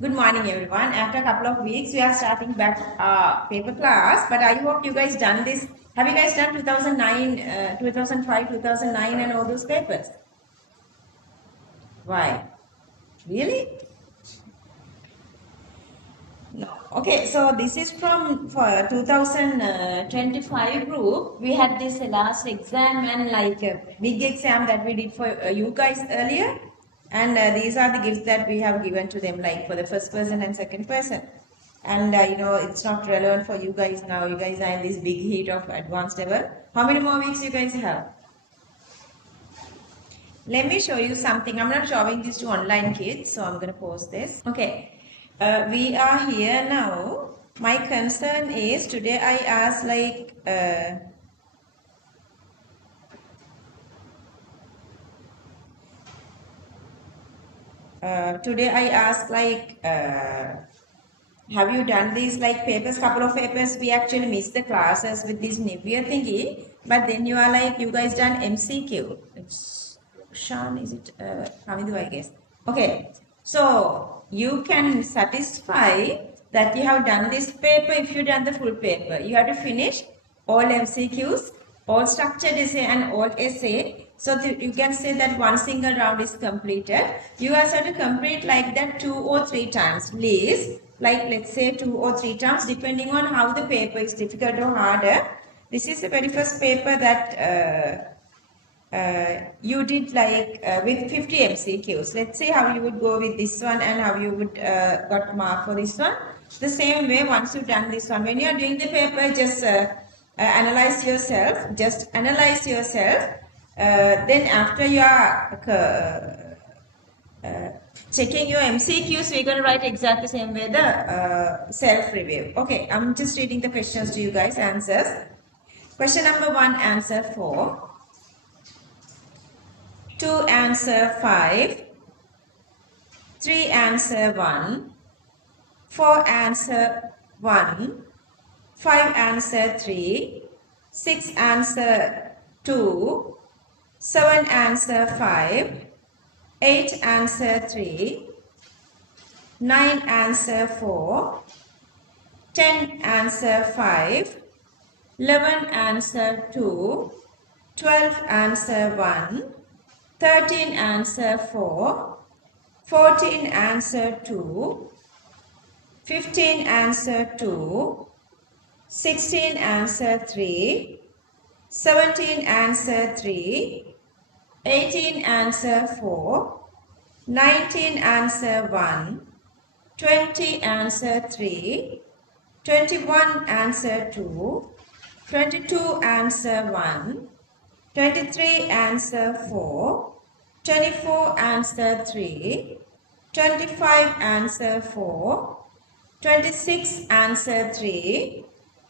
Good morning, everyone. After a couple of weeks, we are starting back paper class. But I hope you guys done this. Have you guys done 2009, 2005, 2009 and all those papers? Why? Really? No. Okay, so this is from for 2025 group. We had this last exam and like a big exam that we did for you guys earlier. And these are the gifts that we have given to them, like for the first person and second person. And it's not relevant for you guys now. You guys are in this big heat of advanced level. How many more weeks you guys have? Let me show you something. I'm not showing this to online kids, so I'm going to post this. Okay, we are here now. My concern is today I asked have you done these like papers? Couple of papers we actually missed the classes with this Nivea thingy, but then you are like you guys done MCQ. It's Shan, is it Hamidu, I guess. Okay, so you can satisfy that you have done this paper if you done the full paper. You have to finish all MCQs, all structured essay and all essay. So you can say that one single round is completed. You have to complete like that 2 or 3 times, please. Like let's say 2 or 3 times depending on how the paper is difficult or harder. This is the very first paper that you did like with 50 MCQs. Let's see how you would go with this one and how you would got mark for this one. The same way once you've done this one, when you are doing the paper, just analyze yourself. Just analyze yourself. Then after you are checking your MCQs, we're going to write exactly the same way the self-review. Okay, I'm just reading the questions to you guys, answers. Question number 1, answer 4. 2, answer 5. 3, answer 1. 4, answer 1. 5, answer 3. 6, answer 2. 7, answer 5. 8, answer 3. 9, answer 4. 10, answer 5. 11, answer 2. 12, answer 1. 13, answer 4. 14, answer 2. 15, answer 2. 16, answer 3. 17, answer 3. 18, answer 4. 19, answer 1. 20, answer 3. 21, answer 2. 22, answer 1. 23, answer 4. 24, answer 3. 25, answer 4. 26, answer 3.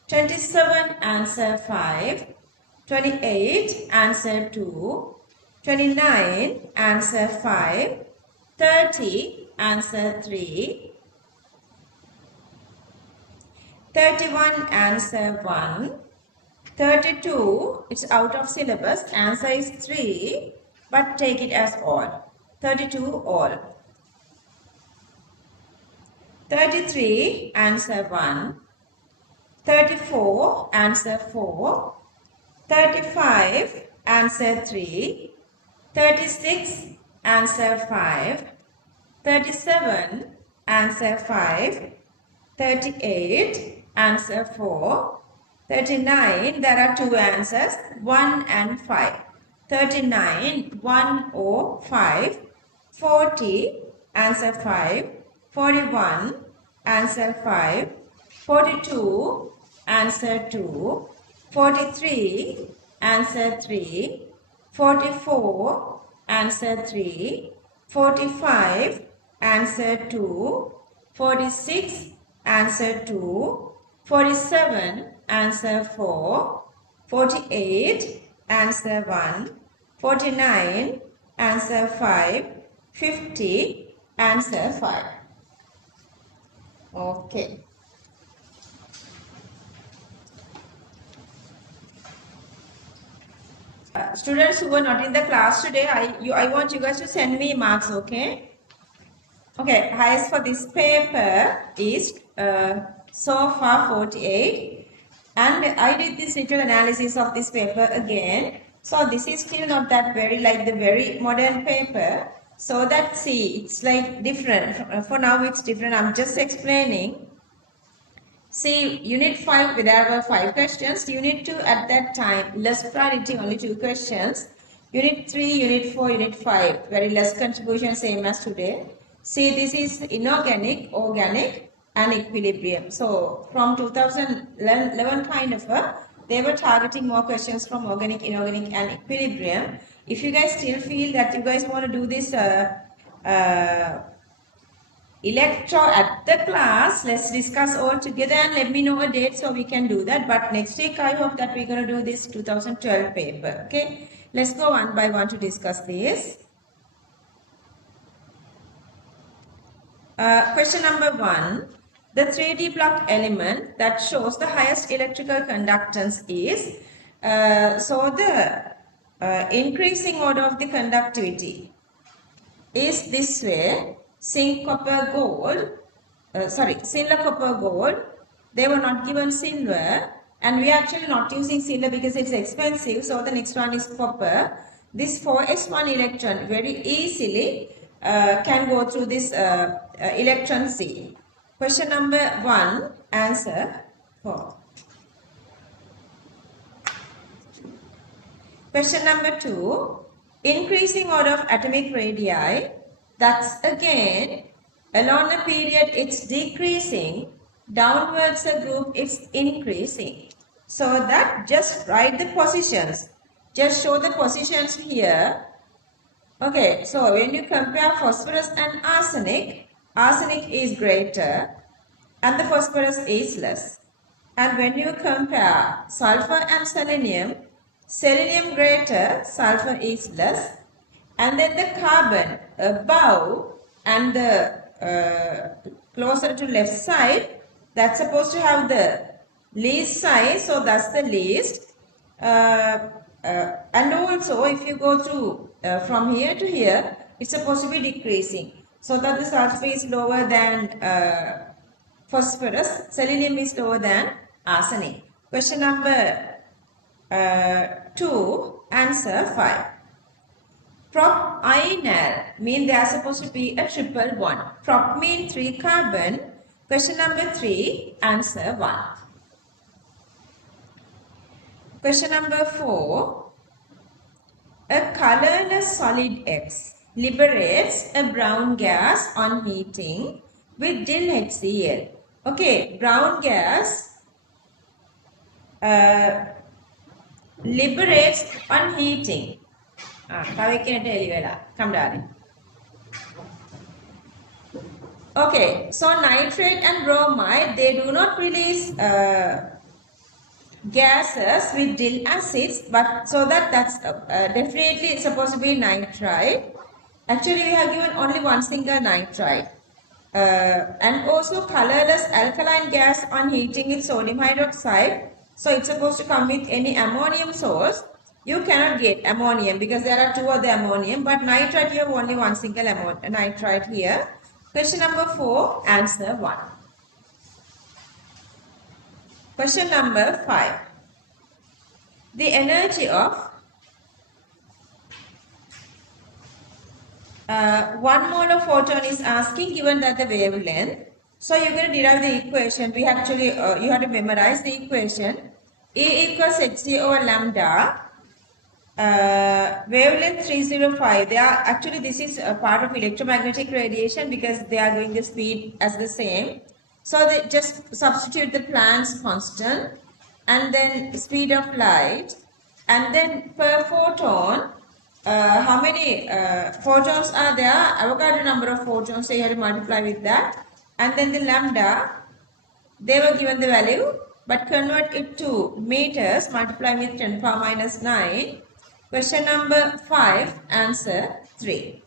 27, answer 5. 28, answer 2. 29, answer 5. 30, answer 3. 31, answer 1. 32, it's out of syllabus. Answer is 3, but take it as all. 32, all. 33, answer 1. 34, answer 4. 35, answer 3. 36, answer 5. 37, answer 5. 38, answer 4. 39, there are 2 answers, 1 and 5. 39, 1 or 5. 40, answer 5. 41, answer 5. 42, answer 2. 43, answer 3. 44, answer 3. 45, answer 2. 46, answer 2. 47, answer 4. 48, answer 1. 49, answer 5. 50, answer 5. Okay. Students who were not in the class today, I want you guys to send me marks, okay? Okay, highest for this paper is so far 48. And I did this little analysis of this paper again. So this is still not that very like the very modern paper. So that see, it's like different. For now it's different. I'm just explaining. See, unit 5, there were 5 questions. Unit 2 at that time, less priority, only 2 questions. Unit 3, Unit 4, Unit 5, very less contribution, same as today. See, this is inorganic, organic, and equilibrium. So, from 2011 kind of they were targeting more questions from organic, inorganic, and equilibrium. If you guys still feel that you guys want to do this uh, electro at the class, let's discuss all together and let me know a date so we can do that. But next week I hope that we're going to do this 2012 paper. Okay, let's go one by one to discuss this. Question number 1. The 3D block element that shows the highest electrical conductance is, so the increasing order of the conductivity is this way: zinc, copper, gold, silver, copper, gold. They were not given silver, and we are actually not using silver because it's expensive. So the next one is copper. This 4s1 electron very easily can go through this electron C. Question number 1, answer 4. Question number 2, increasing order of atomic radii, that's again along a period it's decreasing, downwards a group it's increasing. So that just write the positions, just show the positions here. Okay, so when you compare phosphorus and arsenic, arsenic is greater and the phosphorus is less. And when you compare sulfur and selenium, selenium greater, sulfur is less. And then the carbon above and the closer to left side, that's supposed to have the least size, so that's the least. And also if you go through from here to here, it's supposed to be decreasing, so that the sulfur is lower than phosphorus, selenium is lower than arsenic. Question number 2, answer 5. Prop inal mean they are supposed to be a triple bond. Prop mean 3 carbon. Question number 3, answer 1. Question number 4. A colorless solid X liberates a brown gas on heating with dill HCl. Okay, brown gas liberates on heating. Come darling. Okay, so nitrate and bromide, they do not release gases with dill acids, but so that's definitely it's supposed to be nitrite. Actually, we have given only one single nitrite. And also colorless alkaline gas on heating with sodium hydroxide. So it's supposed to come with any ammonium source. You cannot get ammonium because there are 2 other ammonium, but nitrite you have only one single nitrite here. Question number 4, answer 1. Question number 5. The energy of 1 mole of photon is asking given that the wavelength. So you're going to derive the equation. We actually, you have to memorize the equation. E equals hc over lambda. Wavelength 305. They are actually, this is a part of electromagnetic radiation because they are going the speed as the same. So they just substitute the Planck's constant and then speed of light, and then per photon, how many photons are there, Avogadro number of photons, so you have to multiply with that, and then the lambda, they were given the value, but convert it to meters, multiply with 10 power minus 9. Question number 5, answer 3.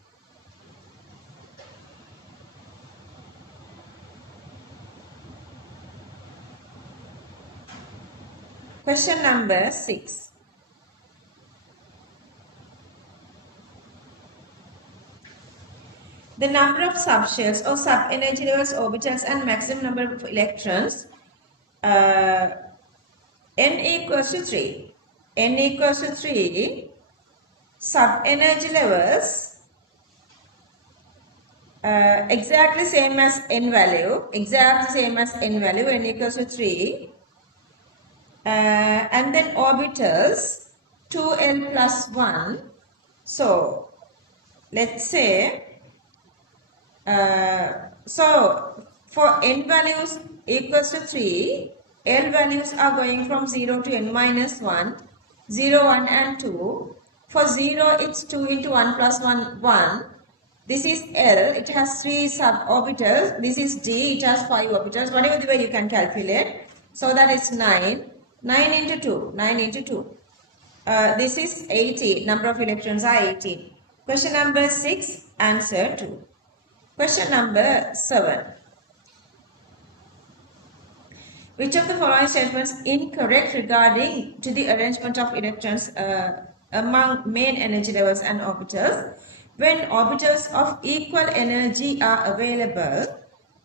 Question number 6. the number of subshells or sub-energy levels, orbitals and maximum number of electrons, n equals to 3. N equals to 3, sub-energy levels exactly same as n value, n equals to 3. And then orbitals 2l plus 1. So let's say so for n values equals to 3, L values are going from 0 to n minus 1, 0, 1 and 2. For 0 it's 2 into 1 plus 1, 1. This is L, it has 3 suborbitals. This is D, it has 5 orbitals. Whatever the way you can calculate. So that it's 9. 9 into 2, 9 into 2. This is 18, number of electrons are 18. Question number 6, answer 2. Question number 7. Which of the following statements is incorrect regarding to the arrangement of electrons among main energy levels and orbitals? When orbitals of equal energy are available,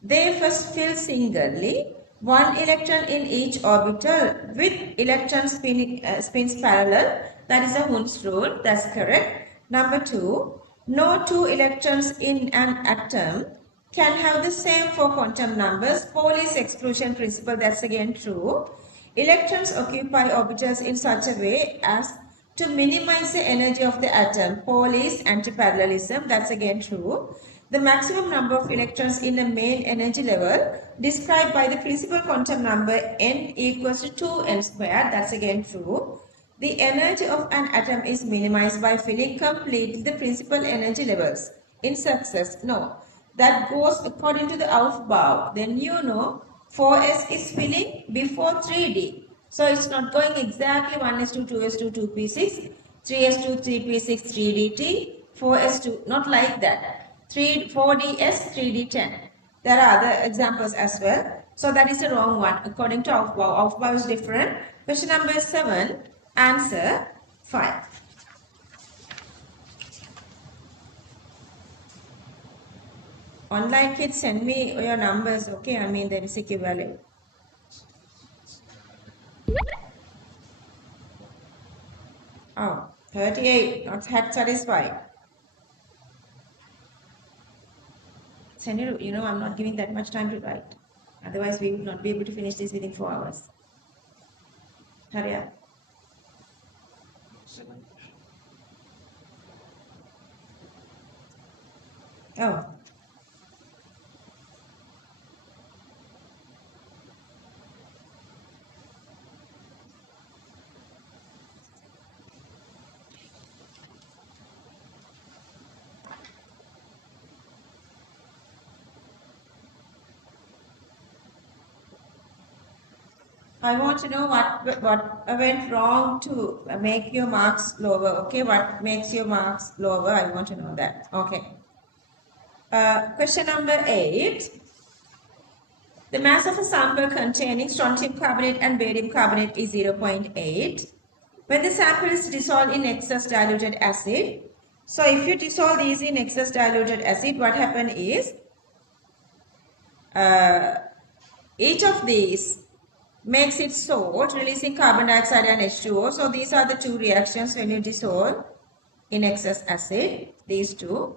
they first fill singly, one electron in each orbital with electron spins parallel. That is the Hund's rule. That's correct. Number 2, no two electrons in an atom can have the same for quantum numbers. Pauli's exclusion principle, that's again true. Electrons occupy orbitals in such a way as to minimize the energy of the atom. Pauli's antiparallelism, that's again true. The maximum number of electrons in a main energy level described by the principal quantum number n equals to 2n squared, that's again true. The energy of an atom is minimized by filling completely the principal energy levels. In success, no. That goes according to the Aufbau. Then you know 4s is filling before 3d. So it's not going exactly 1s2, 2s2, 2p6, 3s2, 3p6, 3dt, 4s2, not like that. 4ds, 3d10. There are other examples as well. So that is the wrong one according to Aufbau. Aufbau is different. Question number 7, answer 5. Online kids, send me your numbers, okay? I mean, there is equivalent. Oh, 38, not had satisfied. Send it, you know, I'm not giving that much time to write. Otherwise, we would not be able to finish this within 4 hours. Hurry up. Oh. I want to know what went wrong to make your marks lower. Okay, what makes your marks lower? I want to know that. Okay. Question number 8. The mass of a sample containing strontium carbonate and barium carbonate is 0.8. When the sample is dissolved in excess diluted acid, so if you dissolve these in excess diluted acid, what happens is each of these makes it salt, releasing carbon dioxide and H2O. So these are the two reactions when you dissolve in excess acid, these two.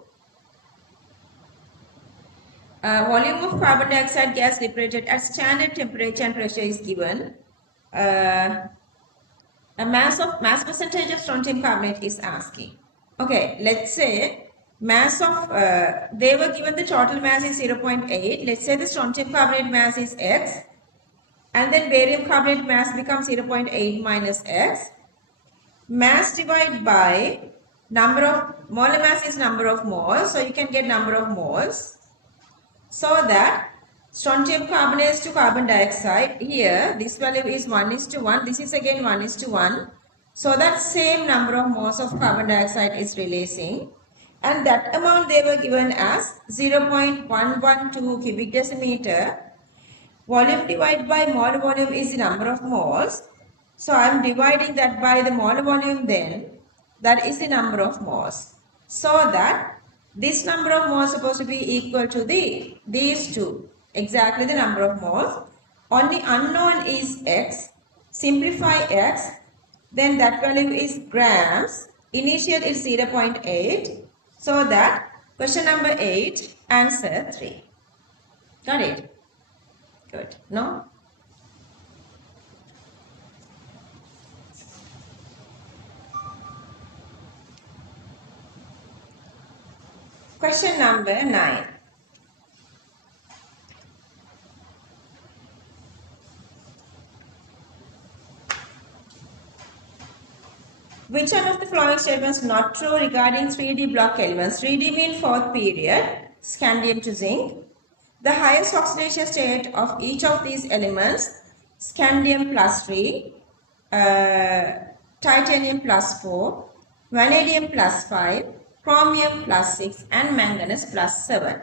Volume of carbon dioxide gas liberated at standard temperature and pressure is given. A mass percentage of strontium carbonate is asking. Okay, let's say mass of, they were given the total mass is 0.8. Let's say the strontium carbonate mass is X. And then barium carbonate mass becomes 0.8 minus X. Mass divided by number of, molar mass is number of moles. So you can get number of moles. So that strontium carbonate to carbon dioxide, here this value is 1:1, this is again 1:1. So that same number of moles of carbon dioxide is releasing, and that amount they were given as 0.112 cubic decimeter. Volume divided by molar volume is the number of moles. So I am dividing that by the molar volume, then that is the number of moles. So that This number of moles is supposed to be equal to these two. Exactly the number of moles. Only unknown is X. Simplify X. Then that value is grams. Initial is 0.8. So that question number 8, answer 3. Got it? Good. No? Question number 9. Which one of the following statements not true regarding 3D block elements? 3D mean fourth period, scandium to zinc. The highest oxidation state of each of these elements, scandium plus 3, titanium plus 4, vanadium plus 5, chromium plus 6 and manganese plus 7,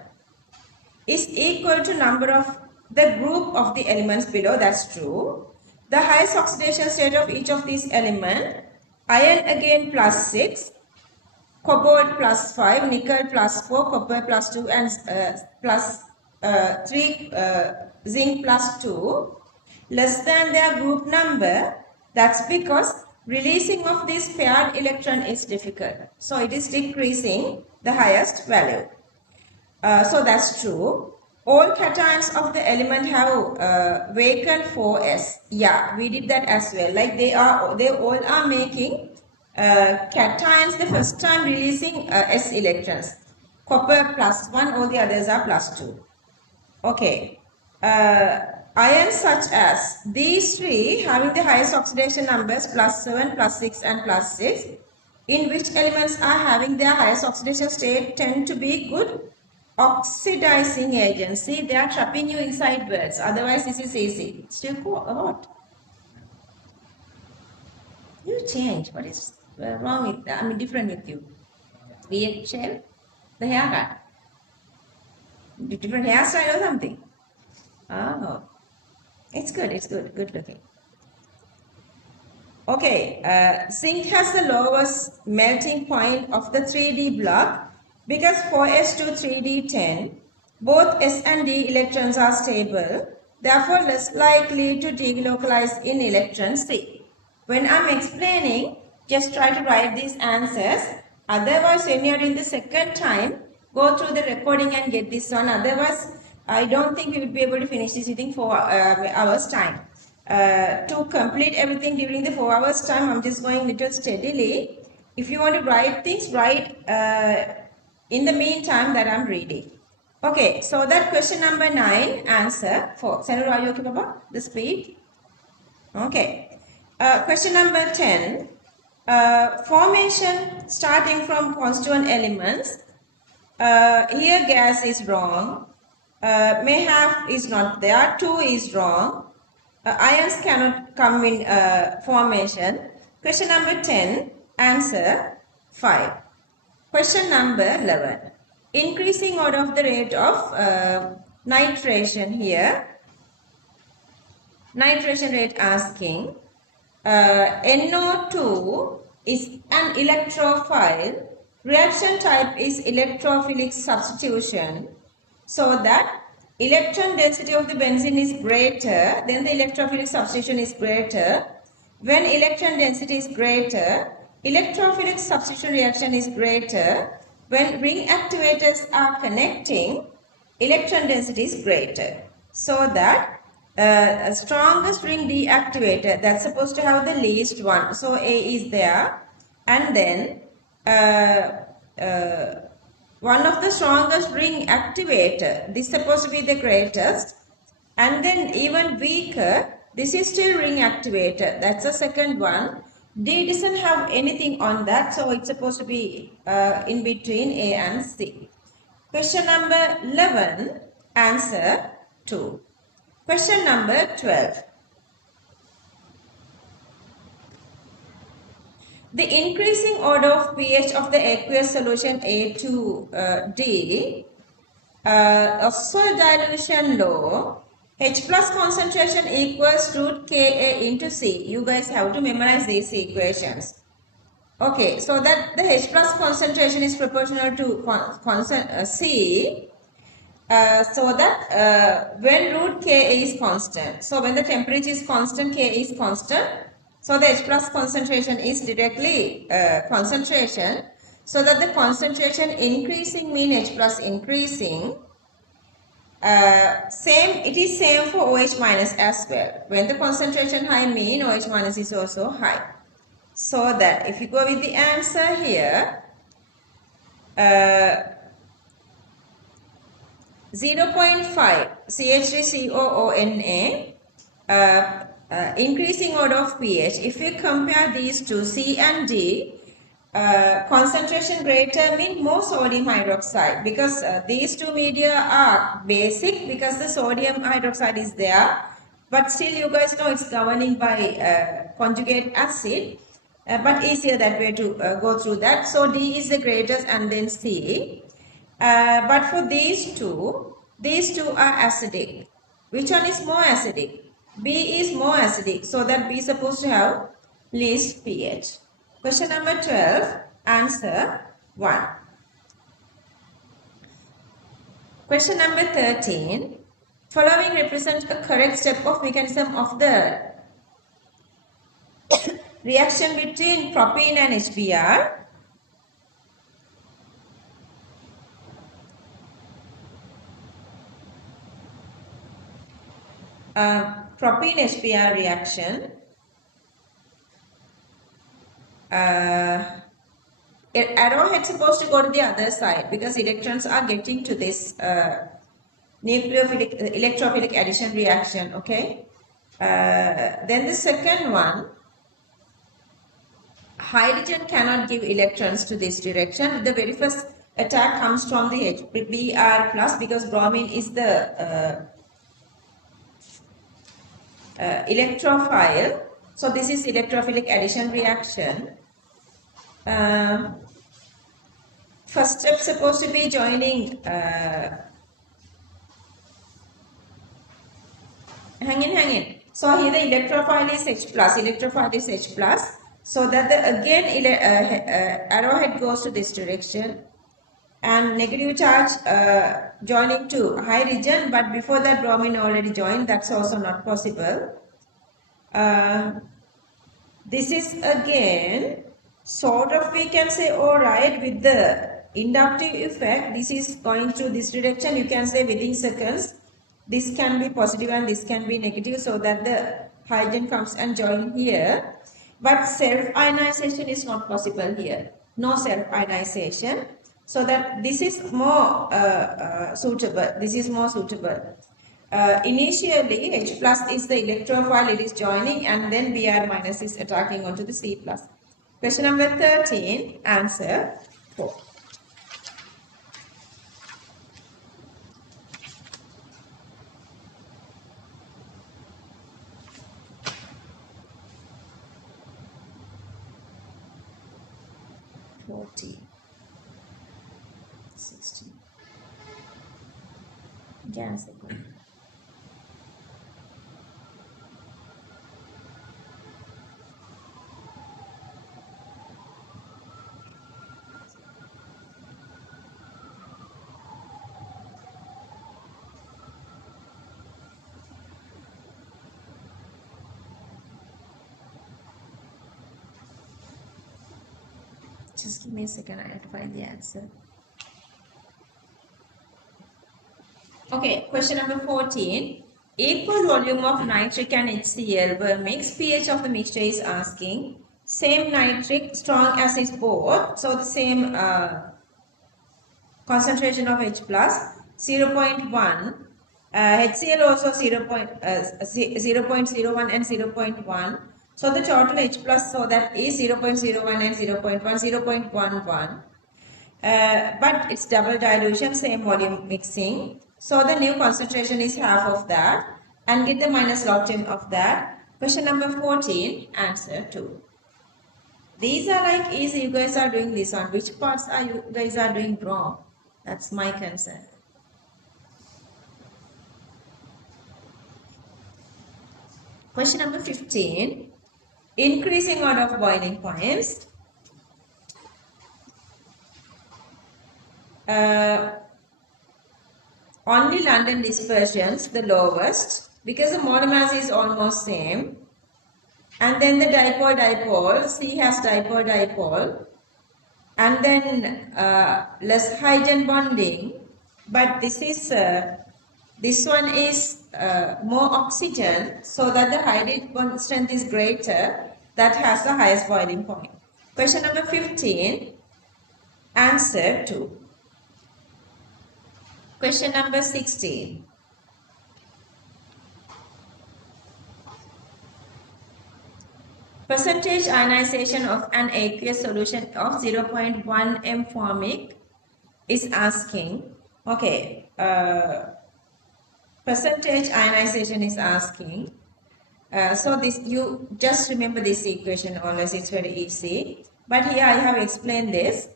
is equal to number of the group of the elements below. That's true. The highest oxidation state of each of these elements, iron again plus 6, cobalt plus 5, nickel plus 4, copper plus 2 and plus 3, zinc plus 2, less than their group number. That's because releasing of this paired electron is difficult. So it is decreasing the highest value. So that's true. All cations of the element have vacant 4s. Yeah, we did that as well. Like they all are making cations the first time releasing s electrons. Copper plus 1, all the others are plus 2. Okay. Ions such as these three having the highest oxidation numbers plus 7, plus 6 and plus 6. In which elements are having their highest oxidation state tend to be good oxidizing agents. See, they are trapping you inside words. Otherwise, this is easy. Still what? You change. What is wrong with that? I mean, different with you. Weird shell? The haircut? Different hairstyle or something? Oh. It's good. It's good. Good looking. Okay. Zinc has the lowest melting point of the 3D block. Because 4s to 3d10, both s and d electrons are stable, therefore less likely to delocalize in electron C. When I'm explaining, just try to write these answers. Otherwise, when you're doing the second time, go through the recording and get this one. Otherwise, I don't think we will be able to finish this within 4 hours time. To complete everything during the 4 hours time, I'm just going little steadily. If you want to write things, write in the meantime that I'm reading. Okay, so that question number 9, answer 4. Senuru, are you okay, Baba? The speed? Okay. Question number 10. Formation starting from constituent elements. Here gas is wrong. Mayhap is not there. 2 is wrong. Ions cannot come in formation. Question number 10, answer 5. Question number 11. Increasing order of the rate of nitration here. Nitration rate asking. NO2 is an electrophile. Reaction type is electrophilic substitution. So that electron density of the benzene is greater, then the electrophilic substitution is greater. When electron density is greater, electrophilic substitution reaction is greater. When ring activators are connecting, electron density is greater. So that strongest ring deactivator, that's supposed to have the least one. So A is there. And then one of the strongest ring activator, this is supposed to be the greatest. And then even weaker, this is still ring activator. That's the second one. D doesn't have anything on that, so it's supposed to be in between A and C. Question number 11, answer 2. Question number 12. The increasing order of pH of the aqueous solution A to D, solid dilution law, H plus concentration equals root Ka into C. You guys have to memorize these equations. Okay, so that the H plus concentration is proportional to C, so that when root Ka is constant, so when the temperature is constant, Ka is constant, so the H plus concentration is directly concentration, so that the concentration increasing mean H plus increasing. It is same for OH minus as well. When the concentration high mean OH minus is also high. So that if you go with the answer here, 0.5 CH3COONA, increasing order of pH. If we compare these two, C and D, concentration greater mean more sodium hydroxide, because these two media are basic because the sodium hydroxide is there, but still you guys know it's governing by conjugate acid, but easier that way to go through that. So D is the greatest and then C. But for these two are acidic. Which one is more acidic? B is more acidic, so that B is supposed to have least pH. Question number 12, answer 1. Question number 13, following represents a correct step of mechanism of the reaction between propene and HBr. Propene HBr reaction. Arrow is supposed to go to the other side because electrons are getting to this nucleophilic electrophilic addition reaction. Okay. Then the second one, hydrogen cannot give electrons to this direction. The very first attack comes from the HBr plus because bromine is the electrophile. So this is electrophilic addition reaction. First step supposed to be joining. Hang in. So here the electrophile is H plus. So that the again arrowhead goes to this direction, and negative charge joining to hydrogen, but before that bromine already joined. That's also not possible. This is again sort of, we can say, alright, with the inductive effect, this is going to this direction. You can say within seconds this can be positive and this can be negative, so that the hydrogen comes and join here. But self-ionization is not possible here. No self-ionization. So that this is more suitable. This is more suitable. Initially, H plus is the electrophile, it is joining, and then Br minus is attacking onto the C plus. Question number 13, answer 4. Gas. Just give me a second, I have to find the answer. Okay, question number 14. Equal volume of nitric and HCl were mixed. pH of the mixture is asking. Same nitric, strong acids both. So the same concentration of H plus, 0.1. HCl also 0.01 and 0.1. So the total H plus, so that is 0.01 and 0.11. But it's double dilution, same volume mixing. So the new concentration is half of that, and get the minus log 10 of that. Question number 14, answer 2. These are like easy, you guys are doing this one. Which parts are you guys are doing wrong? That's my concern. Question number 15, increasing order of boiling points. Only London dispersions, the lowest, because the molar mass is almost same. And then the dipole, C has dipole, and then less hydrogen bonding, but this one is more oxygen, so that the hydrogen bond strength is greater, that has the highest boiling point. Question number 15, answer 2. Question number 16. Percentage ionization of an aqueous solution of 0.1 m formic is asking, okay, percentage ionization is asking. So this, you just remember this equation always, it's very easy. But here I have explained this.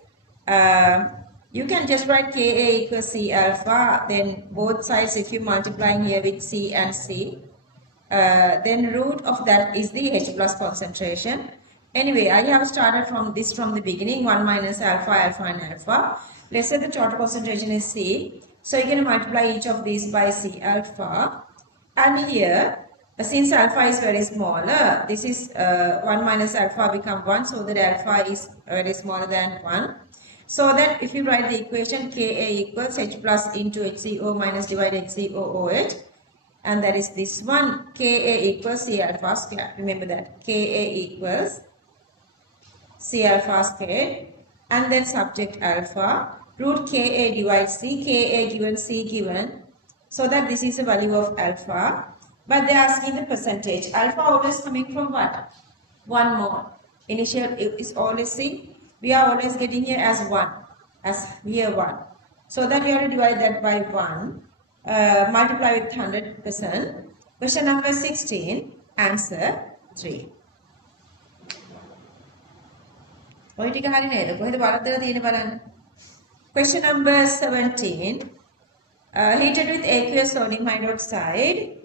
You can just write Ka equals C alpha, then both sides if you multiply here with C and C, then root of that is the H plus concentration. Anyway, I have started from this from the beginning, 1 minus alpha, alpha and alpha. Let's say the total concentration is C. So you can multiply each of these by C alpha. And here, since alpha is very smaller, this is 1 minus alpha become 1, so that alpha is very smaller than 1. So that if you write the equation Ka equals H plus into HCO minus divided HCOOH, and that is this one, Ka equals C alpha squared. Remember that, Ka equals C alpha squared, and then subject alpha, root Ka divides C, Ka given, C given, so that this is a value of alpha. But they are asking the percentage. Alpha always coming from what? 1 mole. Initial is always C. We are always getting here as 1. As here 1. So that you have to divide that by 1. Multiply with 100%. Question number 16. Answer 3. Question number 17. Heated with aqueous sodium hydroxide,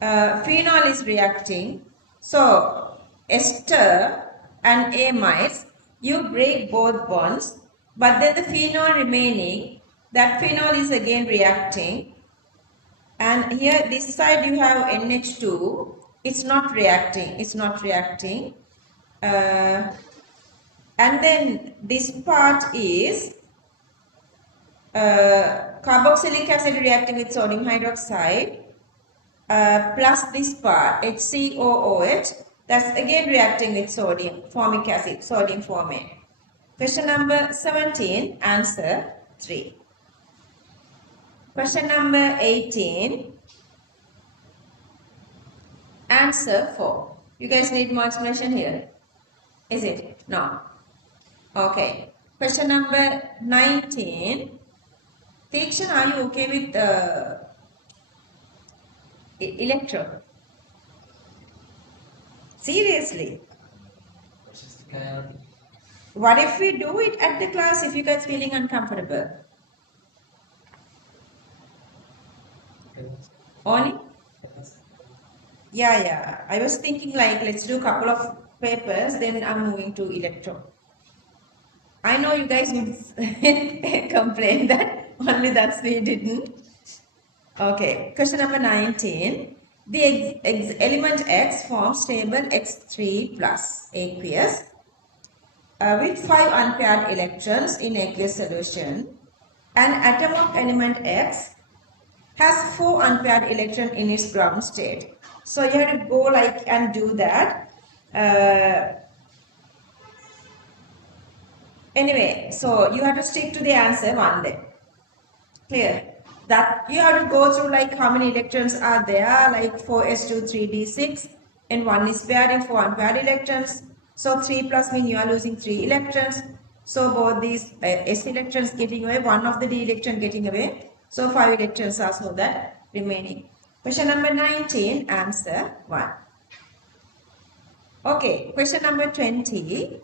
phenol is reacting. So ester and amides, you break both bonds, but then the phenol remaining, that phenol is again reacting. And here this side you have NH2, it's not reacting, and then this part is carboxylic acid reacting with sodium hydroxide, plus this part HCOOH, that's again reacting with sodium formic acid, sodium formate. Question number 17, answer 3. Question number 18, answer 4. You guys need more explanation here? Is it? No. Okay. Question number 19. Teakshan, are you okay with electro? Seriously? What if we do it at the class if you guys feeling uncomfortable? Only? Yeah. I was thinking like let's do a couple of papers, then I'm moving to electro. I know you guys would complain that only that's we didn't. Okay, question number 19. The element X forms stable X3 plus aqueous with 5 unpaired electrons in aqueous solution. An atom of element X has 4 unpaired electrons in its ground state. So you have to go like and do that. Anyway, so you have to stick to the answer one day. Clear? That you have to go through like how many electrons are there, like 4s2 3d6, and 1 is paired in 4 unpaired electrons. So 3 plus means you are losing 3 electrons. So both these s electrons getting away, 1 of the d electron getting away. So 5 electrons are so that remaining. Question number 19, answer 1. Okay, question number 20.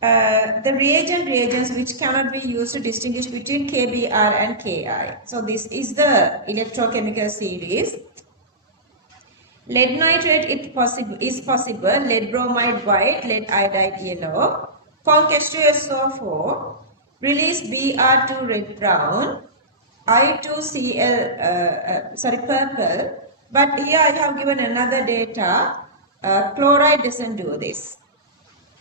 The reagents which cannot be used to distinguish between KBr and Ki. So this is the electrochemical series. Lead nitrate is possible, lead bromide white, lead iodide yellow. Form H2SO4, release Br2 red brown, I2Cl purple, but here I have given another data. Chloride doesn't do this.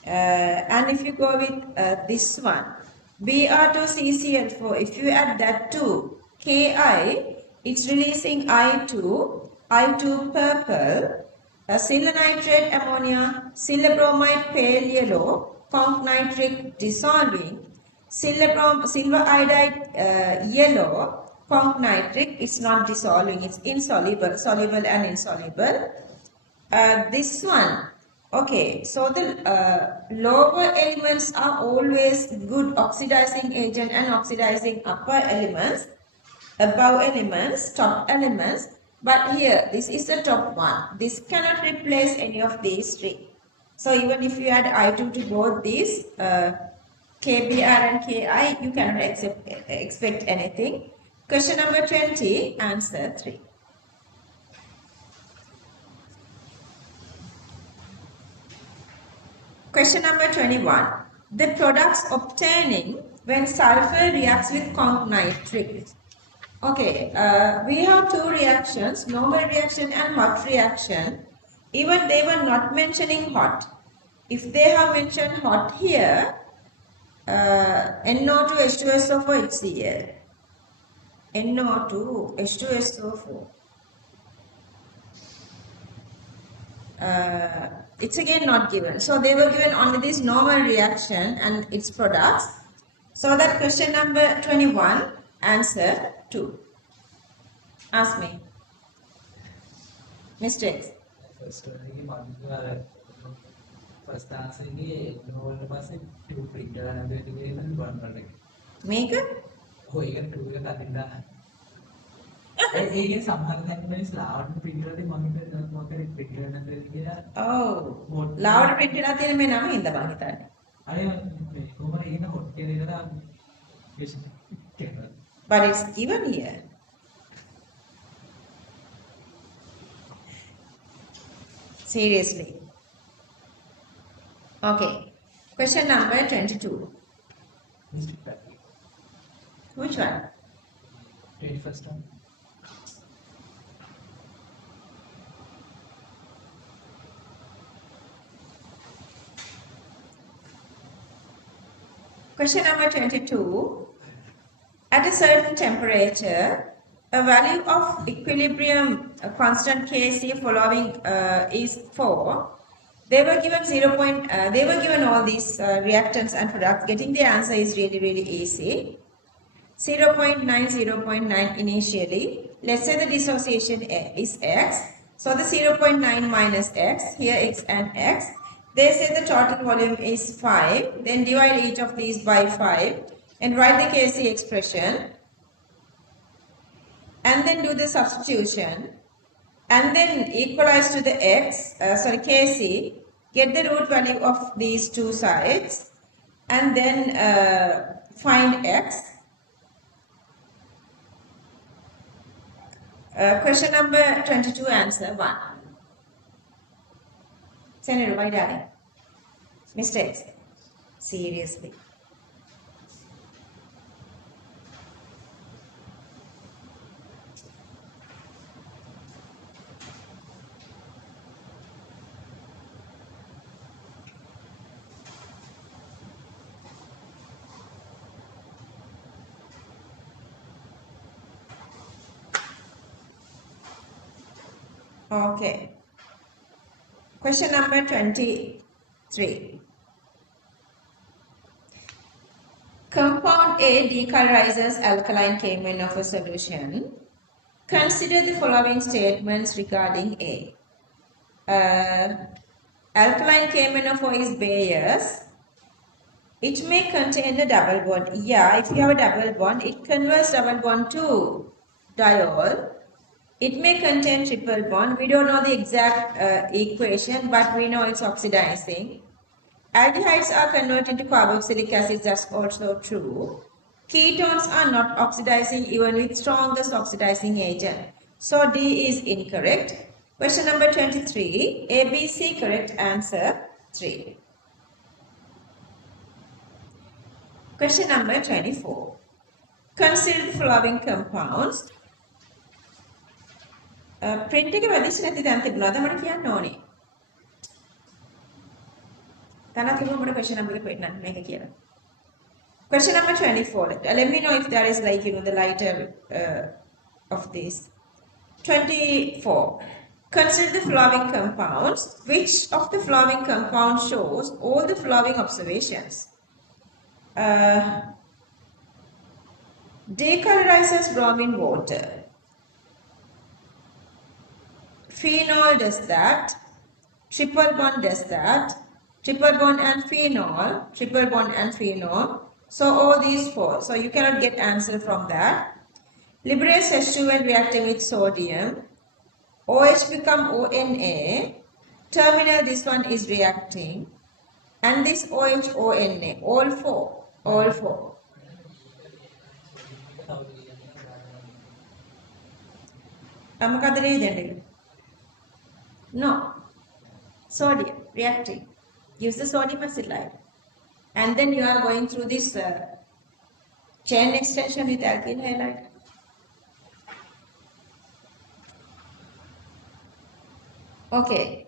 And if you go with this one, Br2CCl4, if you add that to Ki, it's releasing I2 purple, silver nitrate ammonia, silver bromide pale yellow, conch nitric dissolving, silver iodide yellow, conch nitric, it's not dissolving, it's insoluble, soluble and insoluble. This one, okay, so the lower elements are always good oxidizing agent and oxidizing upper elements, above elements, top elements, but here this is the top one. This cannot replace any of these three. So even if you add I2 to both these, KBr and Ki, you cannot expect anything. Question number 20, answer 3. Question number 21. The products obtaining when sulfur reacts with conch nitric. Okay, we have two reactions, normal reaction and hot reaction. Even they were not mentioning hot. If they have mentioned hot here, NO2 H2SO4 HCl. NO2 H2SO4. It's again not given. So they were given only this normal reaction and its products. So that question number 21, answer 2. Ask me. Mistakes. First answer is no two printer and then one running. Make it? Oh, you can do it. ඒකේ සමහර දැන් ලාවට printer එකේ මම හිතන්නේ මොකද printer එක නැද්ද කියලා. ඔව්. ලාවට print වෙලා තියෙන මේ නම හින්දා මම හිතන්නේ. අය මේ කොහොමද ඒන hot කියලා ඉතලා But it's given here. Seriously. Okay. Question number 22. Which one? 21st one. Question number 22. At a certain temperature, a value of equilibrium constant Kc following is 4. They were given they were given all these reactants and products. Getting the answer is really easy. 0.9, 0.9 initially. Let's say the dissociation is x. So the 0.9 minus x, here x and x. They say the total volume is 5. Then divide each of these by 5 and write the Kc expression. And then do the substitution. And then equalize to the Kc. Get the root value of these two sides. And then find x. Question number 22, answer 1. Senator, why darling? Mistakes? Seriously. Okay. Question number 23. Compound A decolorizes alkaline K- of a solution. Consider the following statements regarding A. Alkaline K-4 is Bayer's. It may contain a double bond. Yeah, if you have a double bond, it converts double bond to diol. It may contain triple bond. We don't know the exact equation, but we know it's oxidizing. Aldehydes are converted to carboxylic acids, that's also true. Ketones are not oxidizing even with strongest oxidizing agent. So D is incorrect. Question number 23. A, B, C, correct answer 3. Question number 24. Consider the following compounds. Print එක වැඩිච්ච නැති දැන් තිබුණාද මට කියන්න ඕනේ. තනත් තිබුණ මට question number එක පෙන්නන්න මේක කියලා. Question number 24. Let me know if there is like, the lighter of this. 24. Consider the following compounds. Which of the following compounds shows all the following observations? Decolorizes bromine water. Phenol does that. Triple bond does that. Triple bond and phenol. Triple bond and phenol. So all these four. So you cannot get answer from that. Liberates H2 when reacting with sodium. OH become ONA. Terminal, this one is reacting. And this OH, ONA. All four. All four. No. Sodium reacting. Use the sodium acetylide. And then you are going through this chain extension with alkyl halide. Okay.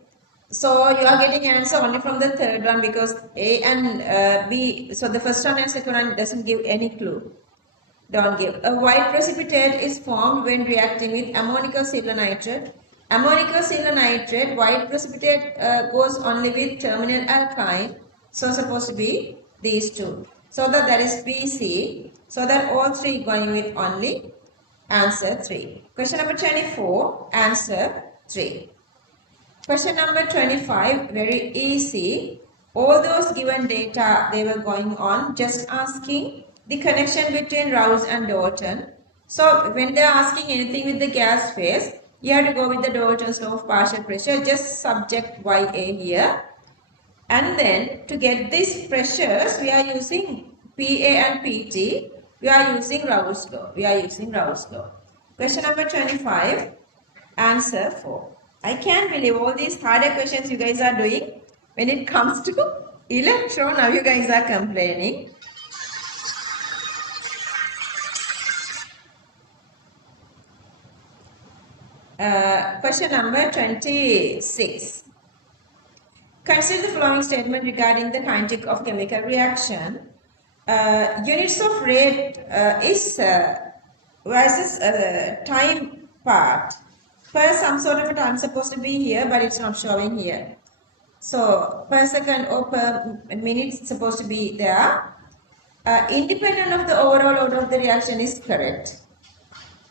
So you are getting answer only from the third one because A and B, so the first one and second one doesn't give any clue. Don't give. A white precipitate is formed when reacting with ammonium silver nitrate. Ammonium silver nitrate, white precipitate goes only with terminal alkyne. So supposed to be these two. So that is BC. So that all three going with only answer 3. Question number 24, answer 3. Question number 25, very easy. All those given data, they were going on just asking the connection between Rouse and Dalton. So when they are asking anything with the gas phase, you have to go with the Dalton's law of partial pressure. Just subject YA here. And then to get these pressures, we are using PA and PT. We are using Rouse law. We are using Rouse law. Question number 25, answer 4. I can't believe all these harder questions you guys are doing. When it comes to electron, now you guys are complaining. Question number 26. Consider the following statement regarding the kinetic of chemical reaction. Units of rate is versus time part. Per some sort of a time supposed to be here, but it's not showing here. So per second or per minute it's supposed to be there. Independent of the overall order of the reaction is correct.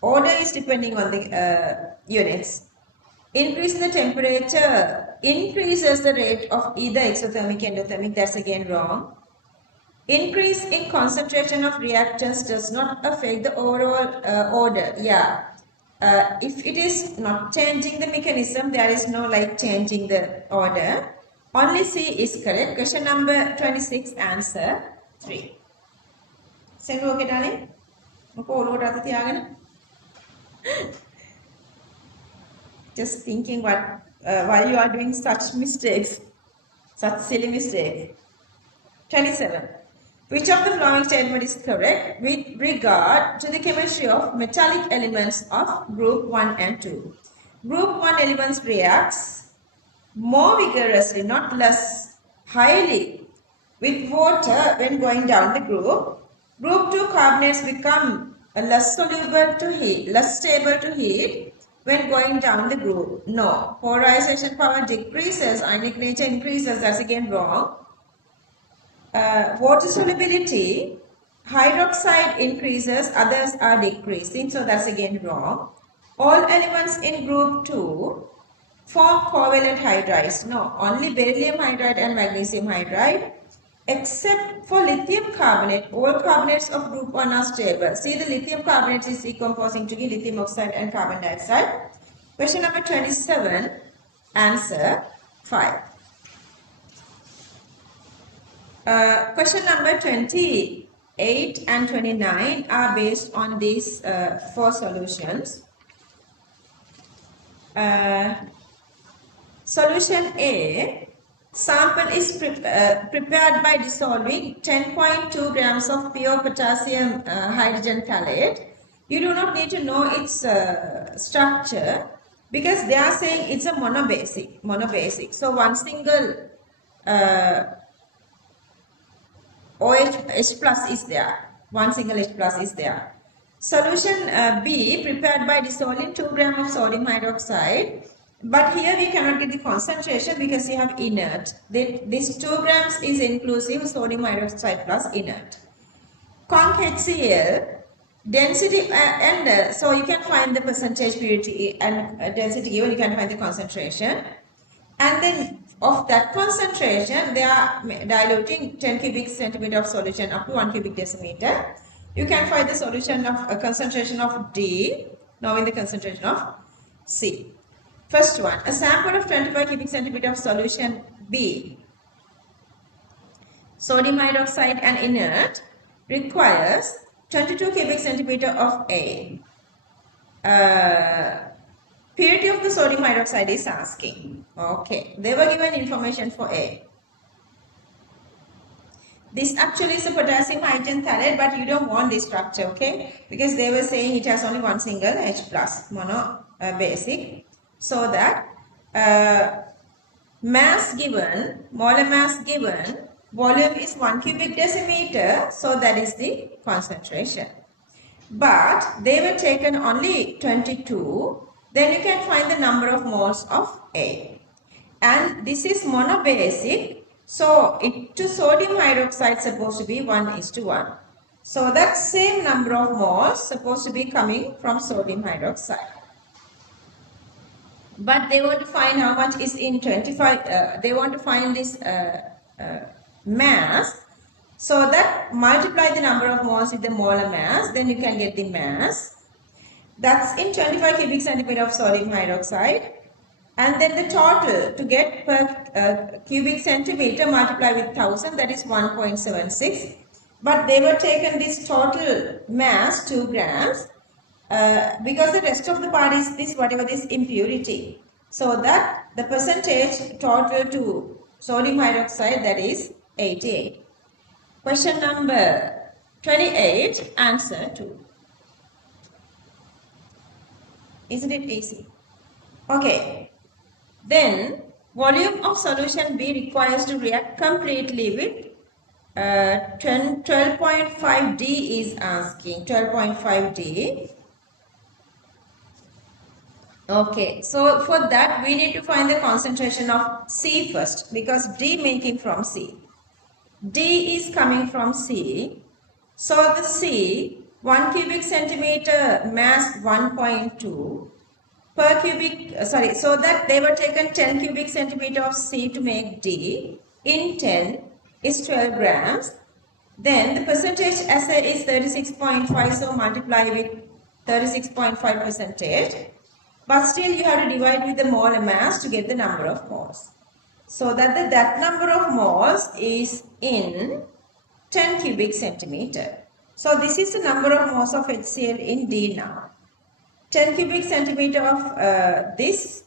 Order is depending on the units. Increase in the temperature increases the rate of either exothermic endothermic. That's again wrong. Increase in concentration of reactants does not affect the overall order. Yeah. If it is not changing the mechanism, there is no like changing the order. Only C is correct. Question number 26, answer 3. Send okay, darling? Just thinking why you are doing such mistakes, such silly mistakes. 27. Which of the following statement is correct with regard to the chemistry of metallic elements of group 1 and 2? Group 1 elements reacts more vigorously, not less, highly with water when going down the group. Group 2 carbonates become less soluble to heat, less stable to heat when going down the group. No. Polarization power decreases, ionic nature increases. That's again wrong. Water solubility, hydroxide increases, others are decreasing. So that's again wrong. All elements in group 2 form covalent hydrides. No, only beryllium hydride and magnesium hydride. Except for lithium carbonate, all carbonates of group 1 are stable. See, the lithium carbonate is decomposing to give lithium oxide and carbon dioxide. Question number 27, answer 5. Question number 28 and 29 are based on these 4 solutions. Solution A, Sample is prepared by dissolving 10.2 grams of pure potassium hydrogen thalate. You do not need to know its structure because they are saying it's a monobasic. So one single uh, OH H plus is there. One single H plus is there. Solution B prepared by dissolving 2 grams of sodium hydroxide. But here we cannot get the concentration because you have inert. This 2 grams is inclusive of sodium hydroxide plus inert. Conc HCl density so you can find the percentage purity and density given, you can find the concentration. And then of that concentration, they are diluting 10 cubic centimeter of solution up to 1 cubic decimeter. You can find the solution of a concentration of D, knowing the concentration of C. First one, a sample of 25 cubic centimeter of solution B, sodium hydroxide and inert, requires 22 cubic centimeter of A. Purity of the sodium hydroxide is asking. Okay, they were given information for A. This actually is a potassium hydrogen thalate, but you don't want this structure, okay? Because they were saying it has only one single H plus, mono basic. So that mass given, molar mass given, volume is 1 cubic decimeter, so that is the concentration. But they were taken only 22, then you can find the number of moles of A. And this is monobasic, so to sodium hydroxide supposed to be 1:1. So that same number of moles supposed to be coming from sodium hydroxide. But they want to find how much is in 25, they want to find this mass. So that multiply the number of moles with the molar mass, then you can get the mass. That's in 25 cubic centimeter of sodium hydroxide. And then the total to get per cubic centimeter multiply with 1000, that is 1.76. But they were taken this total mass 2 grams because the rest of the part is this whatever this impurity. So that the percentage total to sodium hydroxide, that is 88. Question number 28, answer 2. Isn't it easy? Okay. Then volume of solution B requires to react completely with 12.5 D is asking. 12.5 D. Okay, so for that we need to find the concentration of C first because D making from C. D is coming from C. So the C, 1 cubic centimeter mass 1.2 per cubic, so that they were taken 10 cubic centimeter of C to make D. In 10 is 12 grams. Then the percentage assay is 36.5, so multiply with 36.5 percentage. But still you have to divide with the molar mass to get the number of moles. So that that number of moles is in 10 cubic centimeter. So this is the number of moles of HCl in D now. 10 cubic centimeter of this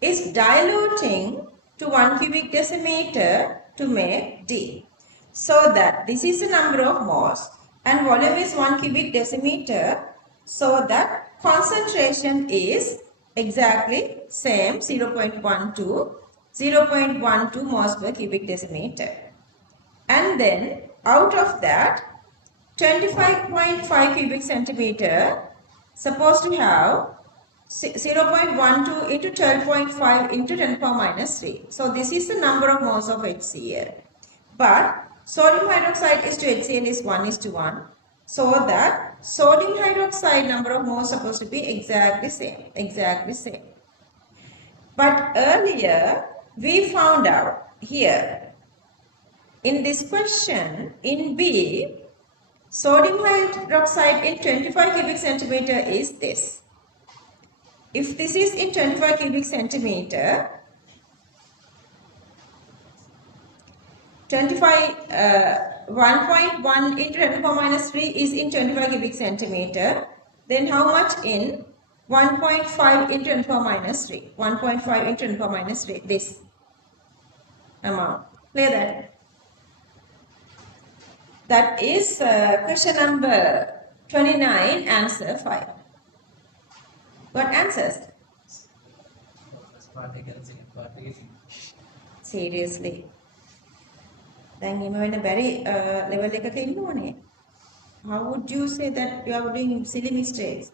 is diluting to 1 cubic decimeter to make D. So that this is the number of moles and volume is 1 cubic decimeter. So that concentration is exactly same 0.12 moles per cubic decimeter. And then out of that 25.5 cubic centimeter supposed to have 0.12 into 12.5 into 10 power minus 3. So this is the number of moles of HCl. But sodium hydroxide is to HCl is 1:1. So that sodium hydroxide number of moles supposed to be exactly same. But earlier we found out here in this question in B, sodium hydroxide in 25 cubic centimeter is this. If this is in 25 cubic centimeter, 1.1 into 10 to the power minus 3 is in 25 cubic centimeter. Then how much in 1.5 into 10 to the power minus 3? 1.5 into 10 to the power minus 3, this. amount. Clear that? That is question number 29, answer 5. Got answers? first part එක ගැන second part එක Seriously. දැන් එහෙම වෙන බැරි level එකක ඉන්න ඕනේ. How would you say that you are doing silly mistakes?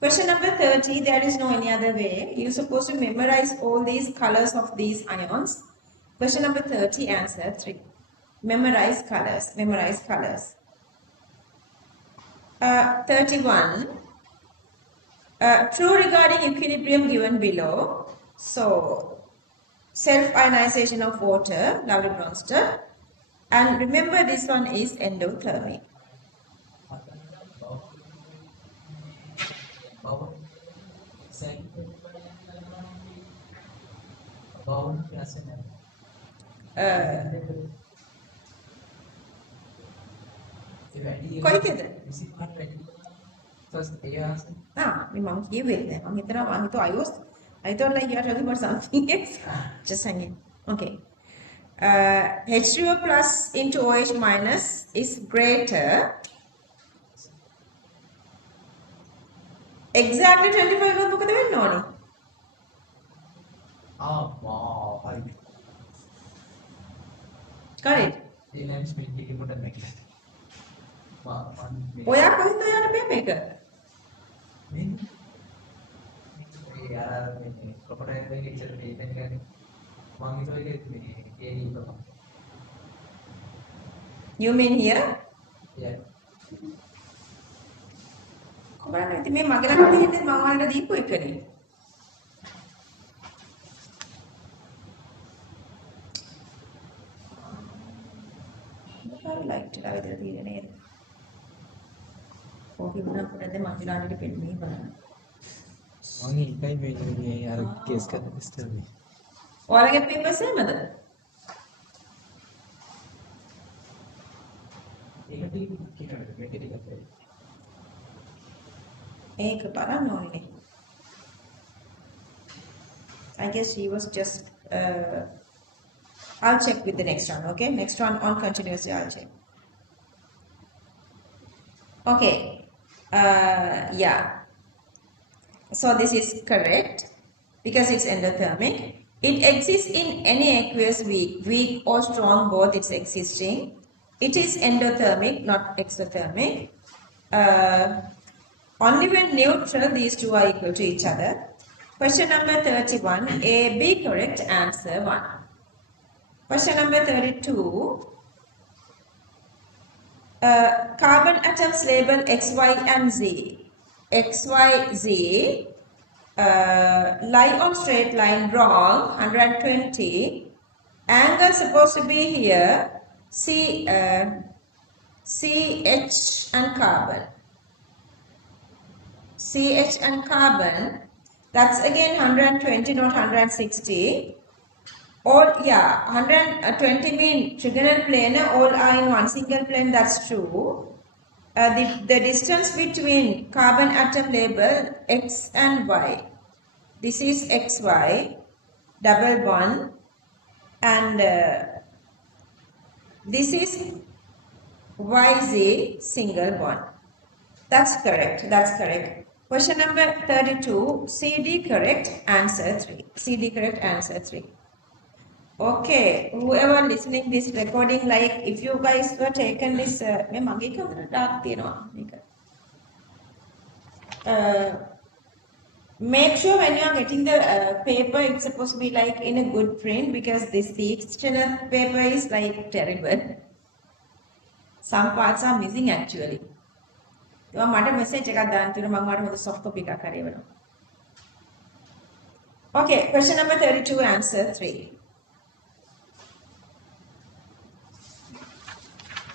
Question number 30, there is no any other way. You're supposed to memorize all these colors of these ions. Question number 30, answer 3. Memorize colors, memorize colors. 31, true regarding equilibrium given below. So, self-ionization of water, lovely bronster. And remember this one is endothermic. කොයි කියද? first A answer. මම කියුවේ නෑ. මම හිතනවා I thought like you are talking about something else. Just hanging. Okay. H2O plus into OH minus is greater. Exactly 25 ගොත් මොකද වෙන්න ඕනේ? හරි. Correct. ඒ නම් ස්පීඩ් එකේ පොඩ්ඩක් මේක. ඔයා කොහෙන්ද ඔයාට මේ මේක? මේ යාර මේ ප්‍රොපර්ටයිස් එකේ ඉස්සර මේ ඉවෙන්ට් එකනේ. මම හිතුවා ඒක මේ ඒනි property. You mean here? Yeah. කොහොමද ඉතින් මේ මගේ ළඟ තියෙන්නේ මම ඔයාලට දීපු එකනේ. I liked it. I did it. Okay, මම පොඩ්ඩක් මගේ ළඟට පෙන්නන්නේ බලන්න. මම ඒකයි මේ අර කේස් කරන සිස්ටම් මේ. ඔයාලගේ papers එහෙමද? ඒක ටික කියනවාද මේක ටිකක් වෙයි. ඒක බලන්න ඕනේ. I guess he was just I'll check with the next one, okay? Next one on continuously I'll check. Okay. Yeah. So this is correct because it's endothermic. It exists in any aqueous weak or strong, both it's existing. It is endothermic, not exothermic. Only when neutral, these two are equal to each other. Question number 31, A, B correct, answer 1. Question number 32, carbon atoms label X, Y and Z. X, Y, Z lie on straight line, wrong, 120. Angle supposed to be here, CH and carbon. CH and carbon, that's again 120, not 160. All, yeah, 120 mean trigonal plane, all are in one single plane, that's true. The distance between carbon atom label X and Y. This is XY, double bond, and this is YZ, single bond. That's correct, that's correct. Question number 32, CD correct, answer 3. CD correct, answer 3. Okay, whoever listening this recording, like if you guys were taken this, make sure when you are getting the paper, it's supposed to be like in a good print because this sectional paper is like terrible. Some parts are missing actually. You made a message the soft copy. Okay, question number 32, answer 3.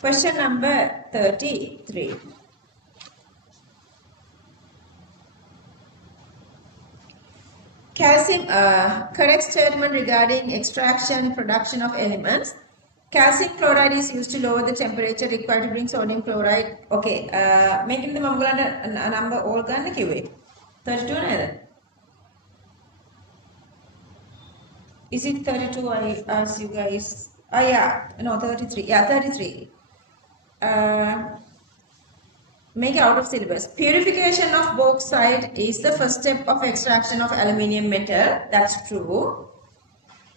Question number 33. Calcium, correct statement regarding extraction, production of elements. Calcium chloride is used to lower the temperature required to bring sodium chloride. Okay, making the Mongolanda number all gonna give it. 32 නේද? Is it 32? I asked you guys. Oh yeah, no, 33. Yeah, 33. Make it out of syllabus. Purification of bauxite is the first step of extraction of aluminium metal. That's true.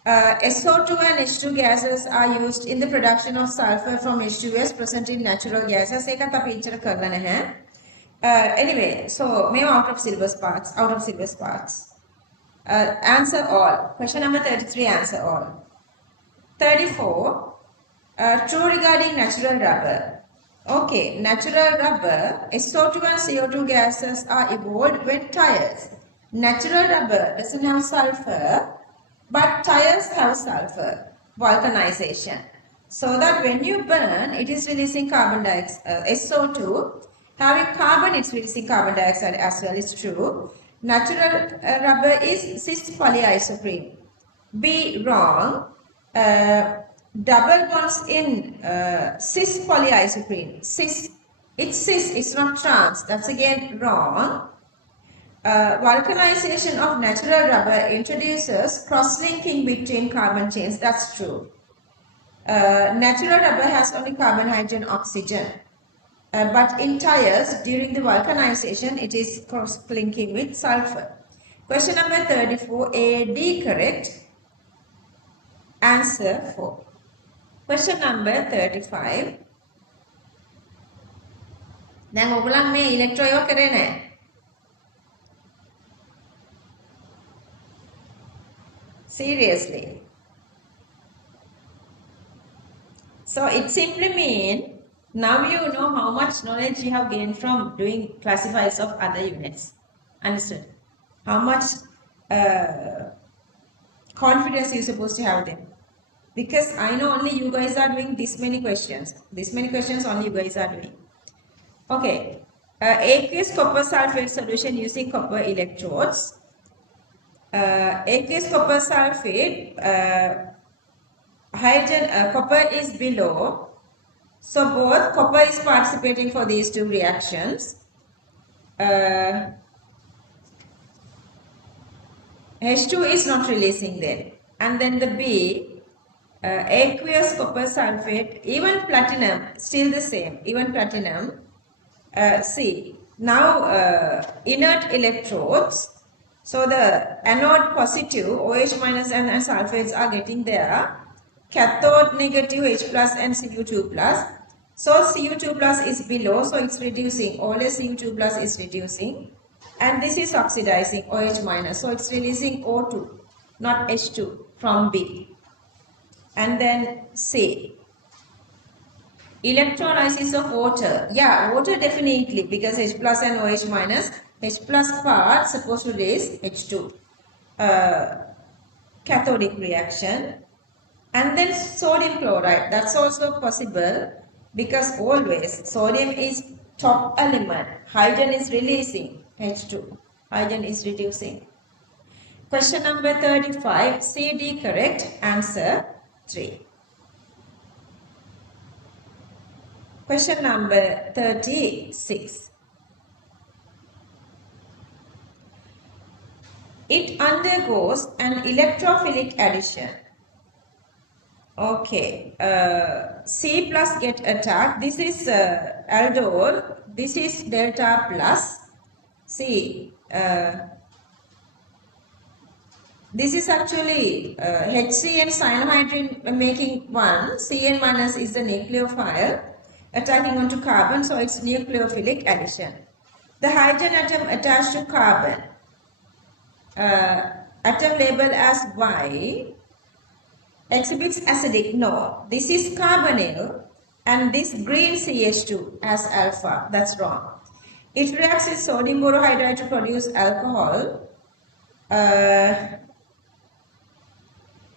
SO2 and H2 gases are used in the production of sulfur from H2S present in natural gases. Anyway, so maybe out of syllabus parts. Out of syllabus parts. Answer all. Question number 33, answer all. 34. True regarding natural rubber. Okay, natural rubber, SO2 and CO2 gases are evolved when tires. Natural rubber doesn't have sulfur, but tires have sulfur. Vulcanization. So that when you burn, it is releasing carbon dioxide, SO2. Having carbon, it's releasing carbon dioxide as well, it's true. Natural rubber is cis polyisoprene. B wrong. Double bonds in cis polyisoprene. Cis, it's not trans. That's again wrong. Vulcanization of natural rubber introduces cross-linking between carbon chains. That's true. Natural rubber has only carbon, hydrogen, oxygen. But in tires, during the vulcanization, it is cross-linking with sulfur. Question number 34, A, D correct. Answer 4. Question number 35. දැන් ඔයගොල්ලන් මේ electro එක කරේ නැහැ. Seriously. So it simply means now you know how much knowledge you have gained from doing classifiers of other units. Understood? How much confidence you're supposed to have them. Because I know only you guys are doing this many questions. This many questions only you guys are doing. Okay. Aqueous copper sulfate solution using copper electrodes. Aqueous copper sulfate, hydrogen, copper is below. So both copper is participating for these two reactions. H2 is not releasing them. And then the B, aqueous copper sulfate, even platinum, still the same, even platinum. C, now inert electrodes. So the anode positive, OH minus and sulfates are getting there. Cathode negative, H plus and Cu2 plus. So Cu2 plus is below, so it's reducing. Always Cu2 plus is reducing. And this is oxidizing, OH minus. So it's releasing O2, not H2 from B. And then C. Electrolysis of water. Yeah, water definitely, because H plus and OH minus. H plus part supposed to release H2. Cathodic reaction. And then sodium chloride. That's also possible because always sodium is top element. Hydrogen is releasing H2. Hydrogen is reducing. Question number 35. CD correct. Answer 3. Question number 36. It undergoes an electrophilic addition. Okay. C plus get attacked. This is aldol. This is delta plus. C. This is actually HC and cyanohydrin making one. Cn minus is the nucleophile attacking onto carbon, so it's nucleophilic addition. The hydrogen atom attached to carbon, atom labeled as Y, exhibits acidic. No, this is carbonyl and this green CH2 as alpha. That's wrong. It reacts with sodium borohydride to produce alcohol.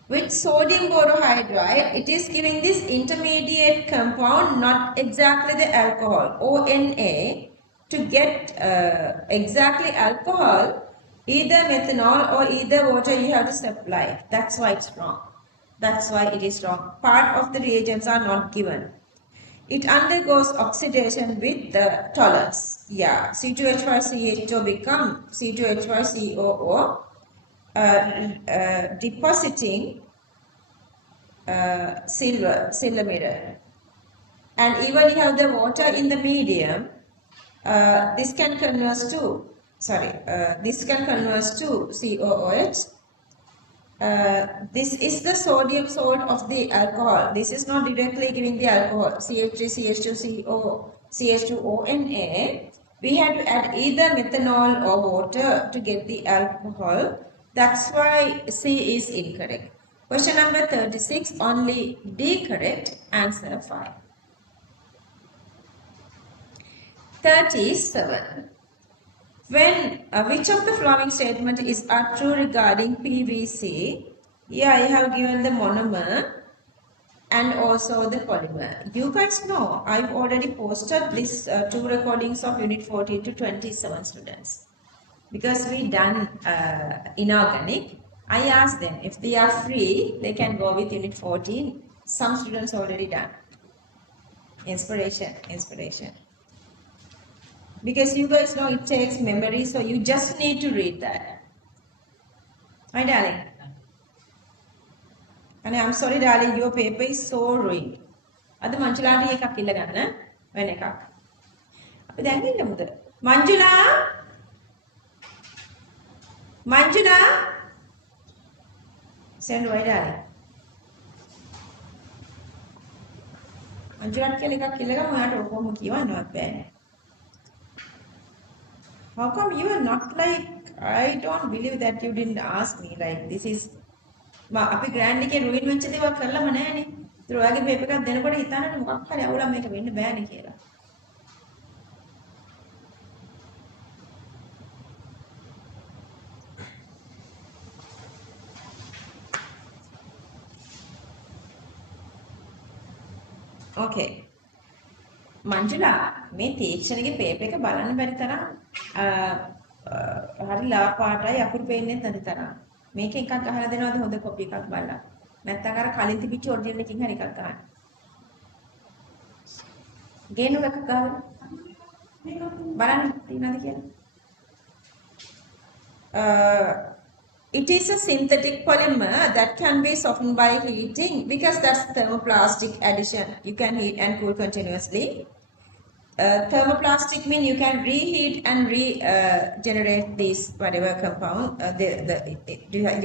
With sodium borohydride, it is giving this intermediate compound, not exactly the alcohol, ONA. To get exactly alcohol, either methanol or either water you have to supply. That's why it's wrong. That's why it is wrong. Part of the reagents are not given. It undergoes oxidation with the tollers. Yeah, C2H5CH2 become C2H5COO. depositing silver mirror. And even you have the water in the medium, this can convert to, this can convert to COOH. This is the sodium salt of the alcohol. This is not directly giving the alcohol. CH3, CH2CO, CH2ONA. We had to add either methanol or water to get the alcohol. That's why C is incorrect. Question number 36, only D correct, answer 5. 37. When which of the following statement is true regarding PVC? Here I have given the monomer and also the polymer. You guys know I've already posted this 2 recordings of unit 14 to 27 students. Because we done inorganic, I asked them if they are free, they can go with unit 14. Some students already done. Inspiration. Because you guys know it takes memory, so you just need to read that. My darling. And I'm sorry, darling, your paper is so ruined. Ada Manjula එකක් ඉල්ල ගන්න වෙන එකක්. අපි දැන් ඉන්නමුද? Manjula? Manjula? Send right, darling. Manjula කියලා එකක් ඉල්ල ගමු. ඔයාට ඔක්කොම කියවන්නවත් බෑනේ. How come you are not like, I don't believe that you didn't ask me like this is අපි ග්‍රෑන්ඩ් එකේ රුයින් වෙච්ච දේවල් කරලම නැහැනේ. ඒතර ඔයාගේ පේපර් එකක් දෙනකොට හිතන්නේ මොකක් හරි අවුලක් මේක වෙන්න බෑනේ කියලා. Okay. Manjula, මේ තීක්ෂණගේ පේපර් එක බලන්න බැරි තරම් හරි ලා පාටයි අකුරු පේන්නේ නැති තරම්. මේක එකක් ගහලා දෙනවද හොඳ කොපි එකක් බලලා. නැත්නම් අර කලින් තිබිච්ච ඔරිජිනල් එකකින් හරි එකක් ගන්න. ගේනු එකක් ගහලා බලන්න තියෙනවද කියලා. It is a synthetic polymer that can be softened by heating because that's thermoplastic addition. You can heat and cool continuously. Thermoplastic means you can reheat and regenerate these whatever compound the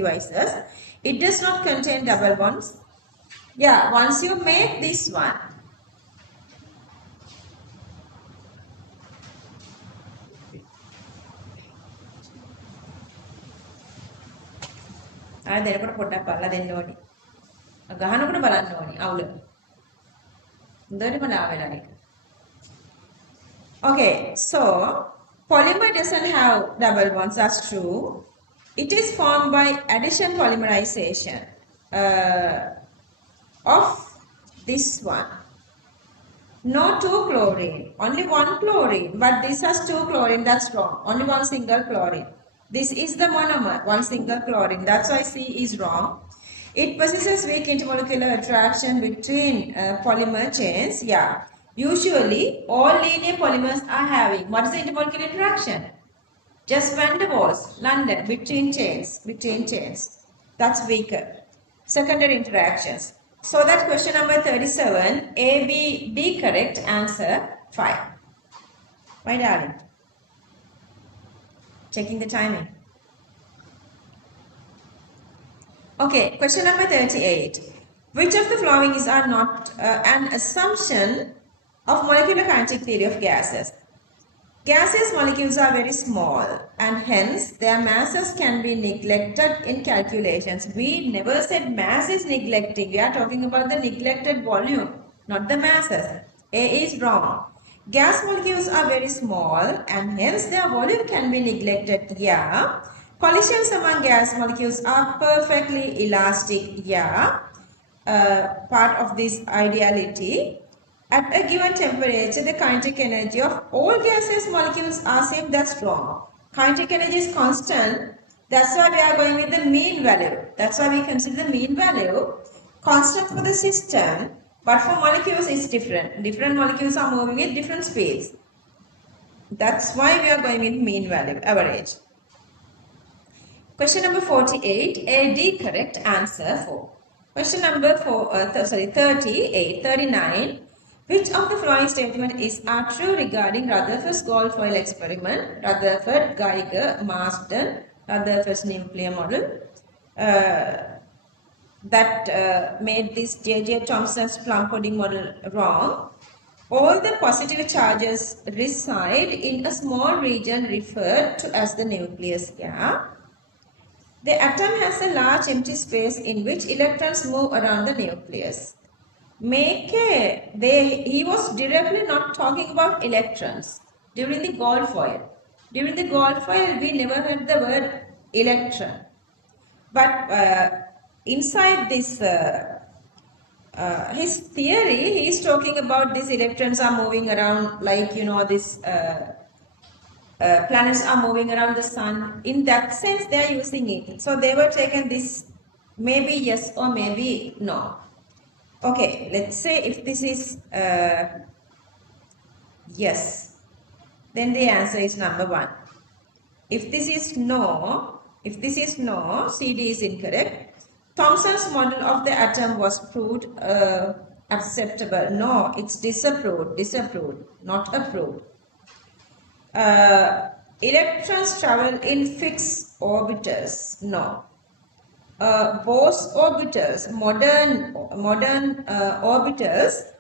devices. It does not contain double bonds. Yeah, once you make this one, දෙනකොට පොඩ්ඩක් බලලා දෙන්න ඕනි. ගහනකොට බලන්න ඕනි අවුල. හොඳටම ලා වෙලා ඒක. Okay, so polymer doesn't have double bonds, that's true. It is formed by addition polymerization of this one. No 2 chlorine, only 1 chlorine, but this has 2 chlorine, that's wrong. Only 1 single chlorine. This is the monomer, 1 single chlorine, that's why C is wrong. It possesses weak intermolecular attraction between polymer chains, yeah. Usually, all linear polymers are having, what is the intermolecular interaction? Just van der Waals, London, between chains. That's weaker. Secondary interactions. So that's question number 37, A, B, D correct, answer 5. My darling. Checking the timing. Okay, question number 38. Which of the following are not an assumption of molecular kinetic theory of gases? Gaseous molecules are very small and hence their masses can be neglected in calculations. We never said mass is neglecting. We are talking about the neglected volume, not the masses. A is wrong. Gas molecules are very small and hence their volume can be neglected. Yeah. Collisions among gas molecules are perfectly elastic. Yeah. Part of this ideality. At a given temperature, the kinetic energy of all gaseous molecules are same. That's wrong. Kinetic energy is constant. That's why we are going with the mean value. That's why we consider the mean value constant for the system. But for molecules, it's different. Different molecules are moving at different speeds. That's why we are going with mean value, average. Question number 48, a D correct answer 4. Question number 39. Which of the following statement are true regarding Rutherford's gold foil experiment, Rutherford, Geiger, Marsden, Rutherford's nuclear model that made this J.J. Thomson's plum pudding model wrong? All the positive charges reside in a small region referred to as the nucleus. Yeah. The atom has a large empty space in which electrons move around the nucleus. He was directly not talking about electrons during the gold foil. During the gold foil, we never heard the word electron. But inside this, his theory, he is talking about these electrons are moving around like, this planets are moving around the sun. In that sense, they are using it. So they were taken this maybe yes or maybe no. Okay, let's say if this is yes, then the answer is number 1. If this is no, CD is incorrect. Thomson's model of the atom was proved acceptable. No, it's disapproved, not approved. Electrons travel in fixed orbiters. No. Bose orbiters, modern orbiters.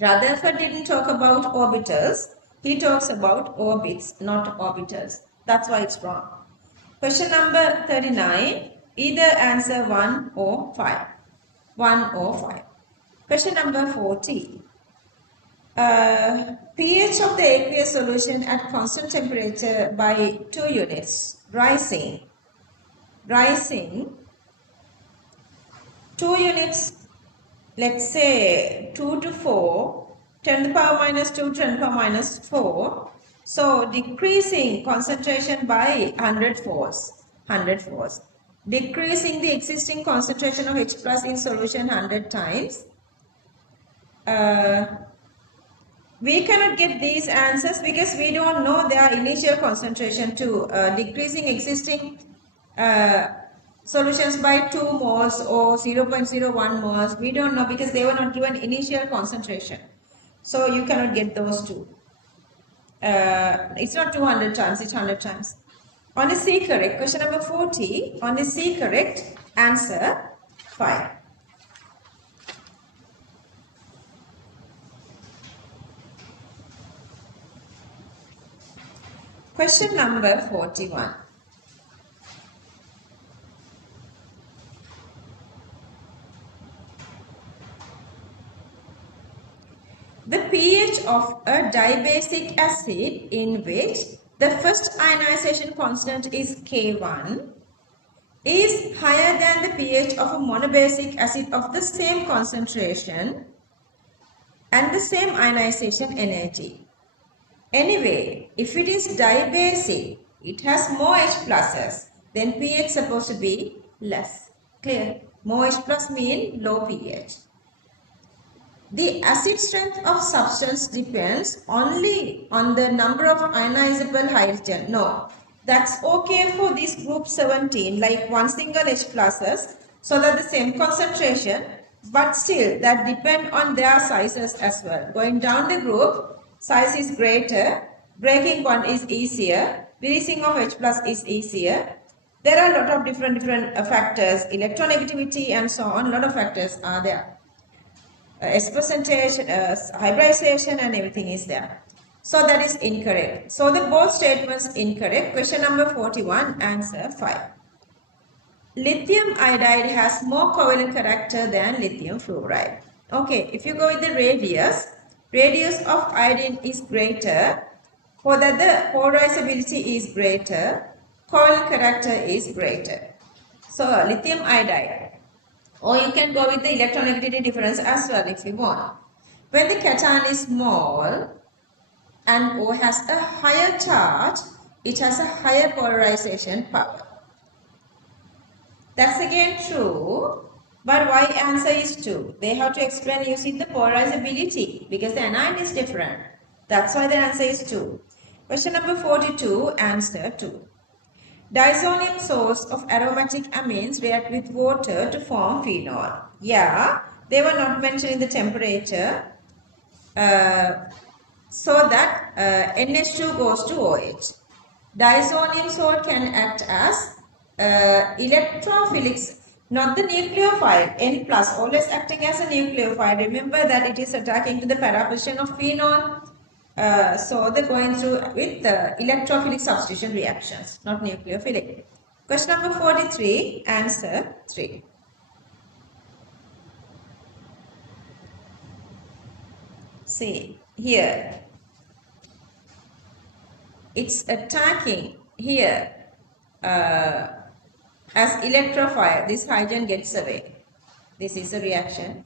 Rutherford didn't talk about orbiters. He talks about orbits, not orbiters. That's why it's wrong. Question number 39. Either answer 1 or 5. 1 or 5. Question number 40. pH of the aqueous solution at constant temperature by 2 units. Rising. 2 units, let's say 2 to 4, 10 to the power minus 2, 10 to the power minus 4. So decreasing concentration by 100 force. Decreasing the existing concentration of H plus in solution 100 times. We cannot get these answers because we don't know their initial concentration too. Decreasing existing solutions by 2 moles or 0.01 moles, we don't know because they were not given initial concentration. So you cannot get those two. It's not 200 times, it's 100 times. On the C correct, question number 40, on the C correct, answer 5. Question number 41. The pH of a dibasic acid in which the first ionization constant is K1 is higher than the pH of a monobasic acid of the same concentration and the same ionization energy. Anyway, if it is dibasic, it has more H pluses, then pH is supposed to be less. Clear? More H plus mean low pH. The acid strength of substance depends only on the number of ionizable hydrogen. No, that's okay for this group 17, like one single H pluses, so that the same concentration, but still that depend on their sizes as well. Going down the group, size is greater, breaking point is easier, releasing of H plus is easier. There are a lot of different factors, electronegativity and so on, a lot of factors are there. S percentage, hybridization and everything is there. So that is incorrect. So the both statements incorrect. Question number 41, answer 5. Lithium iodide has more covalent character than lithium fluoride. Okay, if you go with the radius of iodine is greater, for that the polarizability is greater, covalent character is greater. So lithium iodide. Or you can go with the electronegativity difference as well if you want. When the cation is small and O has a higher charge, it has a higher polarization power. That's again true, but why answer is 2? They have to explain using the polarizability because the anion is different. That's why the answer is 2. Question number 42, answer 2. Diazonium source of aromatic amines react with water to form phenol. Yeah, they were not mentioned in the temperature. So that NH2 goes to OH. Diazonium salt can act as electrophilic, not the nucleophile. N plus always acting as a nucleophile. Remember that it is attacking to the para position of phenol. So they're going through with the electrophilic substitution reactions, not nucleophilic. Question number 43, answer 3. See here, it's attacking here as electrophile. This hydrogen gets away. This is a reaction.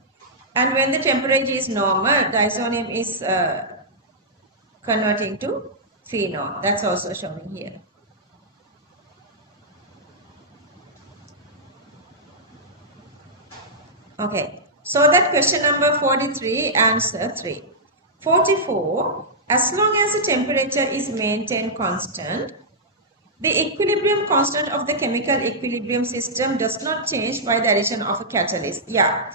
And when the temperature is normal, diazonium is converting to phenol. That's also showing here. Okay, so that question number 43, answer 3. 44, as long as the temperature is maintained constant, the equilibrium constant of the chemical equilibrium system does not change by the addition of a catalyst. Yeah,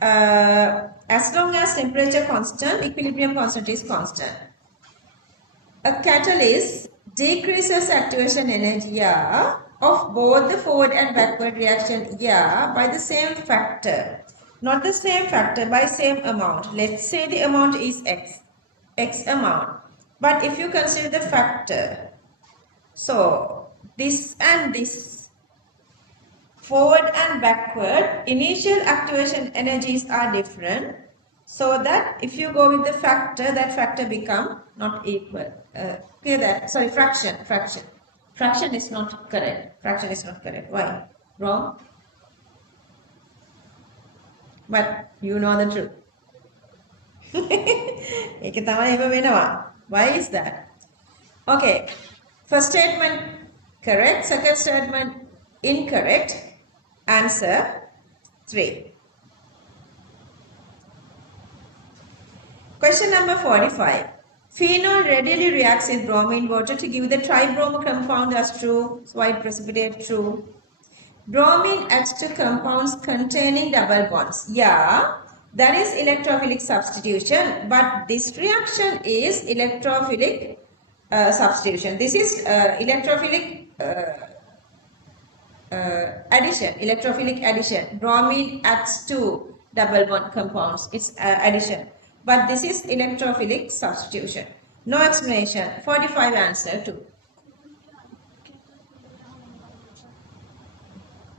as long as temperature constant, equilibrium constant is constant. A catalyst decreases activation energy, yeah, of both the forward and backward reaction, yeah, by the same factor. Not the same factor, by same amount. Let's say the amount is x amount. But if you consider the factor, so this and this, forward and backward, initial activation energies are different. So that if you go with the factor, that factor become not equal. Okay, that, sorry, fraction. Fraction is not correct. Fraction is not correct. Why? Wrong? But you know the truth. Why is that? Okay. First statement correct. Second statement incorrect. Answer 3. Question number 45. Phenol readily reacts with bromine water to give the tribromo compound as true. White precipitate true. Bromine adds to compounds containing double bonds. Yeah, that is electrophilic substitution, but this reaction is electrophilic substitution. This is electrophilic addition. Electrophilic addition. Bromine adds to double bond compounds. It's addition. But this is electrophilic substitution. No explanation. 45 answer 2.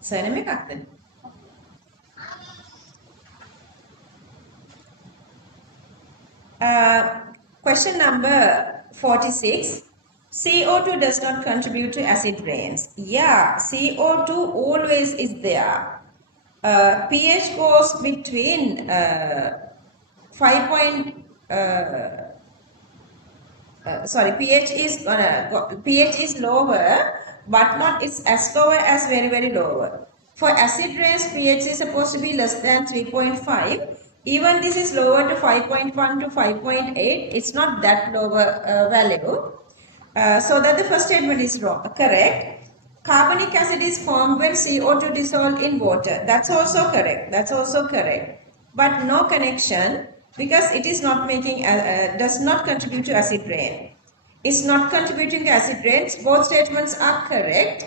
Surname එකක්ද? Question number 46. CO2 does not contribute to acid rains. Yeah, CO2 always is there. pH goes between 5. pH is lower, but not it's as lower as very lower. For acid rains, pH is supposed to be less than 3.5. Even this is lower to 5.1 to 5.8. It's not that lower value. So that the first statement is wrong. Correct. Carbonic acid is formed when CO2 dissolved in water. That's also correct. That's also correct. But no connection because it is not making does not contribute to acid rain. It's not contributing to acid rains. Both statements are correct.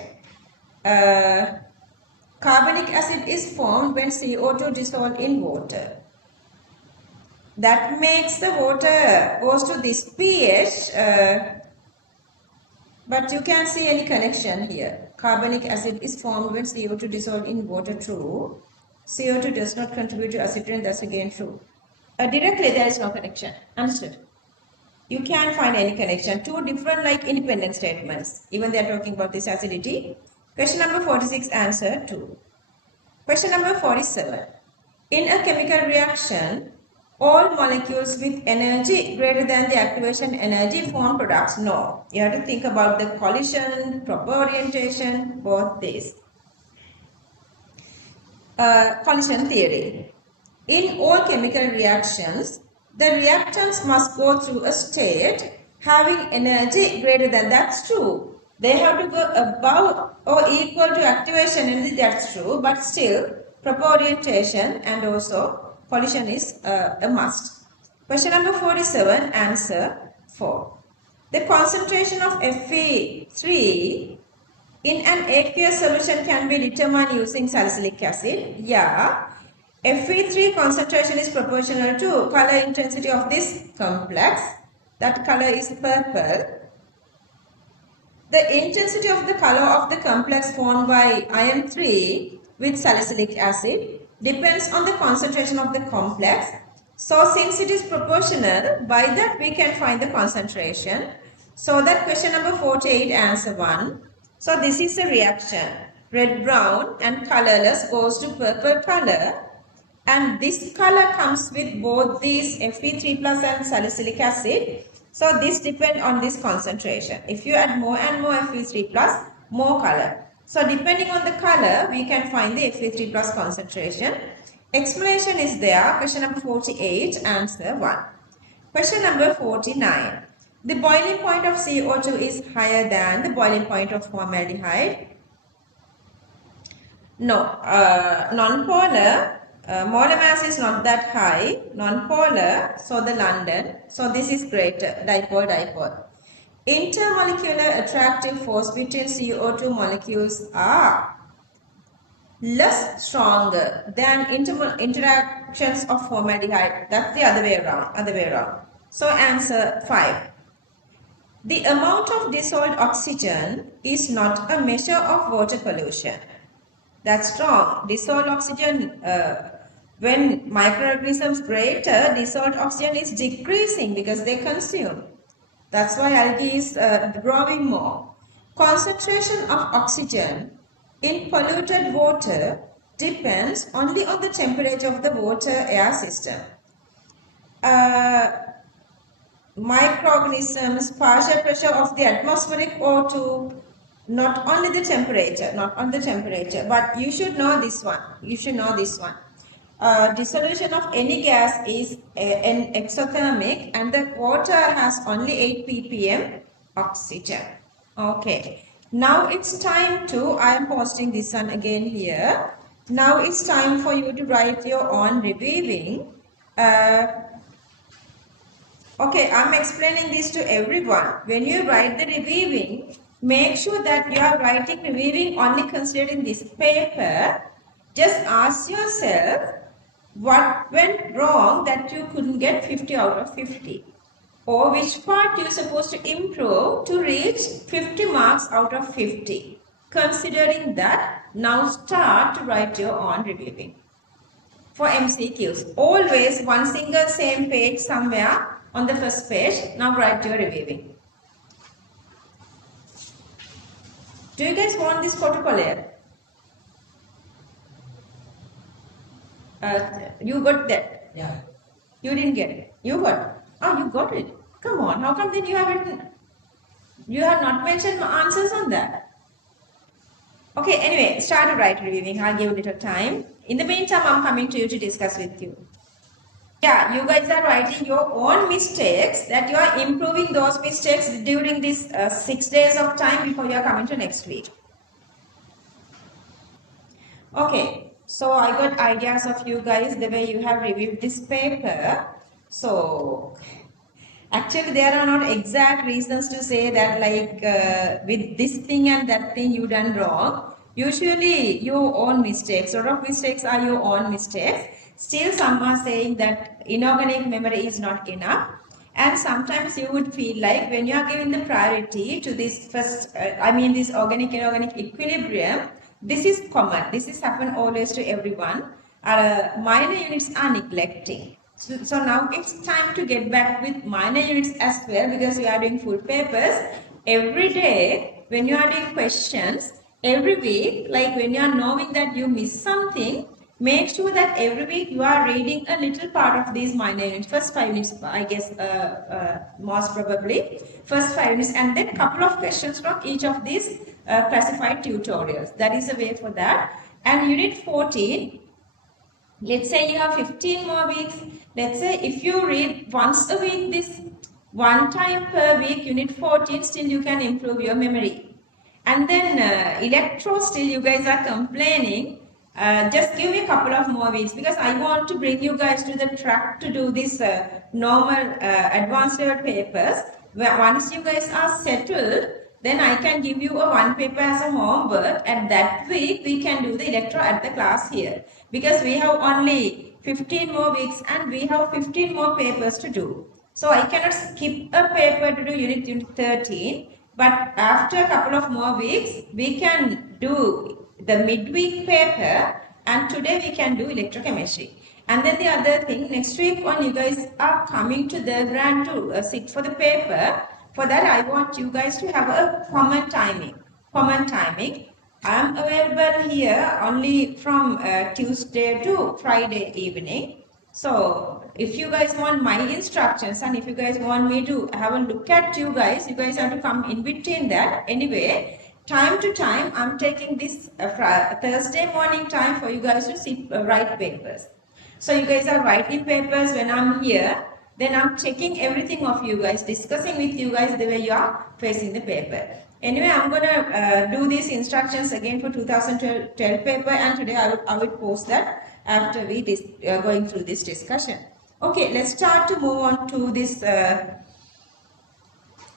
Carbonic acid is formed when CO2 dissolved in water. That makes the water goes to this pH, but you can't see any connection here. Carbonic acid is formed when CO2 dissolved in water, true. CO2 does not contribute to acid rain, that's again true. Directly there is no connection, understood? You can't find any connection. Two different like independent statements, even they are talking about this acidity. Question number 46, answer 2. Question number 47. In a chemical reaction, all molecules with energy greater than the activation energy form products. No. You have to think about the collision, proper orientation, both these. Collision theory. In all chemical reactions, the reactants must go through a state having energy greater than, that's true. They have to go above or equal to activation energy, that's true, but still proper orientation and also collision is a must. Question number 47, answer 4. The concentration of Fe3 in an aqueous solution can be determined using salicylic acid. Yeah, Fe3 concentration is proportional to color intensity of this complex. That color is purple. The intensity of the color of the complex formed by iron 3 with salicylic acid depends on the concentration of the complex. So since it is proportional, by that we can find the concentration. So that question number 48, answer 1. So this is a reaction. Red, brown and colorless goes to purple color. And this color comes with both these Fe3 plus and salicylic acid. So this depends on this concentration. If you add more and more Fe3 plus, more color. So depending on the color, we can find the Fe3 plus concentration. Explanation is there. Question number 48, answer 1. Question number 49. The boiling point of CO2 is higher than the boiling point of formaldehyde. No, non-polar, molar mass is not that high, non-polar, so the London, so this is greater, dipole-dipole. Intermolecular attractive force between CO2 molecules are less stronger than interactions of formaldehyde. That's the other way around. So answer 5. The amount of dissolved oxygen is not a measure of water pollution. That's wrong. Dissolved oxygen, when microorganisms greater, dissolved oxygen is decreasing because they consume. That's why algae is growing more. Concentration of oxygen in polluted water depends only on the temperature of the water-air system. Microorganisms, partial pressure of the atmospheric O2, not only the temperature, but you should know this one. Dissolution of any gas is an exothermic and the water has only 8 ppm oxygen. Okay. Now it's time to, I am posting this one again here. Now it's time for you to write your own reviewing. Okay, I'm explaining this to everyone. When you write the reviewing, make sure that you are writing reviewing only considering this paper. Just ask yourself what went wrong that you couldn't get 50 out of 50. Or which part you're supposed to improve to reach 50 marks out of 50. Considering that, now start to write your own reviewing. For MCQs, always one single same page somewhere on the first page. Now write your reviewing. Do you guys want this protocol? You got that? Yeah. You didn't get it. You got? Oh, you got it. Come on. How come then you haven't? You have not mentioned answers on that. Okay. Anyway, start to write reviewing. I'll give a little time. In the meantime, I'm coming to you to discuss with you. Yeah, you guys are writing your own mistakes, that you are improving those mistakes during these 6 days of time before you are coming to next week. Okay, so I got ideas of you guys the way you have reviewed this paper. So actually there are not exact reasons to say that like with this thing and that thing you done wrong. Usually your own mistakes, sort of mistakes are your own mistakes. Still some are saying that inorganic memory is not enough. And sometimes you would feel like when you are giving the priority to this first, this organic-inorganic equilibrium, this is common. This is happen always to everyone. Minor units are neglecting. So now it's time to get back with minor units as well because we are doing full papers. Every day when you are doing questions, every week, like when you are knowing that you miss something, make sure that every week you are reading a little part of these minor units. First 5 minutes, I guess, most probably. First 5 minutes and then couple of questions from each of these classified tutorials. That is a way for that. And unit 14, let's say you have 15 more weeks. Let's say if you read once a week, this one time per week, unit 14, still you can improve your memory. And then electro, still you guys are complaining. Just give me a couple of more weeks because I want to bring you guys to the track to do this normal advanced level papers. Where once you guys are settled, then I can give you a one paper as a homework, and that week we can do the electro at the class here because we have only 15 more weeks and we have 15 more papers to do. So I cannot skip a paper to do unit 13. But after a couple of more weeks, we can do the midweek paper, and today we can do electrochemistry. And then the other thing, next week when you guys are coming to the grant to sit for the paper, for that I want you guys to have a common timing. Common timing. I am available here only from Tuesday to Friday evening. So if you guys want my instructions and if you guys want me to have a look at you guys have to come in between that. Anyway, time to time I'm taking this Thursday morning time for you guys to sit write papers. So you guys are writing papers when I'm here. Then I'm checking everything of you guys, discussing with you guys the way you are facing the paper. Anyway, I'm going to do these instructions again for 2012 paper, and today I will post that after we going through this discussion. Okay, let's start to move on to this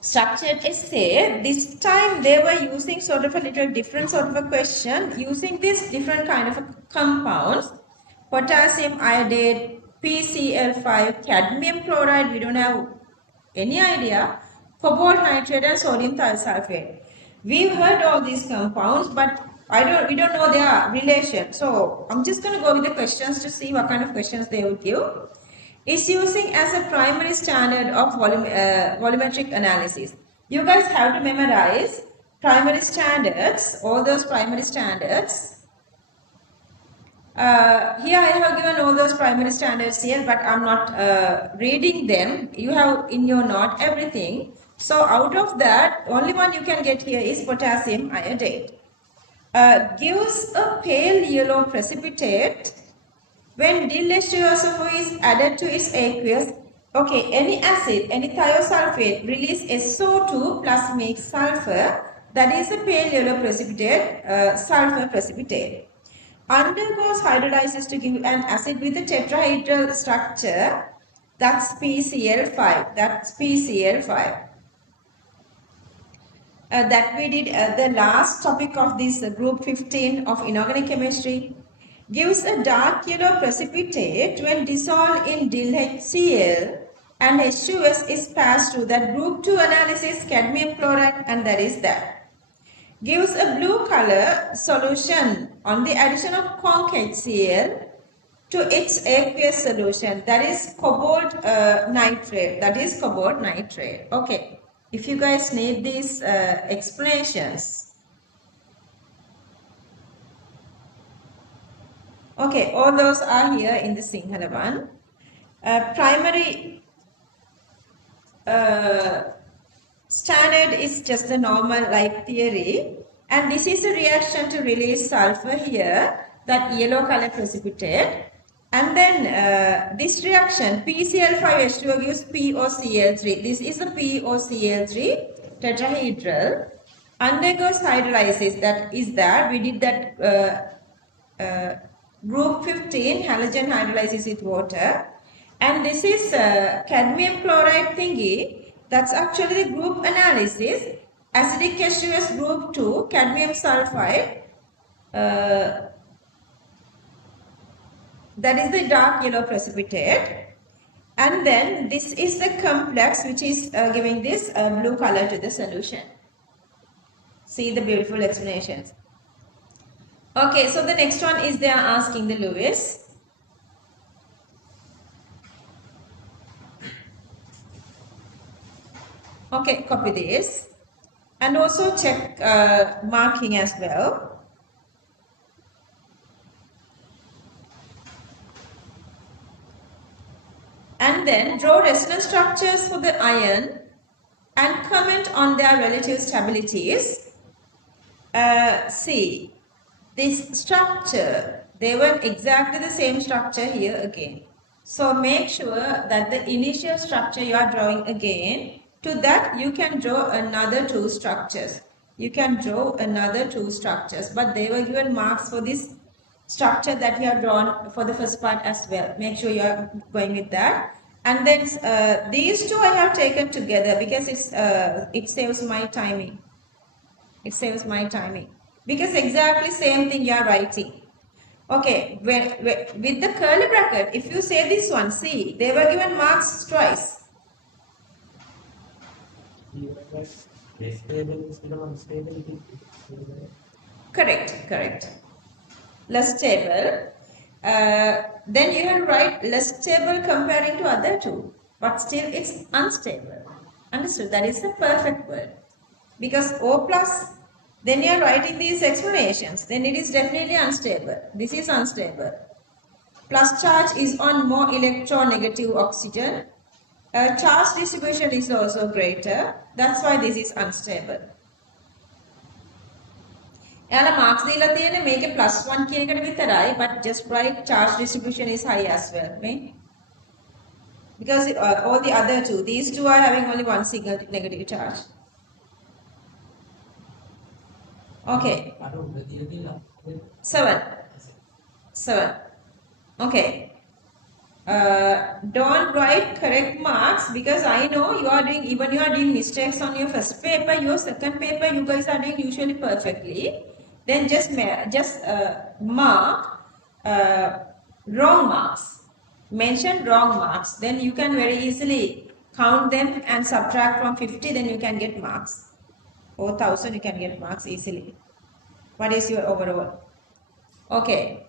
structured essay. This time they were using sort of a little different sort of a question, using this different kind of compounds. Potassium iodide, PCl5, cadmium chloride, we don't have any idea, cobalt nitrate and sodium thiosulfate. We've heard all these compounds, but we don't know their relation. So I'm just going to go with the questions to see what kind of questions they would give. Is using as a primary standard of volumetric analysis. You guys have to memorize primary standards, all those primary standards. Here I have given all those primary standards here, but I'm not reading them. You have in your note everything. So out of that, only one you can get here is potassium iodide. Gives a pale yellow precipitate when dill H2SO4 is added to its aqueous. Okay, any acid, any thiosulfate release SO2 plus makes sulfur. That is a pale yellow precipitate, sulfur precipitate. Undergoes hydrolysis to give an acid with a tetrahedral structure. That's PCl5. That's PCl5. That we did the last topic of this group 15 of inorganic chemistry. Gives a dark yellow precipitate when dissolved in dill HCl and H2S is passed through that group 2 analysis, cadmium chloride, and that is that. Gives a blue color solution on the addition of conc HCl to its aqueous solution, that is cobalt nitrate. That is cobalt nitrate. Okay, if you guys need these explanations. Okay, all those are here in the Sinhala one. Primary standard is just the normal like theory, and this is a reaction to release sulfur here, that yellow color precipitate, and then this reaction PCl5H2O gives POCl3. This is a POCl3 tetrahedral, undergoes hydrolysis. That is that we did that group 15 halogen hydrolysis with water, and this is cadmium chloride thingy. That's actually the group analysis. Acidic H2S group 2, cadmium sulfide. That is the dark yellow precipitate. And then this is the complex which is giving this blue color to the solution. See the beautiful explanations. Okay, so the next one is they are asking the Lewis. Okay, copy this and also check marking as well. And then draw resonance structures for the iron and comment on their relative stabilities. See, this structure, they were exactly the same structure here again. So make sure that the initial structure you are drawing again, to that you can draw another two structures. you can draw another two structures, but they were given marks for this structure that you have drawn for the first part as well. Make sure you are going with that. And then these two I have taken together because it saves my timing. It saves my timing because exactly same thing you are writing. Okay, with the curly bracket, if you say this one, see, they were given marks twice. Correct. Less stable. Then you will write less stable comparing to other two, but still it's unstable. Understood? That is the perfect word. Because O plus, then you are writing these explanations, then it is definitely unstable. This is unstable. Plus charge is on more electronegative oxygen. Charge distribution is also greater. That's why this is unstable. එයාලා marks දීලා තියෙන්නේ මේකේ +1 කියන එකට විතරයි, but just write charge distribution is high as well, right? Because all the other two, these two are having only one single negative charge. Okay. 7. Okay. Don't write correct marks because I know you are doing mistakes on your first paper. Your second paper you guys are doing usually perfectly. Then just mark wrong marks. Mention wrong marks. Then you can very easily count them and subtract from 50. Then you can get marks. Or 1000 you can get marks easily. What is your overall? Okay.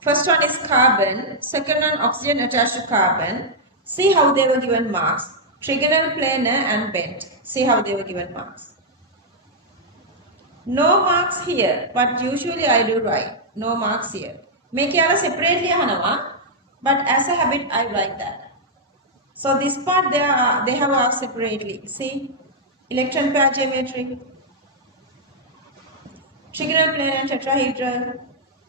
First one is carbon, second one oxygen attached to carbon. See how they were given marks. Trigonal, planar and bent. See how they were given marks. No marks here, but usually I do write. No marks here. Make it separately, but as a habit I write that. So this part they have asked separately. See, electron pair geometry, trigonal, planar and tetrahedral.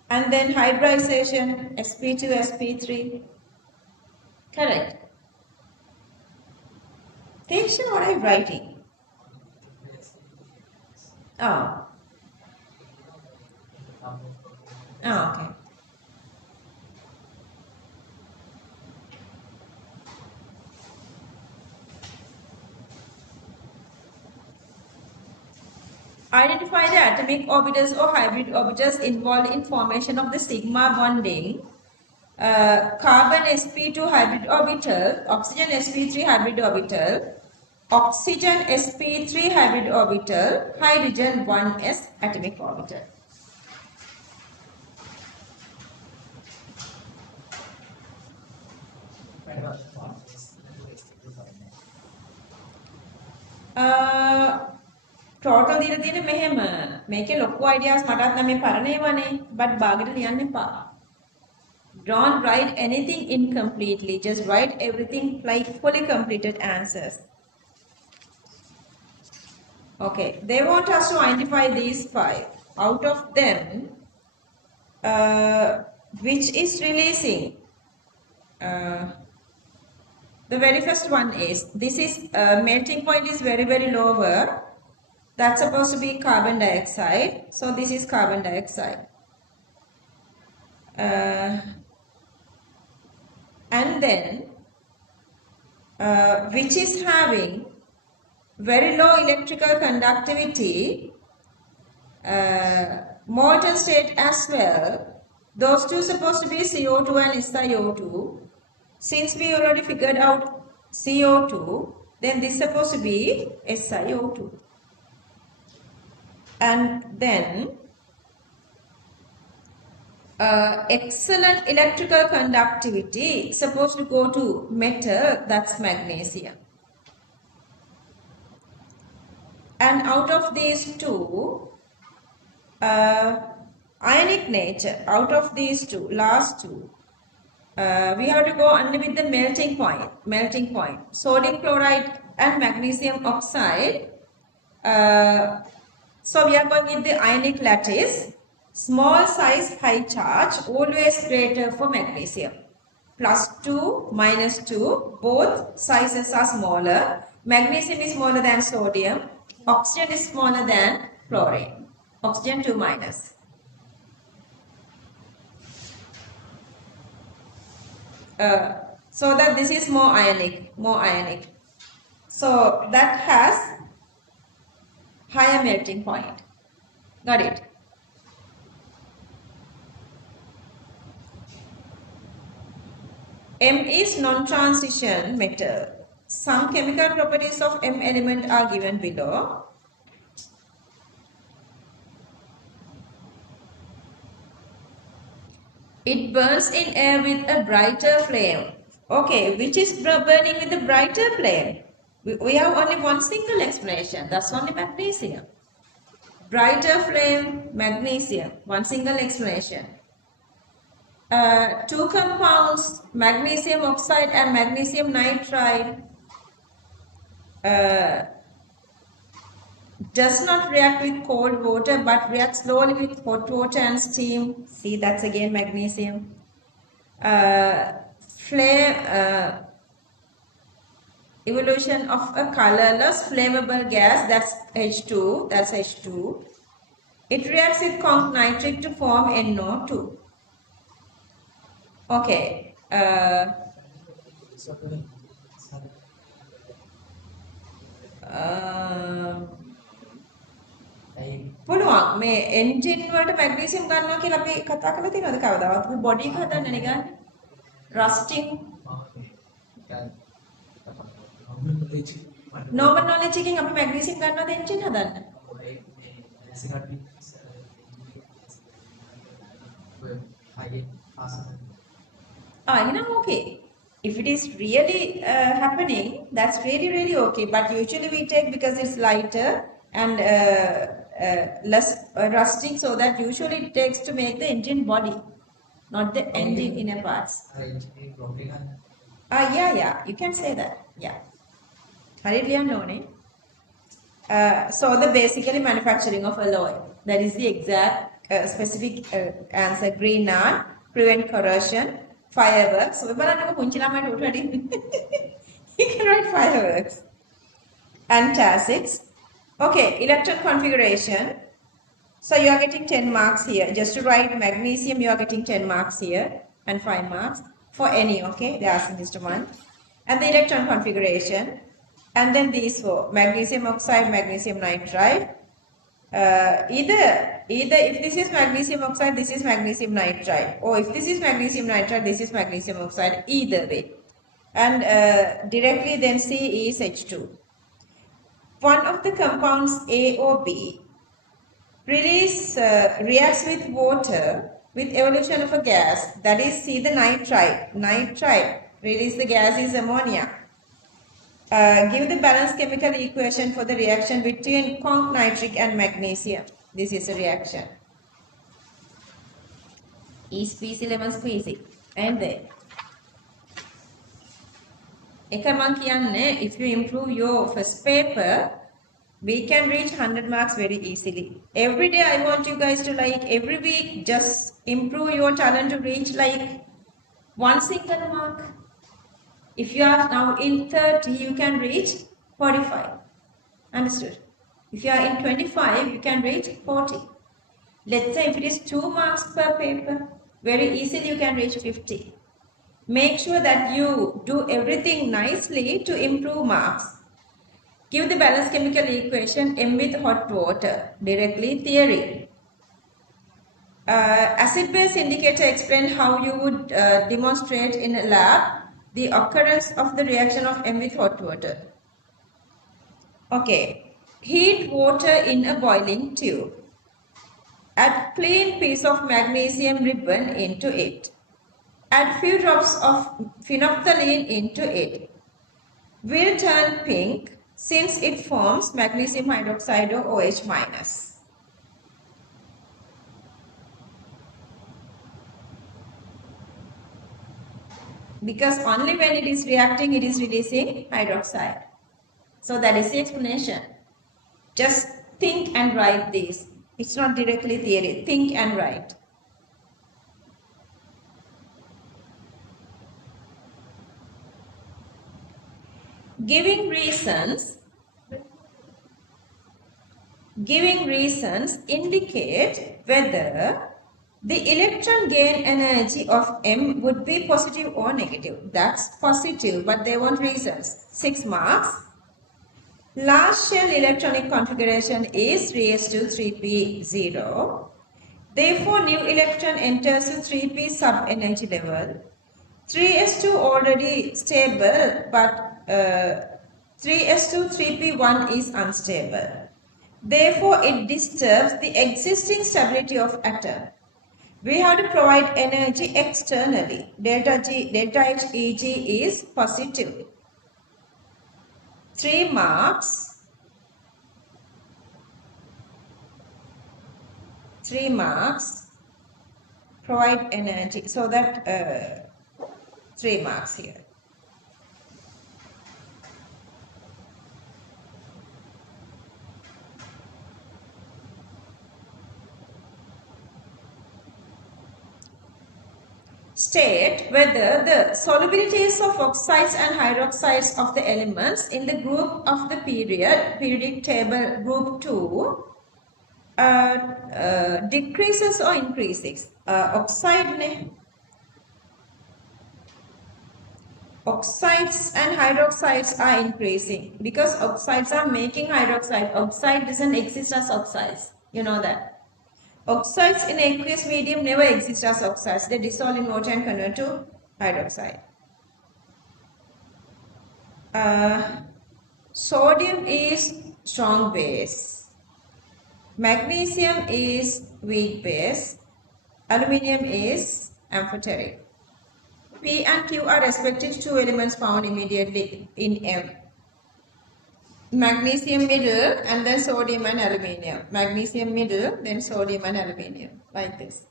And then hybridization, sp2, sp3. Correct. Attention what I'm writing. Oh. Okay. Identify the atomic orbitals or hybrid orbitals involved in formation of the sigma bonding. Carbon sp2 hybrid orbital, oxygen sp3 hybrid orbital, oxygen sp3 hybrid orbital, hydrogen 1s atomic orbital. Total දීලා තියෙන්නේ මෙහෙම. මේකේ ලොකු ideas මටත් නම් මේ පරණේවනේ. but බාගෙට ලියන්න එපා. Don't write anything incompletely. Just write everything like fully completed answers. Okay. They want us to identify these 5. Out of them, which is releasing? The very first one is, this is melting point is very, very lower. That's supposed to be carbon dioxide. So this is carbon dioxide. And then, which is having very low electrical conductivity, molten state as well. Those two supposed to be CO2 and SiO2. Since we already figured out CO2, then this is supposed to be SiO2. And then excellent electrical conductivity supposed to go to metal, that's magnesium. And out of these two, ionic nature, out of these two, last two, we have to go only with the melting point. Sodium chloride and magnesium oxide. So we are going with the ionic lattice. Small size, high charge, always greater for magnesium. +2, -2, both sizes are smaller. Magnesium is smaller than sodium. Oxygen is smaller than chlorine. Oxygen 2 minus. So that this is more ionic. So that has higher melting point. Got it? M is non-transition metal. Some chemical properties of M element are given below. It burns in air with a brighter flame. Okay, which is burning with a brighter flame? We have only one single explanation. That's only magnesium. Brighter flame, magnesium. One single explanation. Two compounds, magnesium oxide and magnesium nitride, does not react with cold water but reacts slowly with hot water and steam. See, that's again magnesium. Flame evolution of a colorless flammable gas, that's H2. It reacts with conc nitric to form NO2. Okay. පුළුවන් මේ engine වලට magnesium ගන්නවා කියලා අපි කතා කරලා තියෙනවද කවදාවත්? අපි බොඩි එක හදන්නනේ ගන්න. රස්ටිං normal knowledge එකෙන් අපි මැග්නීසියම් ගන්නවද එන්ජින් හදන්න? එහෙනම් okay. If it is really happening, that's really okay. But usually we take because it's lighter and less rusting, so that usually it takes to make the engine body, not the engine inner parts. Yeah, you can say that. Yeah. So the basically manufacturing of alloy. That is the exact specific answer. Green iron, prevent corrosion, fireworks. So you can write fireworks. Antacids. Okay, electron configuration. So you are getting 10 marks here. Just to write magnesium, you are getting 10 marks here and 5 marks for any, okay? They are asking this to one. And the electron configuration. And then these four, magnesium oxide, magnesium nitride. Either if this is magnesium oxide, this is magnesium nitride. Or if this is magnesium nitride, this is magnesium oxide. Either way. And directly then C is H2. One of the compounds A or B reacts with water with evolution of a gas. That is C, the nitride. Release the gas is ammonia. Give the balanced chemical equation for the reaction between conc nitric and magnesium. This is a reaction. E species, lemon species. And then if you improve your first paper, we can reach 100 marks very easily. Every day I want you guys to every week just improve your talent to reach one single mark. If you are now in 30, you can reach 45. Understood? If you are in 25, you can reach 40. Let's say if it is 2 marks per paper, very easily you can reach 50. Make sure that you do everything nicely to improve marks. Give the balanced chemical equation M with hot water. Directly theory. Acid-base indicator explain how you would demonstrate in a lab the occurrence of the reaction of M with hot water. Okay. Heat water in a boiling tube. Add clean piece of magnesium ribbon into it. Add few drops of phenolphthalein into it. Will turn pink since it forms magnesium hydroxide or OH minus. Because only when it is reacting, it is releasing hydroxide. So that is the explanation. Just think and write this. It's not directly theory. Think and write. Giving reasons giving reasons indicate whether the electron gain energy of M would be positive or negative. That's positive, but they want reasons. 6 marks. Last shell electronic configuration is 3s2 3p0. Therefore, new electron enters the 3p sub-energy level. 3s2 already stable, but 3s2 3p1 is unstable. Therefore, it disturbs the existing stability of atom. We have to provide energy externally. Delta H Eg is positive. 3 marks. 3 marks. Provide energy. So that 3 marks here. State whether the solubilities of oxides and hydroxides of the elements in the group of the periodic table group 2 decreases or increases. Oxides and hydroxides are increasing because oxides are making hydroxide. Oxide doesn't exist as oxides. You know that. Oxides in aqueous medium never exist as oxides. They dissolve in water and convert to hydroxide. Sodium is strong base. Magnesium is weak base. Aluminium is amphoteric. P and Q are respective two elements found immediately in M. Magnesium middle and then sodium and aluminium. Magnesium middle, then sodium and aluminium. Like this.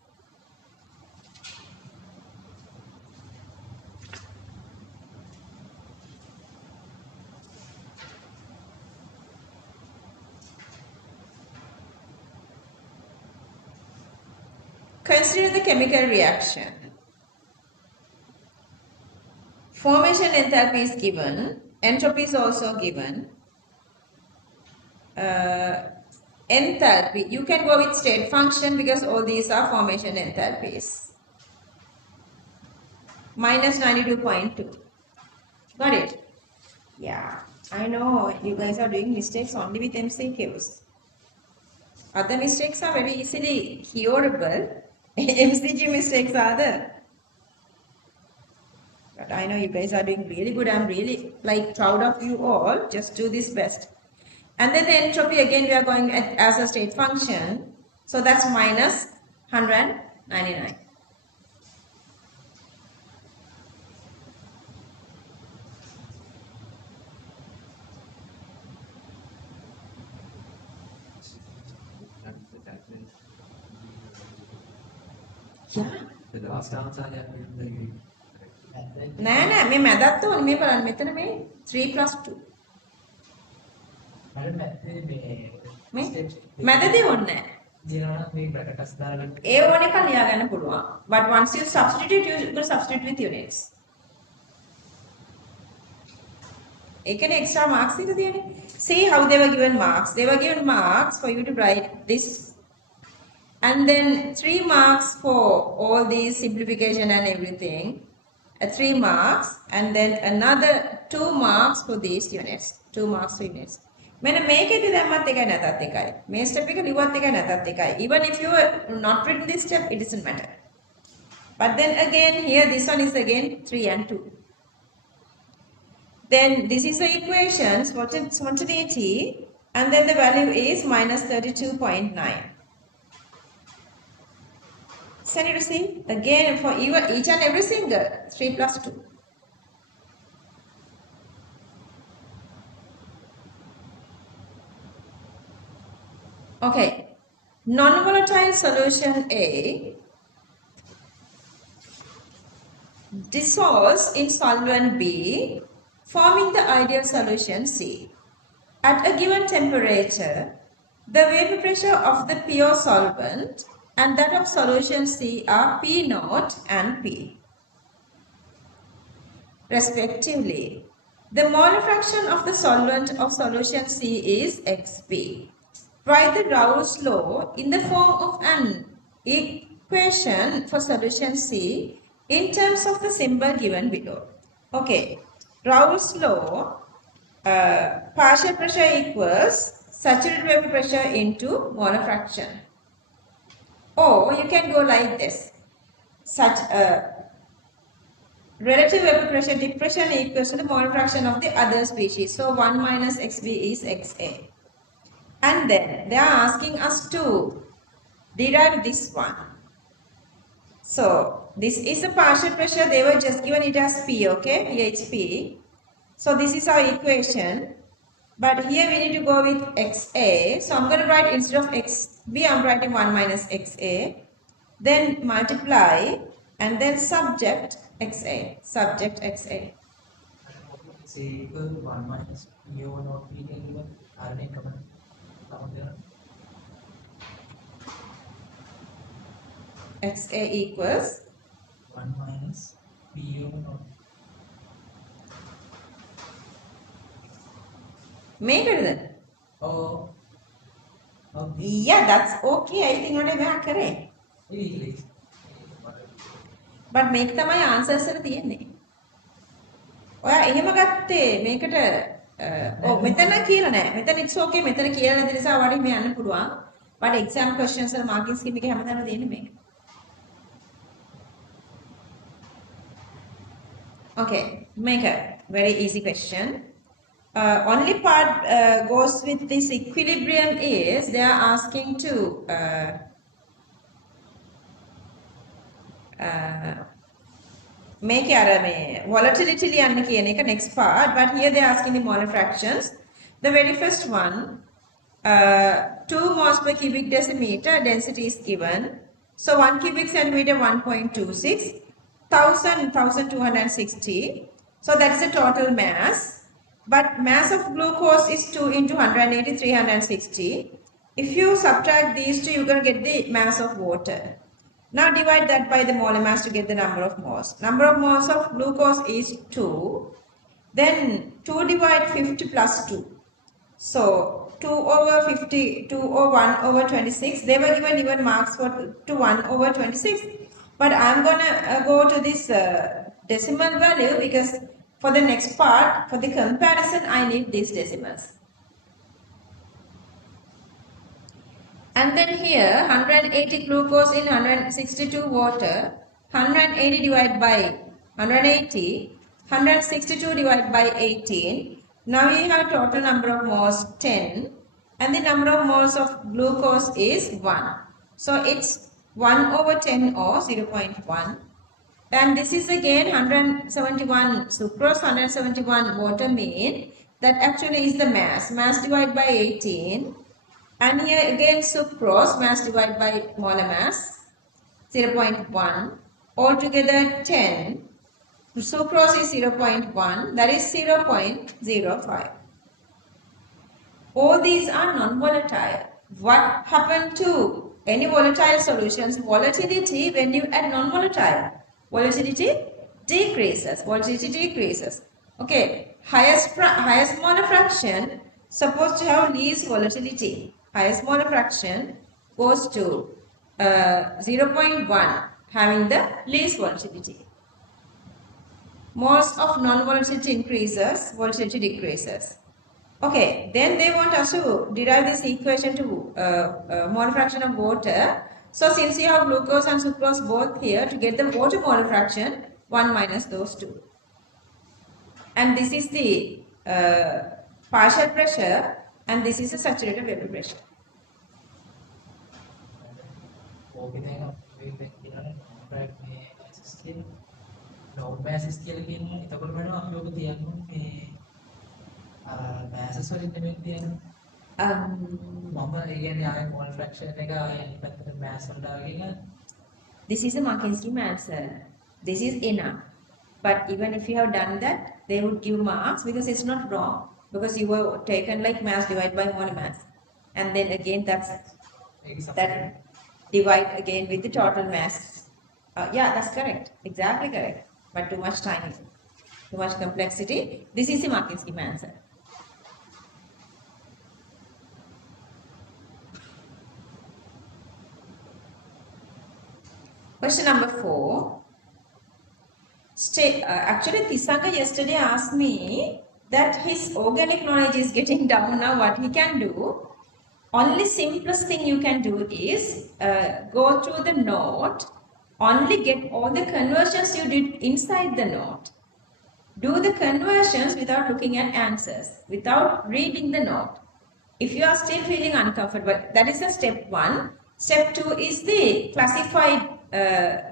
Consider the chemical reaction. Formation enthalpy is given. Entropy is also given. Enthalpy, you can go with state function because all these are formation enthalpies. Minus 92.2. Got it? Yeah, I know you guys are doing mistakes only with MCQs. Other mistakes are very easily curable. MCQ mistakes are there. But I know you guys are doing really good. I'm really proud of you all. Just do this best. And then the entropy again we are going as a state function. So that's minus 199. Yeah. The last answer නෑ මේ මැදත් ඕනේ මේ බලන්න මෙතන මේ 3 plus 2 මේ මැදදී ඕනේ නෑ ඒ ඕනේ එක ලියා ගන්න පුළුවන් but once you substitute you will substitute with units ඒකනේ extra marks එක තියෙන්නේ see how they were given marks for you to write this and then 3 marks for all these simplification and everything 3 marks and then another 2 marks for these units 2 marks for units මෙන්න මේකෙදි දැම්මත් එකයි නැතත් එකයි මේ step එක ලිව්වත් එකයි නැතත් එකයි even if you are not written this step it doesn't matter but then again here this one is again 3 and 2 then this is the equation spontaneity and then the value is minus 32.9 send you to see again for each and every single 3 plus 2 okay non-volatile solution A dissolves in solvent B forming the ideal solution C at a given temperature the vapor pressure of the pure solvent and that of solution C are P0 and P, respectively. The molar fraction of the solvent of solution C is Xp. Write the Raoult's law in the form of an equation for solution C in terms of the symbol given below. Okay, Raoult's law, partial pressure equals saturated vapor pressure into molar fraction. Or you can go like this. Such relative vapor pressure depression equals to the molar fraction of the other species. So 1 minus xv is xa. And then they are asking us to derive this one. So this is a partial pressure. They were just given it as P, okay? Here it's P. So this is our equation. But here we need to go with XA. So I'm going to write instead of XB, I'm writing 1 minus XA. Then multiply and then subject XA. Subject XA. Say equal 1 minus mu not p can given RNA command. XA equals 1 minus mu not. make it then. Oh. Yeah, that's okay. I think what I correct. But make තමයි answers එක තියෙන්නේ. ඔයා එහෙම ගත්තේ මේකට ඔව් මෙතන කියලා නෑ. මෙතන it's okay. මෙතන කියලා නැති නිසා වඩා මේ යන්න පුළුවන්. But exam questions වල marking scheme එකේ හැමදාම දෙන්නේ මේක. Okay, make a very easy question. Only part goes with this equilibrium is they are asking to make volatility ලියන්න කියන එක next part, but here they are asking the molar fractions. The very first one, 2 moles per cubic decimeter density is given. So 1 cubic centimeter 1.26, 1260. So that is the total mass. But mass of glucose is 2 into 180, 360. If you subtract these two, you're going to get the mass of water. Now divide that by the molar mass to get the number of moles. Number of moles of glucose is 2. Then 2 divide 50 plus 2. So 2 over 50, 2 or 1 over 26. They were given even marks for 2 1 over 26. But I'm going to go to this decimal value because for the next part, for the comparison, I need these decimals. And then here 180 glucose in 162 water, 180 divided by 180, 162 divided by 18. Now we have total number of moles 10 and the number of moles of glucose is 1. So it's 1 over 10 or 0.1. And this is again 171 sucrose, 171 water mean. That actually is the mass. Mass divided by 18. And here again sucrose, mass divided by molar mass, 0.1. Altogether 10. Sucrose is 0.1, that is 0.05. All these are non-volatile. What happened to any volatile solutions? Volatility when you add non-volatile. Volatility decreases. Volatility decreases. Okay. Highest molar fraction supposed to have least volatility. Highest molar fraction goes to 0.1 having the least volatility. Moles of non-volatility increases, volatility decreases. Okay, then they want us to derive this equation to molar fraction of water. So since you have glucose and sucrose both here, to get the water molar fraction, 1 minus those two. And this is the partial pressure and this is the saturated vapor pressure. This is a marking scheme answer. This is enough. But even if you have done that, they would give marks because it's not wrong. Because you were taken like mass divided by molar mass. And then again that divide again with the total mass. Yeah, that's correct. Exactly correct. But too much time, too much complexity. This is the marking scheme answer. Question number 4. Actually, Tisanga yesterday asked me that his organic knowledge is getting down now. What he can do? Only simplest thing you can do is go through the note, only get all the conversions you did inside the note. Do the conversions without looking at answers, without reading the note. If you are still feeling uncomfortable, that is a step 1. Step 2 is the classified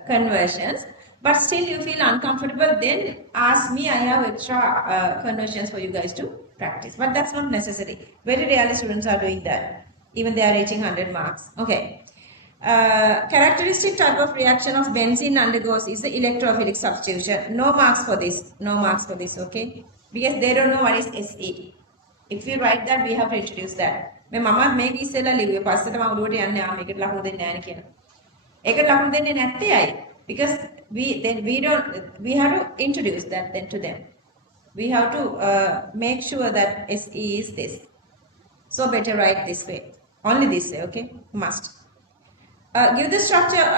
conversions, but still you feel uncomfortable, then ask me, I have extra conversions for you guys to practice. But that's not necessary. Very rarely students are doing that, even they are reaching 100 marks. Okay. Characteristic type of reaction of benzene undergoes is the electrophilic substitution. No marks for this. No marks for this, okay? Because they don't know what is SE. If we write that, we have to introduce that. මේ මම මේ විශ්සලා ලිව්වේ පස්සේ තමයි උඩට යන්නේ මේකට ලකුණු දෙන්නේ නැහැ නේ කියලා. ඒකට ලකුණු දෙන්නේ නැත්තේ ඇයි? Because we have to introduce that then to them. We have to make sure that SE is this. So better write this way. Only this way, okay? Must. Give the structure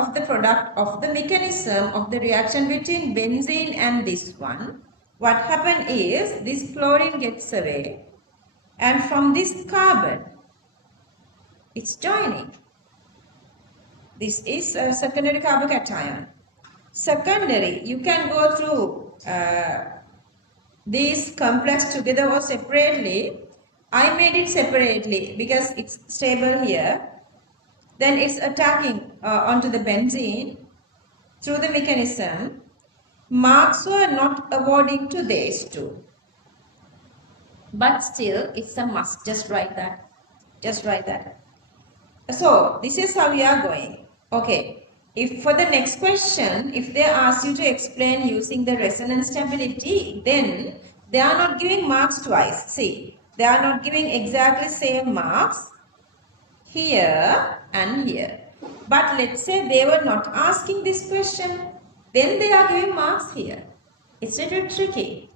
of the product of the mechanism of the reaction between benzene and this one. What happened is this chlorine gets away and from this carbon it's joining. This is a secondary carbocation. Secondary, you can go through these complex together or separately. I made it separately because it's stable here. Then it's attacking onto the benzene through the mechanism. Marks were not awarding to these two. But still, it's a must. Just write that. Just write that. So, this is how we are going. Okay. If for the next question, if they ask you to explain using the resonance stability, then they are not giving marks twice. See, they are not giving exactly same marks here and here. But let's say they were not asking this question, then they are giving marks here. It's a little tricky.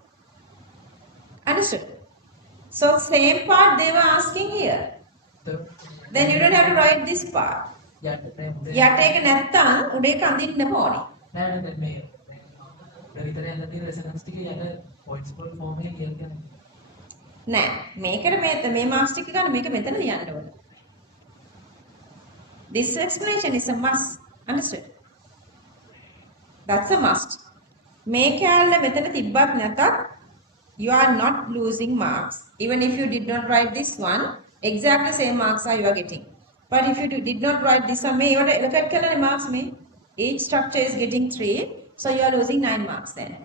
Understood? So same part they were asking here. Then you don't have to write this part. යට එක නැත්තම් උඩේ කඳින්න ඕනේ. නෑ නෑ මේ විතරේ යන තියෙන රෙසනන්ස් ටිකේ යන පොයින්ට්ස් වල ෆෝම් එකේ කියලා කියන්නේ. නෑ මේකට මේ මාක්ස් ටික ගන්න මේක මෙතන ලියන්න ඕනේ. This explanation is a must. Understood? That's a must. මේ කැලේ මෙතන තිබ්බත් නැතත් you are not losing marks. Even if you did not write this one, exactly same marks are you are getting. But if you did not write this one, you are allocate marks. Each structure is getting 3, so you are losing 9 marks then.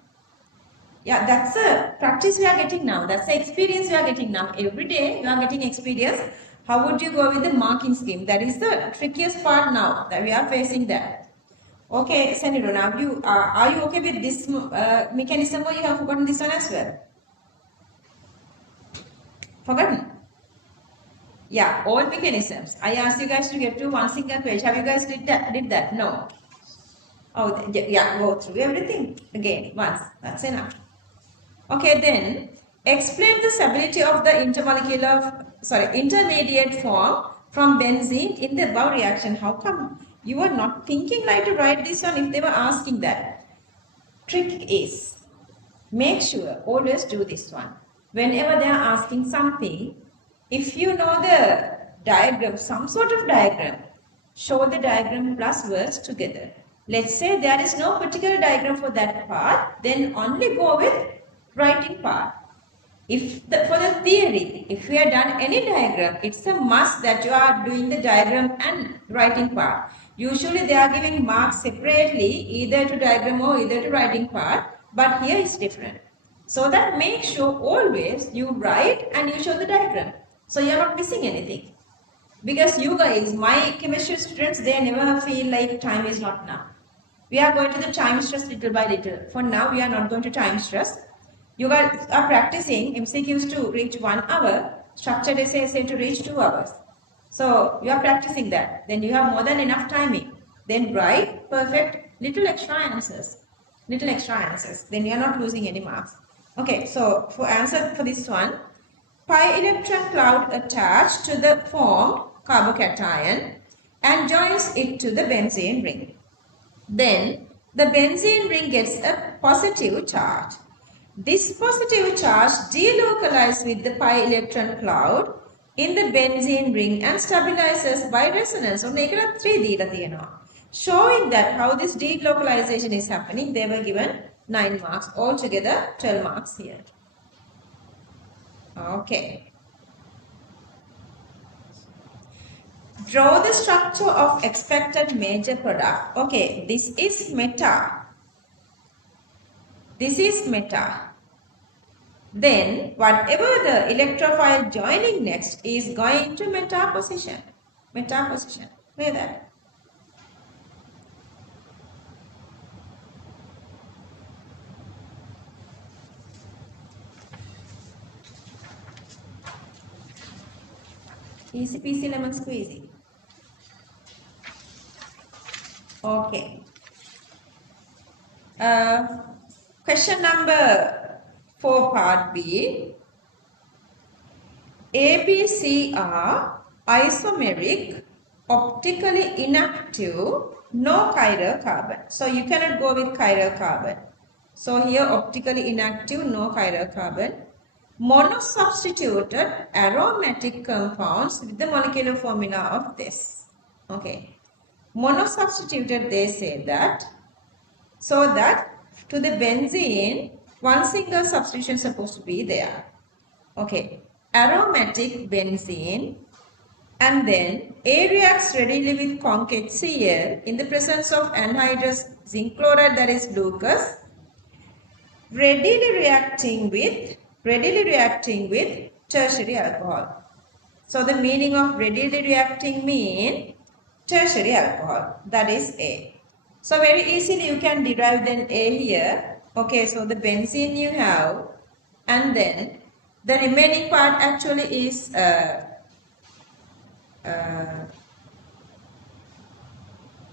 Yeah, that's the practice we are getting now. That's the experience we are getting now. Every day you are getting experience. How would you go with the marking scheme? That is the trickiest part now that we are facing that. Okay, Senator, now are you okay with this mechanism or you have forgotten this one as well? Forgotten? Yeah, all mechanisms. I asked you guys to get to one single page. Have you guys did that? No. Oh, yeah, go through everything again once. That's enough. Okay, then explain the stability of the intermediate form from benzene in the above reaction. How come you were not thinking like to write this one if they were asking that? Trick is, make sure always do this one. Whenever they are asking something, if you know the diagram, some sort of diagram, show the diagram plus words together. Let's say there is no particular diagram for that part, then only go with writing part. For the theory, if we have done any diagram, it's a must that you are doing the diagram and writing part. Usually they are giving marks separately, either to diagram or either to writing part, but here is different. So that make sure always you write and you show the diagram. So you are not missing anything. Because you guys, my chemistry students, they never feel like time is not now. We are going to the time stress little by little. For now, we are not going to time stress. You guys are practicing MCQs to reach 1 hour, structured essay to reach 2 hours. So you are practicing that. Then you have more than enough timing. Then write perfect little extra answers. Little extra answers. Then you are not losing any marks. Okay, so for answer for this one, pi electron cloud attached to the formed carbocation and joins it to the benzene ring. then the benzene ring gets a positive charge. This positive charge delocalizes with the pi electron cloud in the benzene ring and stabilizes by resonance. So, 3 දීලා තියෙනවා. Showing that how this delocalization is happening, they were given 9 marks. Altogether 12 marks here. Okay. Draw the structure of expected major product. Okay, this is meta. This is meta. Then whatever the electrophile joining next is going to meta position. Meta position. Clear that? Easy peasy lemon squeezy. Okay. Question number 4 part B. A, B, C are isomeric, optically inactive, no chiral carbon. So you cannot go with chiral carbon. So here optically inactive, no chiral carbon. Monosubstituted aromatic compounds with the molecular formula of this. Okay. Monosubstituted, they say that, so that to the benzene, one single substitution is supposed to be there. Okay. Aromatic benzene, and then A reacts readily with conc HCl in the presence of anhydrous zinc chloride, that is glucose, readily reacting with tertiary alcohol. So the meaning of readily reacting mean tertiary alcohol, that is A. So very easily you can derive then A here. Okay, so the benzene you have, and then the remaining part actually is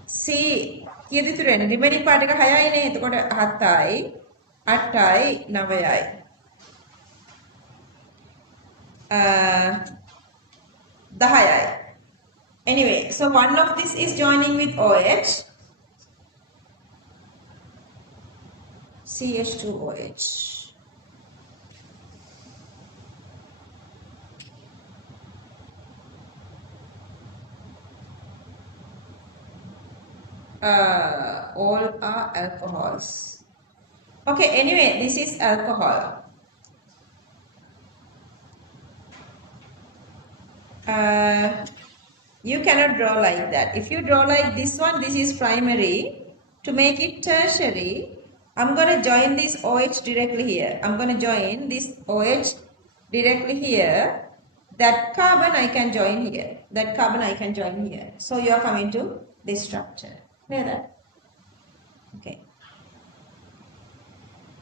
C. Kiyada turena remaining part එක 6යි නේ. එතකොට 7යි 8යි 9යි 10යි. Anyway, so one of this is joining with OH, CH2OH. All are alcohols. Okay, anyway, this is alcohol. You cannot draw like that. If you draw like this one, this is primary. To make it tertiary, I'm going to join this OH directly here. I'm going to join this OH directly here. That carbon I can join here. That carbon I can join here. So you are coming to this structure. Clear that? Okay.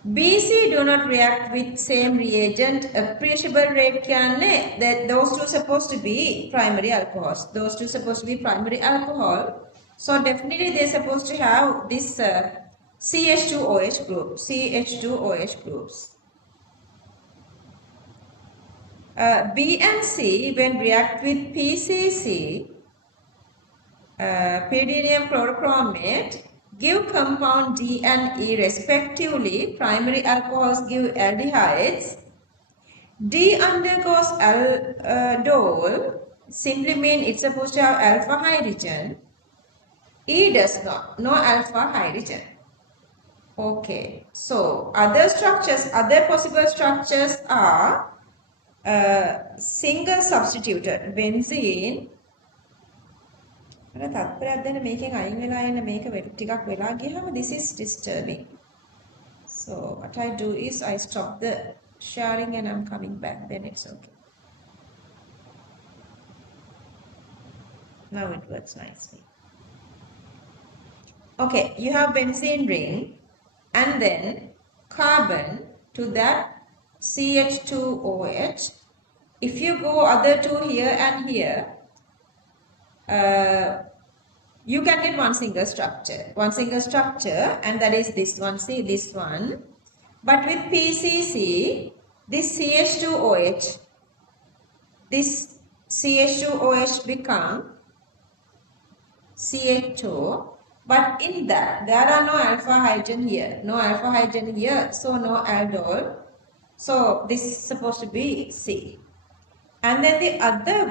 BC do not react with same reagent. Appreciable rate කියන්නේ that those two supposed to be primary alcohols. Those two supposed to be primary alcohol. So definitely they're supposed to have this CH2OH group. CH2OH groups. B and C when react with PCC, pyridinium chlorochromate, give compound D and E respectively. Primary alcohols give aldehydes. D undergoes aldol, simply mean it's supposed to have alpha hydrogen. E does not, no alpha hydrogen. Okay, so other structures, other possible structures are single substituted benzene. This is disturbing. So what I do is I stop the sharing and I'm coming back, then it's okay. Now it works nicely. Okay, you have benzene ring and then carbon to that CH2OH. If you go other two here and here, you can get one single structure, and that is this one. See this one. But with PCC, this CH2OH, become CH2 But in that, there are no alpha hydrogen here. No alpha hydrogen here, so no aldol. So this is supposed to be C. And then the other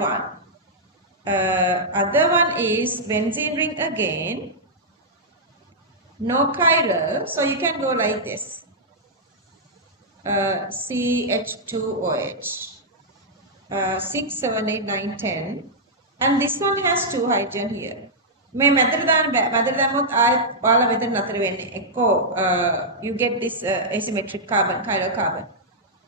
one is benzene ring again. No chiral, so you can go like this. CH2OH. 6, 7, 8, 9, 10. And this one has 2 hydrogen here. මේ මැදට දාන්න බෑ. මැදට දැම්මොත් ආයෙත් ඔයාලා මෙතන නතර වෙන්නේ. එක්කෝ you get this asymmetric carbon, chiral carbon.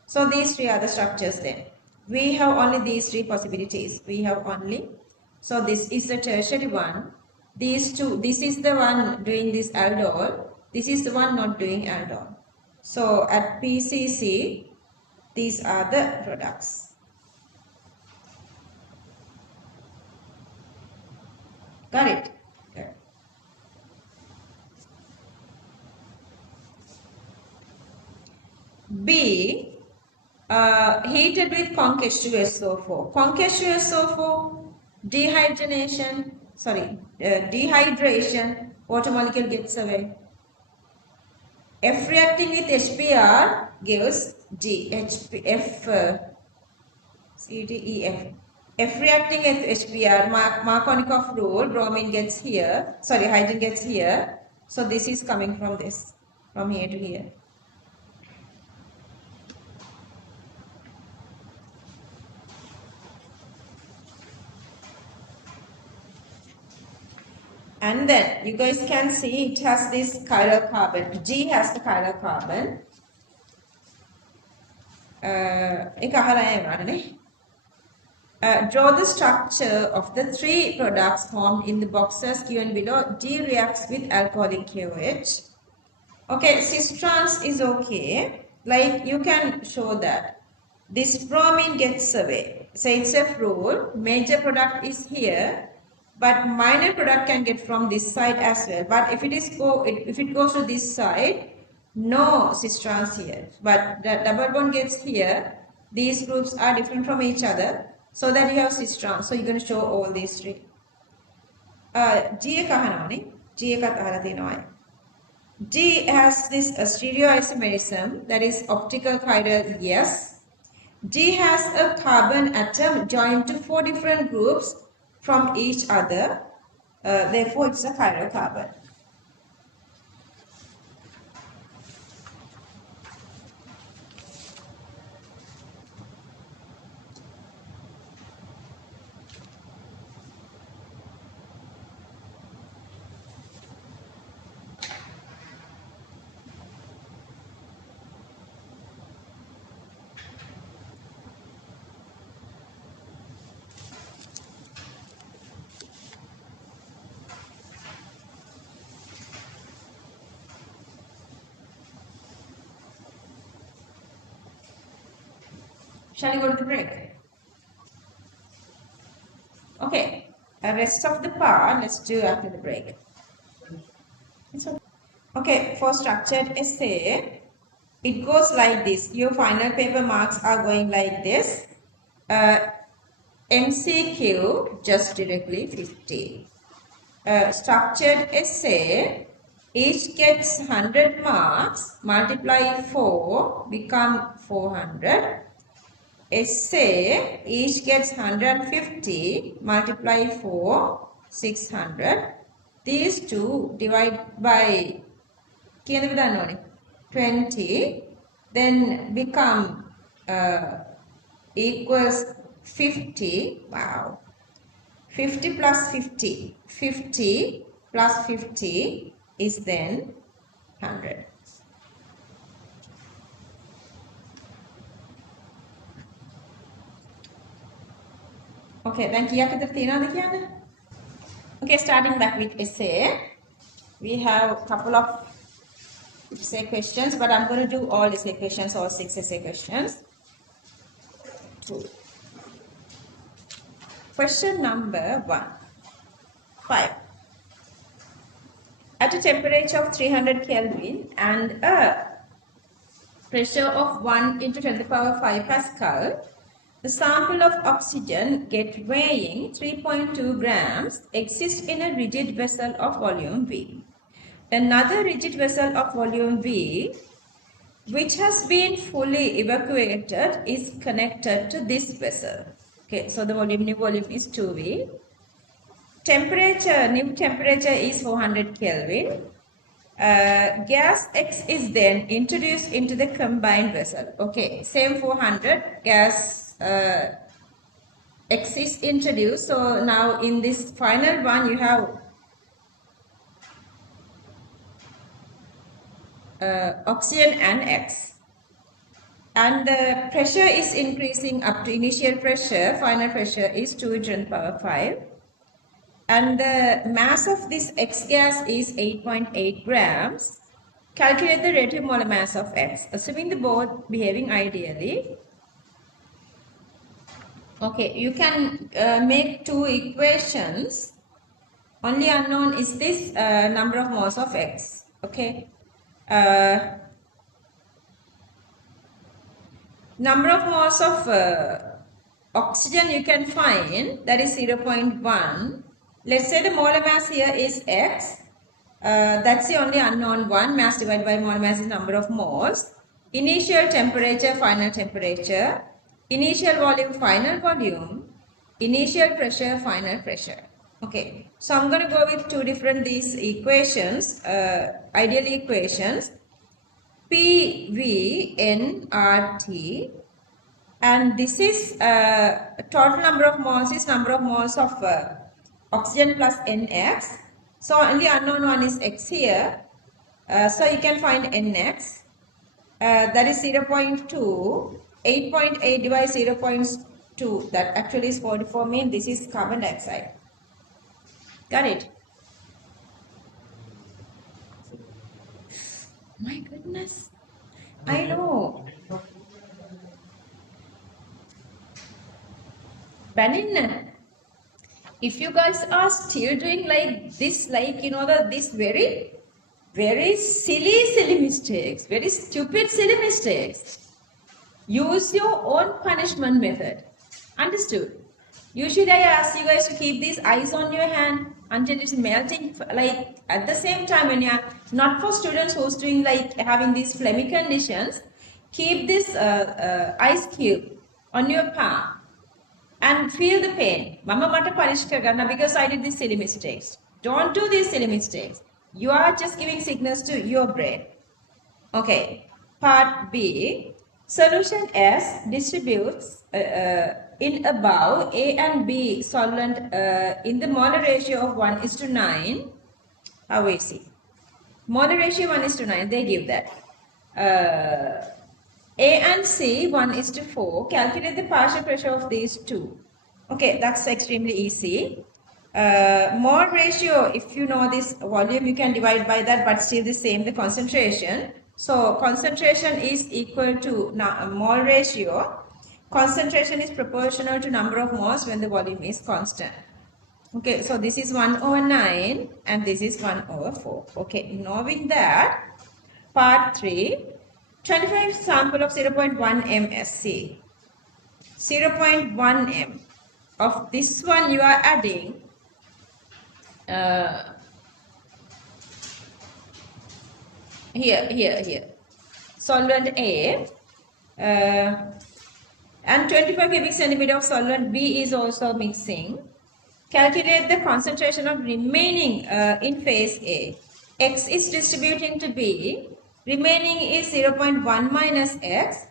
So these three are the structures then. We have only these three possibilities. We have only, so this is the tertiary one. These two, this is the one doing this aldol. This is the one not doing aldol. So at PCC, these are the products. Got it? Okay. B, heated with H2SO4. H2SO4, dehydration, water molecule gets away. F reacting with HBr gives G, CDEF. F reacting with HBr, Markovnikov rule, bromine gets here, hydrogen gets here. So this is coming from this, from here to here. And then you guys can see it has this chiral carbon. G has the chiral carbon. Draw the structure of the three products formed in the boxes given below. D reacts with alcoholic KOH. Okay, cis trans is okay. Like you can show that this bromine gets away. So it's a rule. Major product is here, but minor product can get from this side as well. But if it goes to this side, no cis trans here. But the double bond gets here. These groups are different from each other. So that you have cis trans. So you're going to show all these three. G G has this stereoisomerism, that is optical chiral, yes. G has a carbon atom joined to 4 different groups from each other. Therefore, it's a chiral carbon. Shall we go to the break? Okay, the rest of the part let's do after the break. Okay, for structured essay, it goes like this. Your final paper marks are going like this. MCQ just directly 50. Structured essay, each gets 100 marks, multiply 4, become 400. Essay, each gets 150, multiply 4, 600. These two divide by 20, then become equals 50. Wow. 50 plus 50. 50 plus 50 is then 100. Okay, then okay, starting back with essay. We have a couple of essay questions, but I'm going to do all essay questions, all 6 essay questions. 2. Question number 1. 5. At a temperature of 300 Kelvin and a pressure of 1 into 10 to the power 5 Pascal, The sample of oxygen weighing 3.2 grams exists in a rigid vessel of volume V. Another rigid vessel of volume V, which has been fully evacuated, is connected to this vessel. Okay, so the new volume is 2V. Temperature, new temperature is 400 Kelvin. Gas X is then introduced into the combined vessel. Okay, same 400, gas X is introduced. So now in this final one you have oxygen and X. And the pressure is increasing up to initial pressure. Final pressure is 2 to the power 5. And the mass of this X gas is 8.8 grams. Calculate the relative molar mass of X, assuming the both behaving ideally. Okay, you can make two equations. Only unknown is this number of moles of X. Okay. Number of moles of oxygen you can find, that is 0.1. Let's say the molar mass here is X. That's the only unknown one. Mass divided by molar mass is number of moles. Initial temperature, final temperature. Initial volume, final volume. Initial pressure, final pressure. Okay. So I'm going to go with two different these equations, ideal equations. PVNRT, and this is total number of moles is number of moles of oxygen plus NX. So only unknown one is X here. So you can find NX. That is 0.2. 8.8 divided 0.2. That actually is 44 mean this is carbon dioxide. Got it? My goodness. I know. Brandon, if you guys are still doing like this, like this very silly mistakes, very stupid silly mistakes, use your own punishment method. Understood? Usually I ask you guys to keep these ice on your hand until it's melting, like at the same time when you're not for students who's doing like having these phlegmy conditions, keep this ice cube on your palm and feel the pain. Mama mata punish karna because I did these silly mistakes. Don't do these silly mistakes. You are just giving signals to your brain. Okay. Part B. Solution S distributes in above A and B solvent in the molar ratio of 1:9. How is it? Molar ratio 1:9. They give that. A and C 1:4. Calculate the partial pressure of these two. Okay, that's extremely easy. Mole ratio, if you know this volume, you can divide by that, but still the same, the concentration. So concentration is equal to mole ratio. Concentration is proportional to number of moles when the volume is constant. Okay, so this is 1/9 and this is 1/4. Okay, knowing that, part 3, 25 sample of 0.1 MSC. 0.1 M. Of this one you are adding here. Solvent A and 25 cubic centimeter of solvent B is also mixing. Calculate the concentration of remaining in phase A. X is distributing to B. Remaining is 0.1 minus X.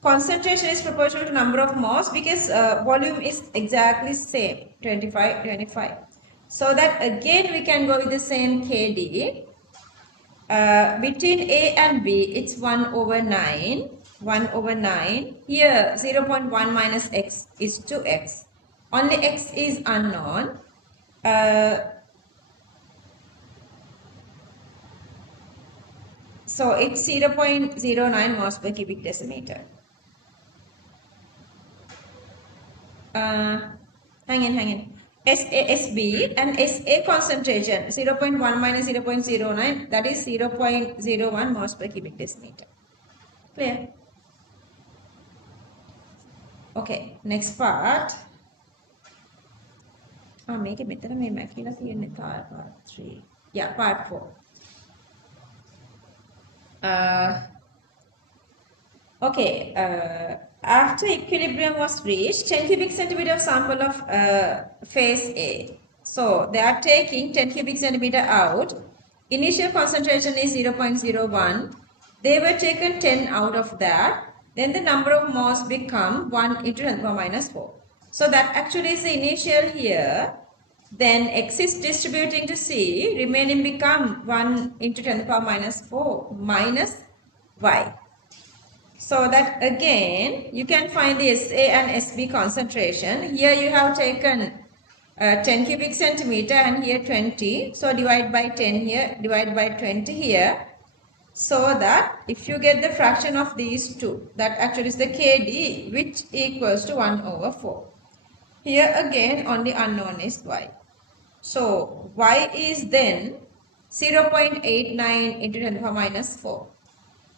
Concentration is proportional to number of moles because volume is exactly same, 25. So that again we can go with the same KD. Between A and B, it's 1/9. 1/9. Here, 0.1 minus X is 2X. Only X is unknown. So it's 0.09 moles per cubic decimeter. Hang in. SB and SA concentration 0.1 minus 0.09, that is 0.01 moles per cubic decimeter. Clear? Okay, next part. මේකේ මෙතන මේ මැකිලා තියෙන්නේ part 3. Yeah, part 4. Okay, after equilibrium was reached, 10 cubic centimeter of sample of phase A. So they are taking 10 cubic centimeter out. Initial concentration is 0.01. They were taken 10 out of that. Then the number of moles become 1 into 10 power minus 4. So that actually is the initial here. Then X is distributing to C. Remaining become 1 into 10 power minus 4 minus Y. So that again, you can find the SA and SB concentration. Here you have taken 10 cubic centimeter and here 20. So divide by 10 here, divide by 20 here. So that if you get the fraction of these two, that actually is the KD, which equals to 1 over 4. Here again, only unknown is Y. So Y is then 0.89 into 10 to the power minus 4.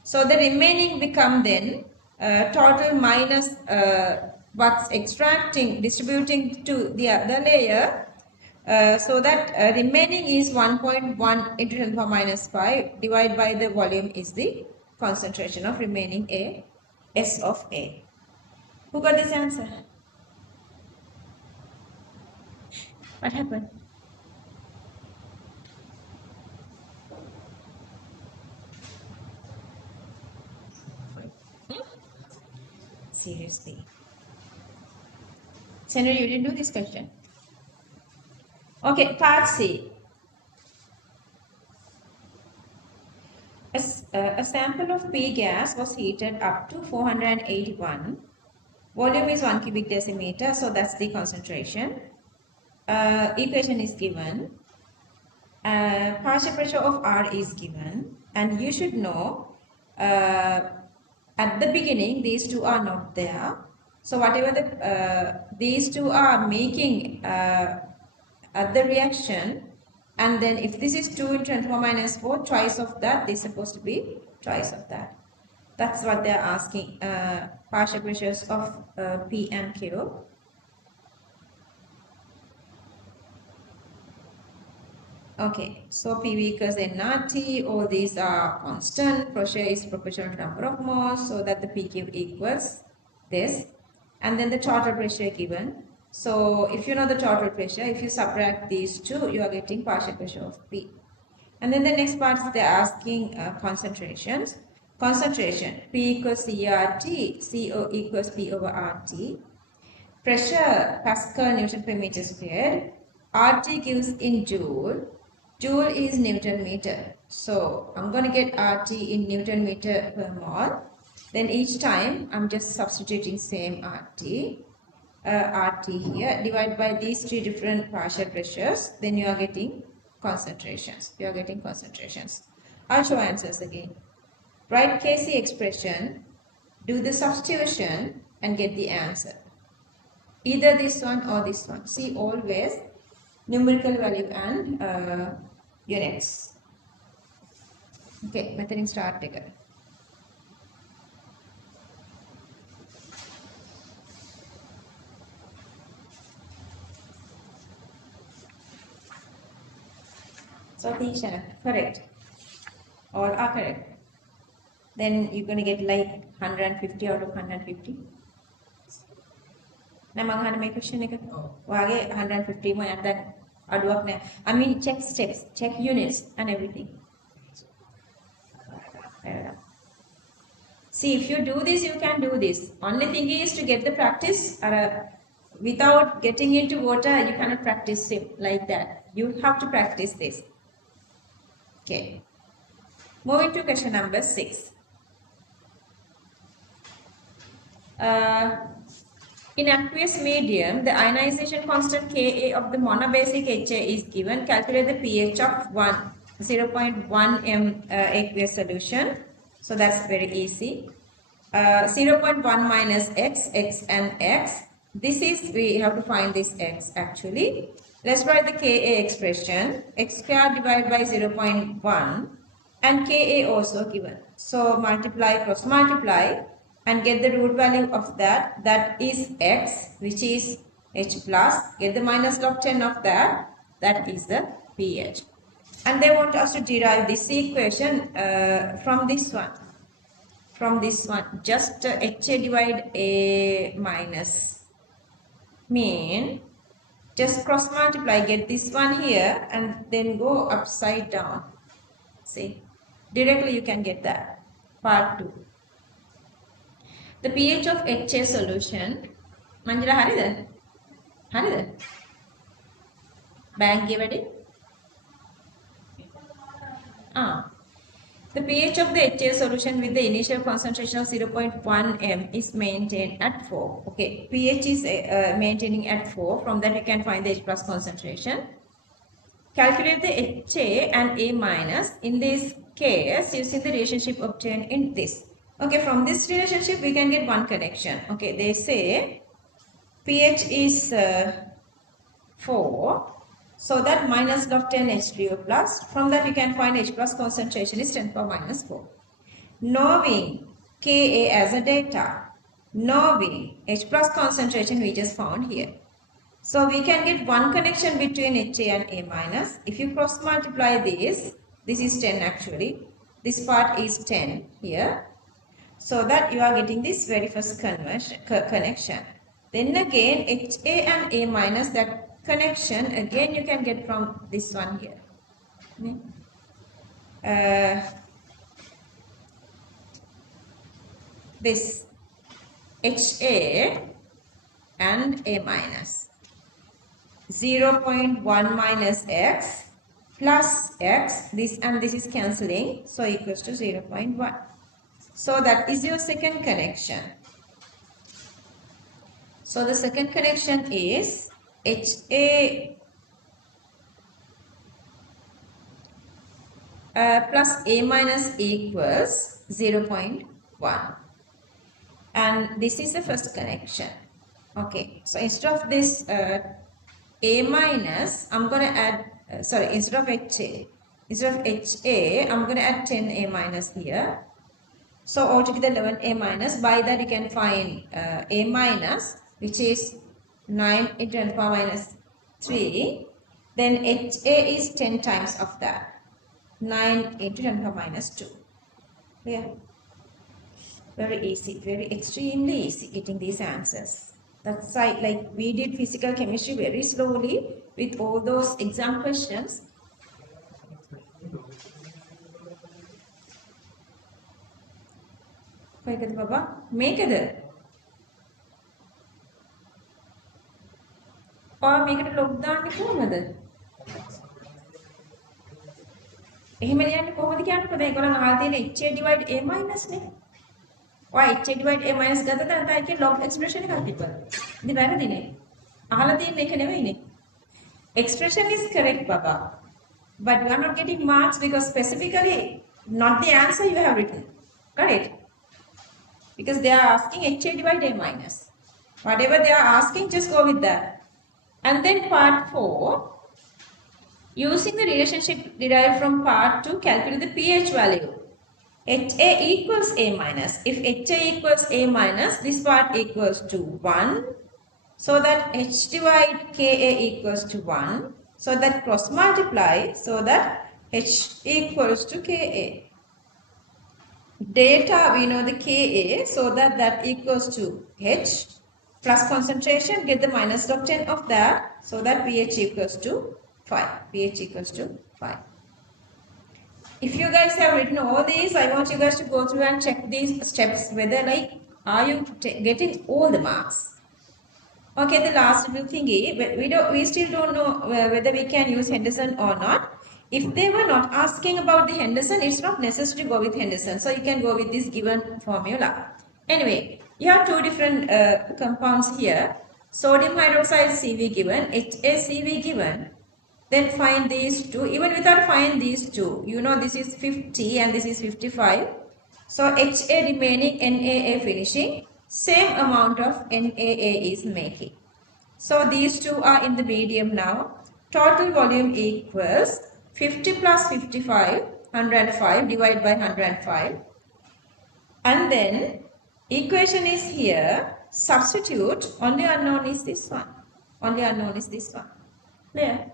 So the remaining become then total minus what's extracting, distributing to the other layer. So that remaining is 1.1 into 10 to the power minus 5 divided by the volume is the concentration of remaining A, S of A. Who got this answer? What happened? Seriously. Senator, you didn't do this question. Okay, part C. A sample of P gas was heated up to 481. Volume is 1 cubic decimeter, so that's the concentration. Equation is given. Partial pressure of R is given. And you should know at the beginning, these two are not there. So whatever these two are making at the reaction, and then if this is 2 into 10 to the power minus 4, twice of that, this is supposed to be twice of that. That's what they're asking, partial pressures of P and Q. Okay, so PV equals nRT, all these are constant, pressure is proportional to number of moles, so that the PQ equals this. And then the total pressure given. So if you know the total pressure, if you subtract these two, you are getting partial pressure of P. And then the next part is they're asking concentrations. Concentration, P equals CRT, CO equals P over RT. Pressure, Pascal Newton per meter squared. RT gives in Joule. Joule is Newton meter. So I'm going to get RT in Newton meter per mole. Then each time I'm just substituting same RT. RT here divided by these three different partial pressures. Then you are getting concentrations. You are getting concentrations. I'll show answers again. Write Kc expression, do the substitution and get the answer. Either this one or this one. See always numerical value and units. Okay, methoding start again. So Tisha, correct. All are correct. Then you're going to get like 150 out of 150. Now, I'm going to make a question. Wage 150 more and then aduak na. I mean, check steps, check units and everything. See, if you do this, you can do this. Only thing is to get the practice. Without getting into water, you cannot practice it like that. You have to practice this. Okay. Moving to question number 6. In aqueous medium, the ionization constant Ka of the monobasic HA is given. Calculate the pH of 0.1 m aqueous solution. So that's very easy. 0.1 minus x, x and x. This is, we have to find this x actually. Let's write the Ka expression. X squared divided by 0.1 and Ka also given. So multiply, cross multiply. and get the root value of that. That is x, which is H plus. Get the minus log 10 of that. That is the pH. And they want us to derive this equation from this one. From this one. Just HA divide A minus. Mean just cross multiply, get this one here and then go upside down. See, directly you can get that. Part 2. The pH of HA solution. Manjula, harida? Harida? Bag give it? The pH of the HA solution with the initial concentration of 0.1 m is maintained at 4. Okay, pH is maintaining at 4. From that you can find the H plus concentration. Calculate the HA and A minus in this case using the relationship obtained in this. Okay, from this relationship we can get one connection. Okay, they say pH is 4. So that minus log 10 H3O plus. From that you can find H plus concentration is 10 power minus 4. Knowing Ka as a data. Knowing H plus concentration we just found here. So we can get one connection between HA and A minus. If you cross multiply this is 10 actually. This part is 10 here. So that you are getting this very first connection. Then again HA and A minus, that connection again you can get from this one here. This HA and A minus. 0.1 minus x plus x, this and this is cancelling, so equals to 0.1. So that is your second connection. So the second connection is HA plus A minus equals 0.1. And this is the first connection. Okay, so instead of this A minus, I'm going to add, instead of HA, I'm going to add 10 A minus here. So altogether 11 A minus. By that you can find A minus, which is 9 into 10 power minus 3. Then HA is 10 times of that. 9 into 10 power minus 2. Clear? Very easy, very extremely easy getting these answers. That's like we did physical chemistry very slowly with all those exam questions. Koyakada baba? Mekada? Or make it a log down කොහමද? එහෙම ලියන්නේ කොහොමද කියන්නේ? පොත ඒගොල්ලන් අහලා තියෙන HA divide A minus නේ. Why HA divide A minus ගත්තා නම් ඒකේ log expression එකක් තිබ්බා. ඉතින් වැරදිනේ. අහලා තියෙන එක නෙවෙයිනේ. Expression is correct, Baba. But you are not getting marks because specifically not the answer you have written. Correct? Because they are asking HA divide A minus. Whatever they are asking, just go with that. And then part 4, using the relationship derived from part 2, calculate the pH value. HA equals A minus. If HA equals A minus, this part equals to 1. So that H divide Ka equals to 1. So that cross multiply, so that H equals to Ka. Data, we know the Ka, so that equals to H plus concentration, get the minus log 10 of that, so that pH equals to 5. pH equals to 5. If you guys have written all these, I want you guys to go through and check these steps, whether like, are you getting all the marks? Okay, the last little thingy, we still don't know whether we can use Henderson or not. If they were not asking about the Henderson, it's not necessary to go with Henderson. So you can go with this given formula. Anyway, you have two different compounds here. Sodium hydroxide Cv given, HACV given. Then find these two. Even without find these two, you know this is 50 and this is 55. So HA remaining, NaA finishing. Same amount of NaA is making. So these two are in the medium now. Total volume equals 50 plus 55, 105 divided by 105. And then Equation is here. Substitute. Only unknown is this one. Only unknown is this one. Clear?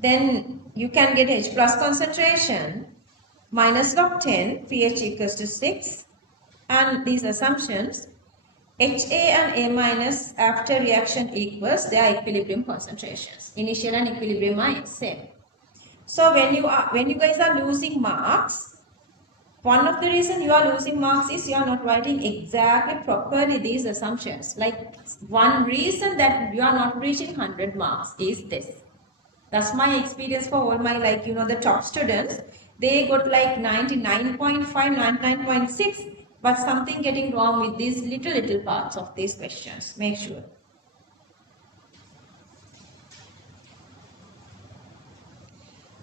Then you can get H plus concentration minus log 10 pH equals to 6, and these assumptions HA and A minus after reaction equals their equilibrium concentrations. Initial and equilibrium are same. So when you guys are losing marks, one of the reason you are losing marks is you are not writing exactly properly these assumptions. Like one reason that you are not reaching 100 marks is this. That's my experience for all my the top students. They got like 99.5, 99.6, but something getting wrong with these little parts of these questions. Make sure.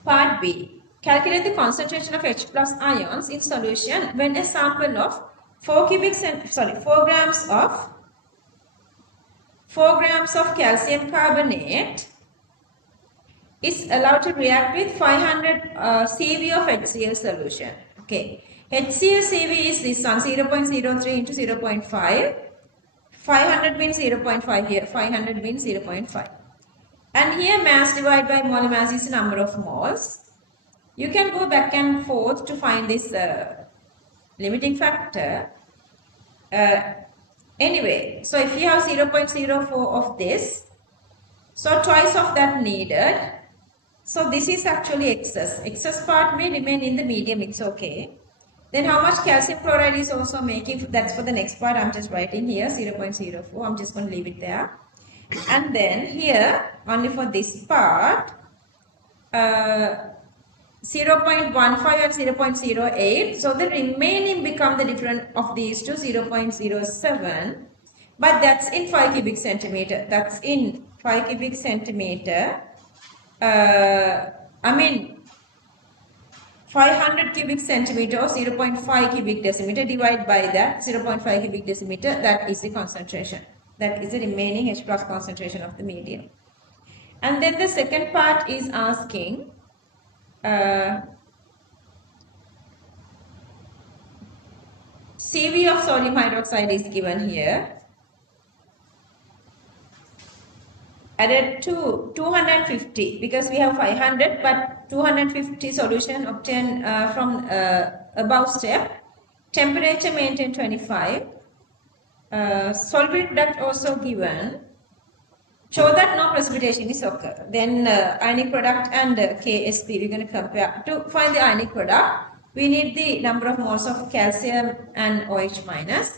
Part B. Calculate the concentration of H plus ions in solution when a sample of 4 grams of calcium carbonate is allowed to react with 500 CV of HCl solution. Okay, HCl CV is this one, 0.03 into 0.5. 500 means 0.5 here, 500 means 0.5. And here mass divided by molar mass is the number of moles. You can go back and forth to find this limiting factor. Anyway, so if you have 0.04 of this, so twice of that needed. So this is actually excess. Excess part may remain in the medium, it's okay. Then how much calcium chloride is also making, that's for the next part, I'm just writing here 0.04, I'm just going to leave it there. And then here, only for this part, 0.15 and 0.08, so the remaining become the difference of these two, 0.07, but that's in 5 cubic centimeter, that's in 5 cubic centimeter. 500 cubic centimeter or 0.5 cubic decimeter, divide by that 0.5 cubic decimeter, that is the concentration. That is the remaining H plus concentration of the medium. And then the second part is asking CV of sodium hydroxide is given here. Added to 250 because we have 500, but 250 solution obtained from above step. Temperature maintained 25. Solvent product also given. Show that no precipitation is occur. Then ionic product and KSP we're going to compare. To find the ionic product, we need the number of moles of calcium and OH minus.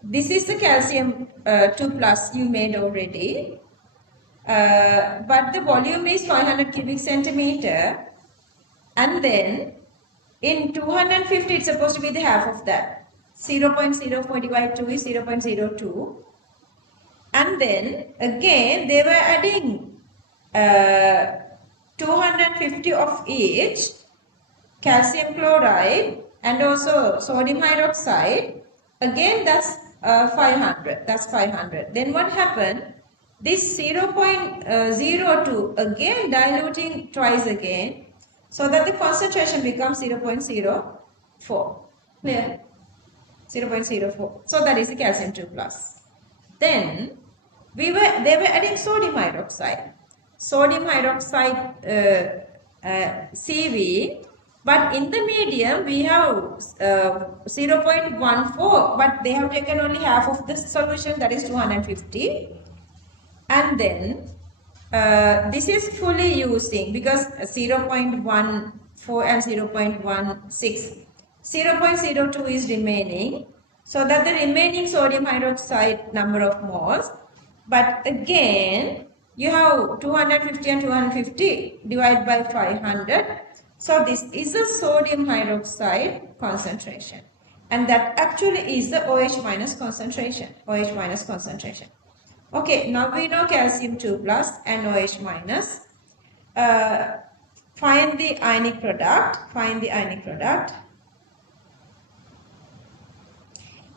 This is the calcium 2 plus you made already, but the volume is 500 cubic centimeter, and then in 250 it's supposed to be the half of that. 0.04 divided 2 is 0.02, and then again they were adding 250 of each calcium chloride and also sodium hydroxide. Again that's 500, that's 500. Then what happened? This 0.02 again diluting twice again, so that the concentration becomes 0.04. Clear? 0.04. So that is the calcium 2 plus. Then they were adding sodium hydroxide. Sodium hydroxide CV. But in the medium, we have 0.14, but they have taken only half of the solution, that is 250. And then this is fully using because 0.14 and 0.16. 0.02 is remaining, so that the remaining sodium hydroxide number of moles. But again, you have 250 and 250 divided by 500. So this is the sodium hydroxide concentration, and that actually is the OH minus concentration. OH minus concentration. Okay, now we know calcium 2 plus and OH minus. Find the ionic product. Find the ionic product.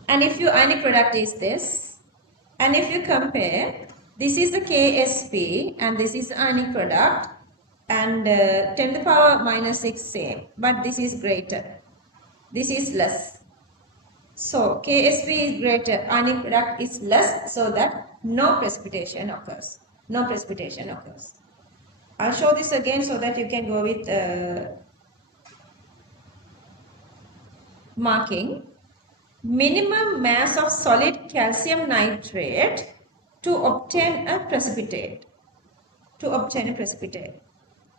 And if your ionic product is this, and if you compare, this is the KSP and this is the ionic product. And 10 to the power minus 6 same, but this is greater. This is less. So KSP is greater, ionic product is less, so that no precipitation occurs. No precipitation occurs. I'll show this again so that you can go with marking. Minimum mass of solid calcium nitrate to obtain a precipitate. To obtain a precipitate.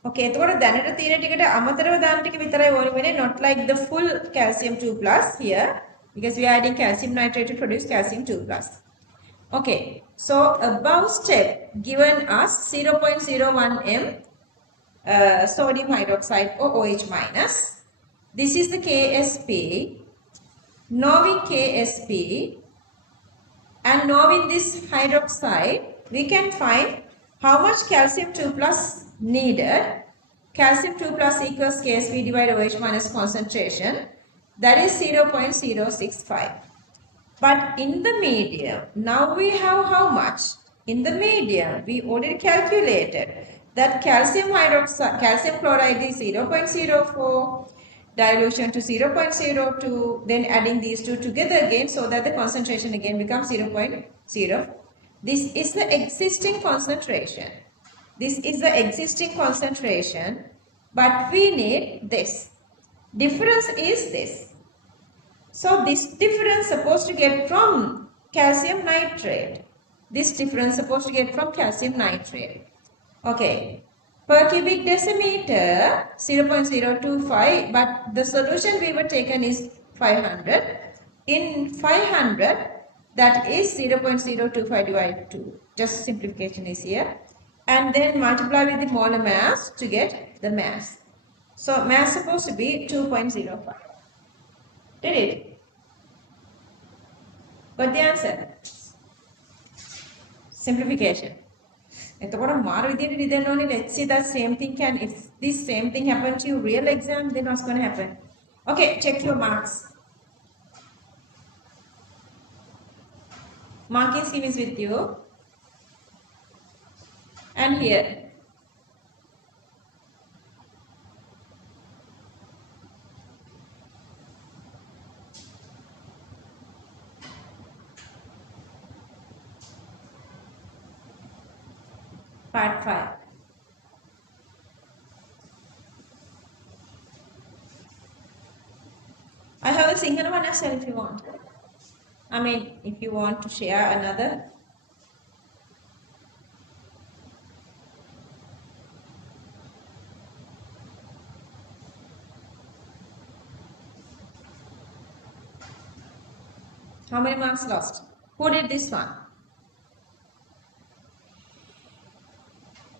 Okay, එතකොට දැනට තියෙන ටිකට අමතරව දාන ටික විතරයි ඕනේ වෙන්නේ, not like the full calcium 2 plus here, because we are adding calcium nitrate to produce calcium 2 plus. Okay, so above step given us 0.01 m sodium hydroxide or OH minus. This is the KSP. Knowing KSP and knowing this hydroxide, we can find how much calcium 2 plus needed. Calcium 2 plus equals KSP divided OH minus concentration. That is 0.065. But in the medium, now we have how much? In the medium, we already calculated that calcium hydroxide, calcium chloride is 0.04, dilution to 0.02, then adding these two together again so that the concentration again becomes 0.0. This is the existing concentration. This is the existing concentration, but we need this. Difference is this. So this difference supposed to get from calcium nitrate. This difference supposed to get from calcium nitrate. Okay. Per cubic decimeter 0.025, but the solution we were taken is 500. In 500, that is 0.025 divided 2. Just simplification is here. And then multiply with the molar mass to get the mass. So mass supposed to be 2.05. Did it? Got the answer? Simplification. Let's see that same thing can, if this same thing happened to you real exam, then what's going to happen? Okay, check your marks. Marking scheme is with you. And here. Part 5. I have the Sinhala one as well if you want. I mean, if you want to share another. How many marks lost? Who did this one?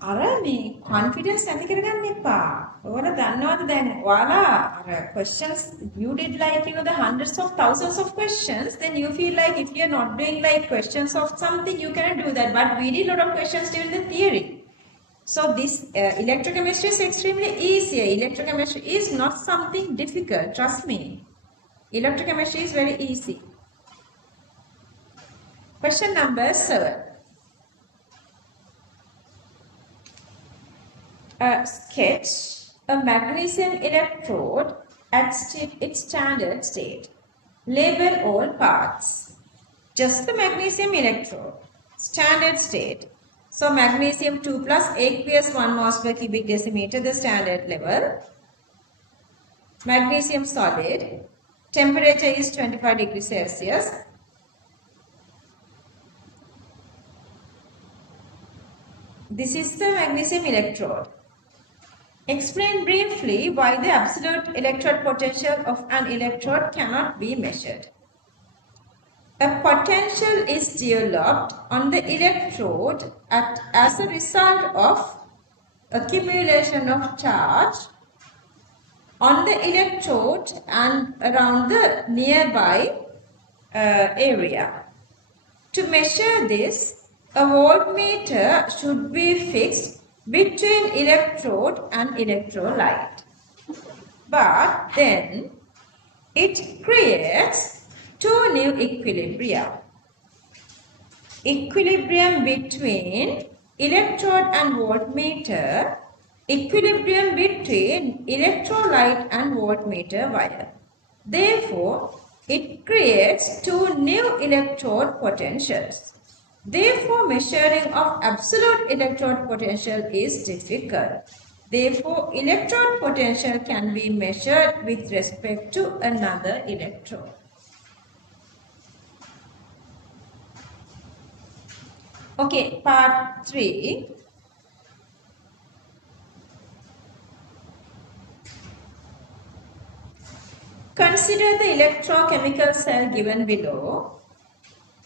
අර මේ confidence ඇති කරගන්න එපා. ඔයාලා දන්නවද දැන් ඔයාලා අර questions you did like the hundreds of thousands of questions, then you feel like if you're not doing like questions of something you cannot do that, but we did a lot of questions during the theory. So this electrochemistry is extremely easy. Electrochemistry is not something difficult, trust me. Electrochemistry is very easy. Question number 7. Sketch a magnesium electrode at its standard state. Label all parts. Just the magnesium electrode. Standard state. So magnesium 2 plus aqueous 1 moles per cubic decimeter, the standard level. Magnesium solid. Temperature is 25 degrees Celsius. This is the magnesium electrode. Explain briefly why the absolute electrode potential of an electrode cannot be measured. A potential is developed on the electrode as a result of accumulation of charge on the electrode and around the nearby area. To measure this, a voltmeter should be fixed between electrode and electrolyte. But then it creates two new equilibria. Equilibrium between electrode and voltmeter, equilibrium between electrolyte and voltmeter wire. Therefore, it creates two new electrode potentials. Therefore, measuring of absolute electrode potential is difficult. Therefore, electrode potential can be measured with respect to another electrode. Okay, part 3. Consider the electrochemical cell given below.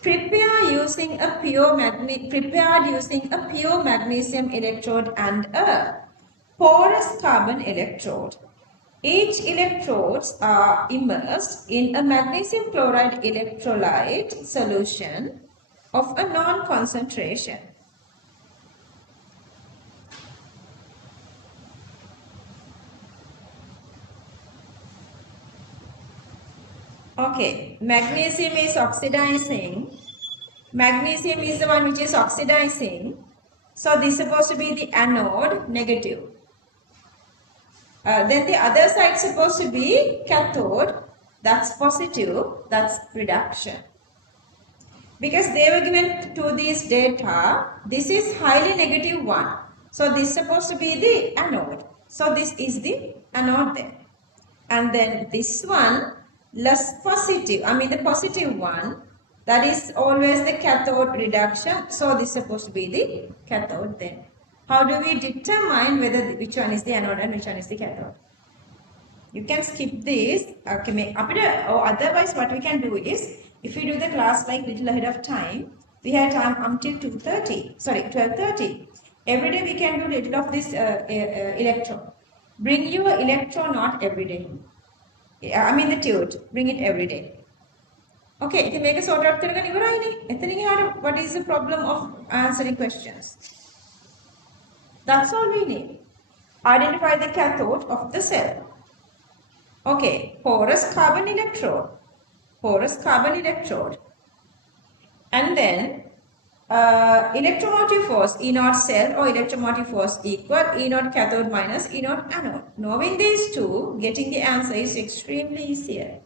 Prepared using a pure magnesium electrode and a porous carbon electrode. Each electrodes are immersed in a magnesium chloride electrolyte solution of a known concentration. Okay, magnesium is oxidizing. Magnesium is the one which is oxidizing. So this is supposed to be the anode, negative. Then the other side is supposed to be cathode, that's positive, that's reduction. Because they were given to these data, this is highly negative one. So this is supposed to be the anode. So this is the anode then. And then this one, less positive, the positive one, that is always the cathode reduction. So this is supposed to be the cathode then. How do we determine which one is the anode and which one is the cathode? You can skip this. Okay, or otherwise what we can do is, if we do the class like little ahead of time, we have time until 12:30. Every day we can do little of this electron. Bring your electron not every day. The tute. Bring it every day. Okay, it can make a sort out what is the problem of answering questions? That's all we need. Identify the cathode of the cell. Okay, porous carbon electrode. And then electromotive force, E naught cell or electromotive force equal E naught cathode minus E naught anode. Knowing these two, getting the answer is extremely easier.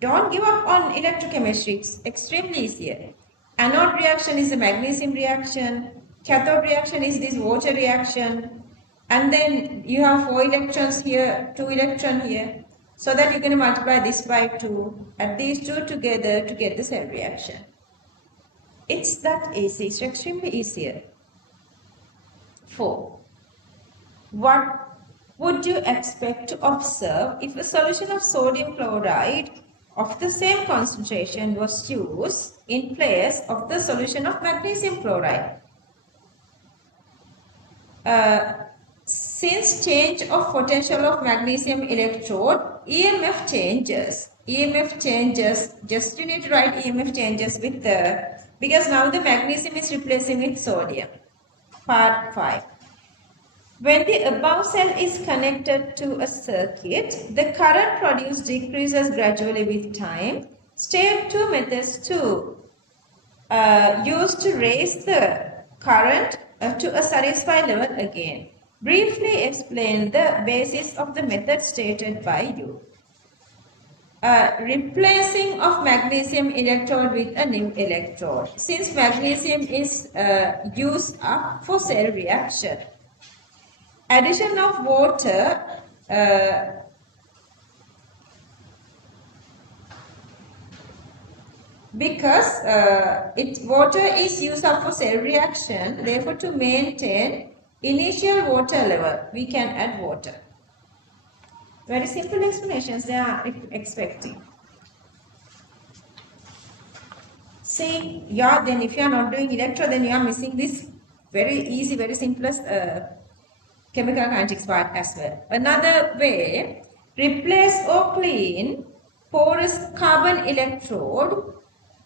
Don't give up on electrochemistry, it's extremely easier. Anode reaction is a magnesium reaction, cathode reaction is this water reaction, and then you have 4 electrons here, 2 electrons here, so that you're going to multiply this by 2, add these two together to get the cell reaction. It's that easy, it's extremely easier. 4. What would you expect to observe if a solution of sodium chloride of the same concentration was used in place of the solution of magnesium chloride? Since change of potential of magnesium electrode, EMF changes. Just you need to write EMF changes with the, because now the magnesium is replacing with sodium. Part 5. When the above cell is connected to a circuit, the current produced decreases gradually with time. Step 2 methods 2 used to raise the current to a satisfied level again. Briefly explain the basis of the method stated by you. Replacing of magnesium electrode with a new electrode. Since magnesium is used up for cell reaction, addition of water because water is used up for cell reaction, therefore to maintain initial water level, we can add water. Very simple explanations they are expecting. See, then if you are not doing electro, then you are missing this very easy, very simplest chemical kinetics part as well. Another way, replace or clean porous carbon electrode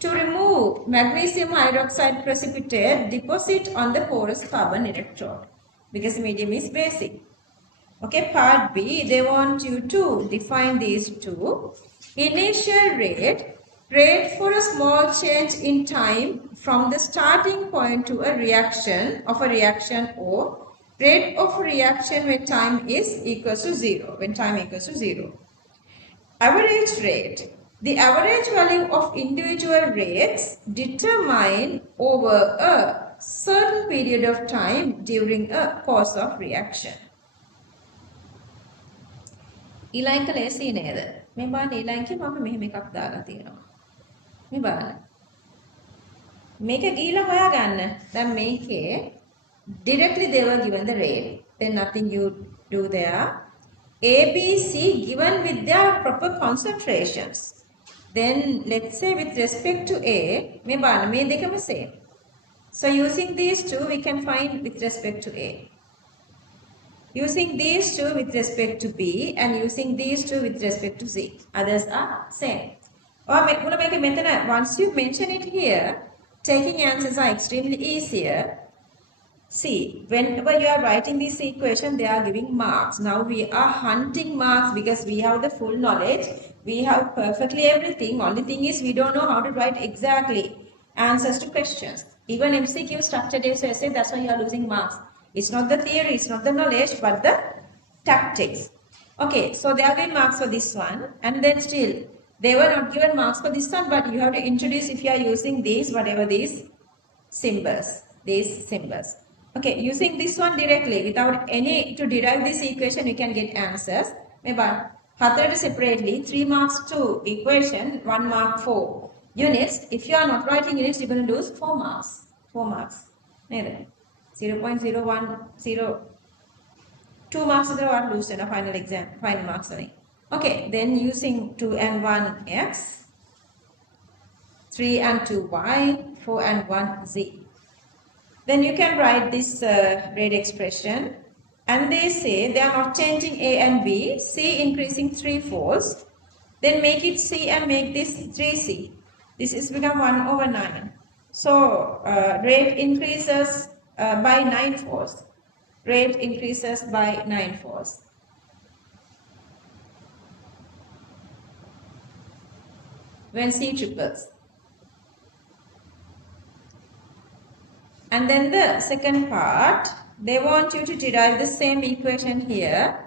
to remove magnesium hydroxide precipitate deposit on the porous carbon electrode, because the medium is basic. Okay, part B, they want you to define these two. Initial rate for a small change in time from the starting point to a reaction or rate of reaction when time is equals to 0, Average rate. The average value of individual rates determined over a certain period of time during a course of reaction. ඊළඟ ලේසි නේද? මේ බලන්න ඊළඟ මම මෙහෙම එකක් දාලා තියෙනවා. මේ බලන්න. මේක ගිහිලා හොයාගන්න. දැන් මේකේ directly they were given the rate. Then nothing you do there. A, B, C given with their proper concentrations. Then let's say with respect to A, මේ බලන්න මේ දෙකම same. So using these two we can find with respect to A. Using these two with respect to B and using these two with respect to Z. Others are same. Or once you mention it here, taking answers are extremely easier. See, whenever you are writing this equation, they are giving marks. Now we are hunting marks because we have the full knowledge. We have perfectly everything. Only thing is we don't know how to write exactly answers to questions. Even MCQ structured essay, that's why you are losing marks. It's not the theory, it's not the knowledge, but the tactics. Okay, so they are giving marks for this one. And then still, they were not given marks for this one, but you have to introduce if you are using these, whatever these symbols. Okay, using this one directly without any to derive this equation, you can get answers. But separately, 3 marks to equation, 1 mark for units. If you are not writing units, you're going to lose 4 marks. 4 marks. 0.0102 marks are lose in a final exam, final marks. Okay, then using 2 and 1 x, 3 and 2 y, 4 and 1 z. Then you can write this rate expression, and they say they are not changing A and B, C increasing 3/4, then make it C and make this 3C. This is become 1/9. So rate increases by 9/4. Rate increases by 9/4. When C triples. And then the second part, they want you to derive the same equation here.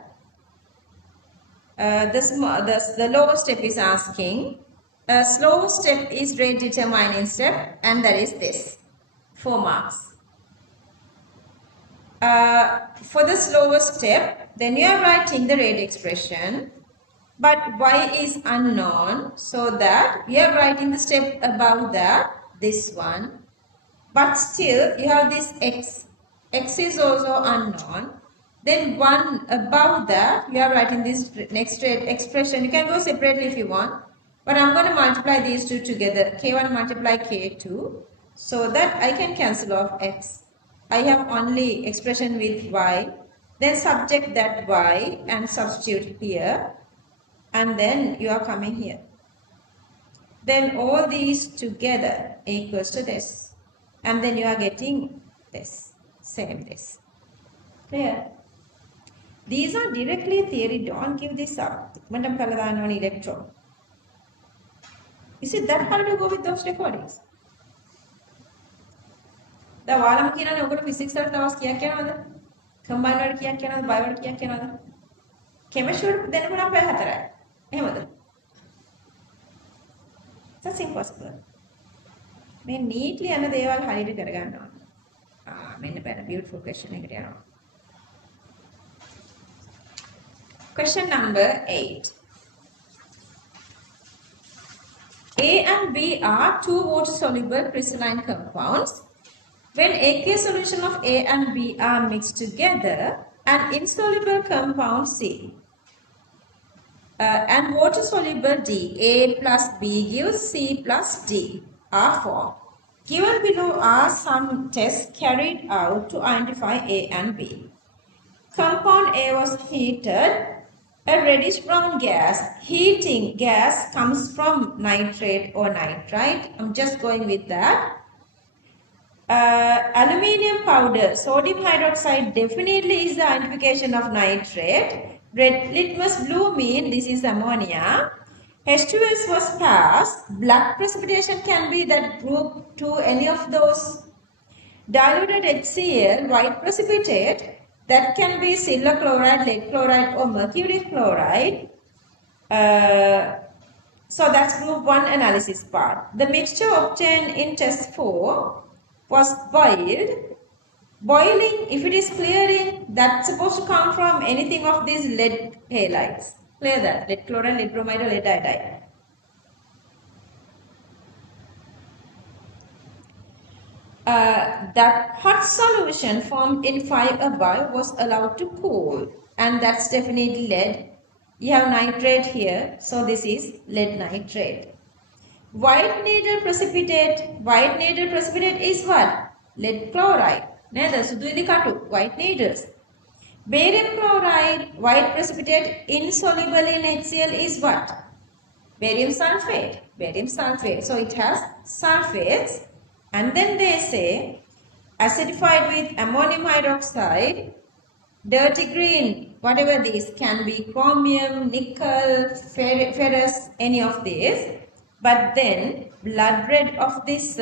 The lower step is asking, a slow step is rate determining step, and that is this, 4 marks. For the slower step, then you are writing the rate expression, but y is unknown, so that you are writing the step above that, this one. But still, you have this x. X is also unknown. Then 1 above that, you are writing this next rate expression. You can go separately if you want. But I'm going to multiply these two together. K1 multiply K2. So that I can cancel off x. I have only expression with y. Then subject that y and substitute here. And then you are coming here. Then all these together equals to this. And then you are getting this, same this. Clear? These are directly theory, don't give this up. Madam Kaladhan on electron. Is it that hard to go with those recordings? The Walam Kina no good physics or the Kiakanada? Combined Kiakanada, bio Kiakanada. Chemistry then put up a hatara. That's impossible. මේ neatly යන දේවල් හරියට කරගන්න ඕන. මෙන්න බලන්න beautiful question එකට යනවා. Question number 8. A and B are 2 water-soluble crystalline compounds. When aqueous solution of A and B are mixed together, an insoluble compound C and water-soluble D, A plus B gives C plus D. Are formed. Given below are some tests carried out to identify A and B. Compound A was heated, a reddish brown gas. Heating gas comes from nitrate or nitrite. I'm just going with that. Aluminium powder, sodium hydroxide definitely is the identification of nitrate. Red litmus blue mean this is ammonia. H2S was passed. Black precipitation can be that group to any of those. Diluted HCl, white precipitate, that can be silver chloride, lead chloride or mercury chloride. So that's group 1 analysis part. The mixture obtained in test 4 was boiled. Boiling, if it is clearing, that's supposed to come from anything of these lead halides. Clear that. Lead chloride, lead bromide, or lead iodide. That hot solution formed in 5 above was allowed to cool, and that's definitely lead. You have nitrate here, so this is lead nitrate. White needle precipitate is what? Lead chloride. Neither sudhuidi katu, white needles. Barium chloride, white precipitate insoluble in HCl is what? Barium sulfate. Barium sulfate. So it has sulfates. And then they say acidified with ammonium hydroxide, dirty green, whatever these can be chromium, nickel, ferrous, any of these. But then blood red of this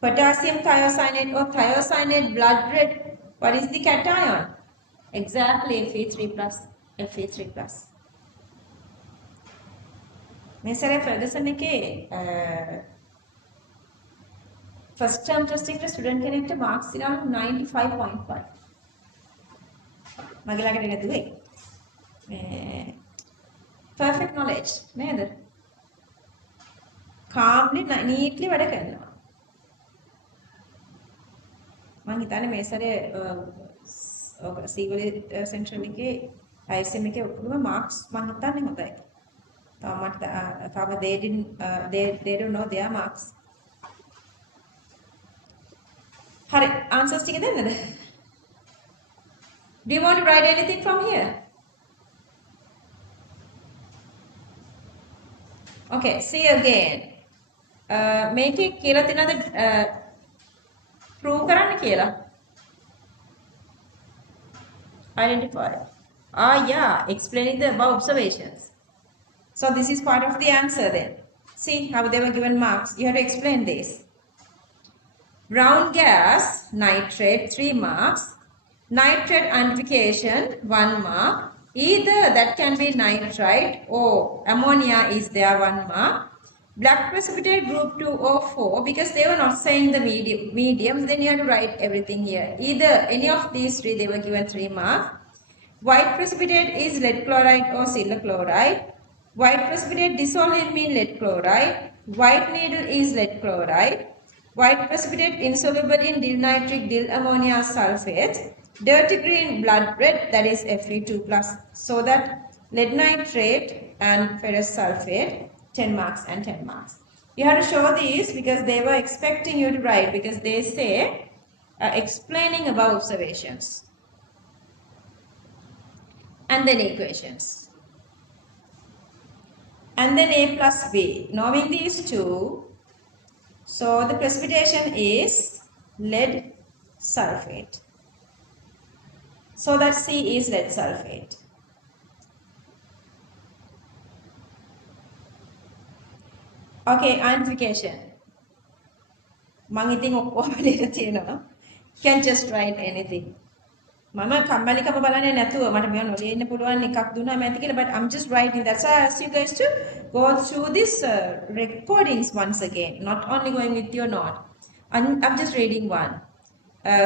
potassium thiocyanate or thiocyanate blood red, what is the cation? Exactly Fe3 plus, Fe3 plus. මේ සැරේ Ferguson එකේ first term testing එකේ student කෙනෙක්ට Marx දිනවලු 95.5 මගේ ළඟට ගෙදුවේ මේ perfect knowledge නේද calmly neatly වැඩ කරනවා මම හිතන්නේ මේ සැරේ සීවලි සෙන්ටර් එකේ ISM එකේ ඔක්කොම මාක්ස් මම හිතන්නේ හොඳයි they don't know their marks. Hari, answers ටික දෙන්නද? Do you want to write anything from here? Okay, see again. මේකේ කියලා තියෙනවද prove කරන්න කියලා? Identify. Yeah, explaining the above observations. So this is part of the answer then. See how they were given marks. You have to explain this. Brown gas, nitrate, 3 marks. Nitrate identification, 1 mark. Either that can be nitrite or ammonia is there, 1 mark. Black precipitate group 2 or 4 because they were not saying the mediums. Then you have to write everything here. Either any of these 3 they were given 3 marks. White precipitate is lead chloride or silver chloride. White precipitate dissolved in mean lead chloride. White needle is lead chloride. White precipitate insoluble in dilnitric dilammonia sulfate. Dirty green blood red, that is Fe2 plus. So that lead nitrate and ferrous sulfate, 10 marks and 10 marks. You have to show these because they were expecting you to write because they say explaining about observations. And then equations. And then A plus B. Knowing these two, so the precipitation is lead sulfate. So that C is lead sulfate. Okay, identification. මං ඉතින් ඔක්කොම ලියලා තියෙනවා. Can just write anything. මම කම්මැලිකම බලන්නේ නැතුව මට මේව නොලියන්න පුළුවන් එකක් දුන්නාම ඇති කියලා but I'm just writing. That's why I ask you guys to go through this recordings once again, not only going with your note. I'm just reading one.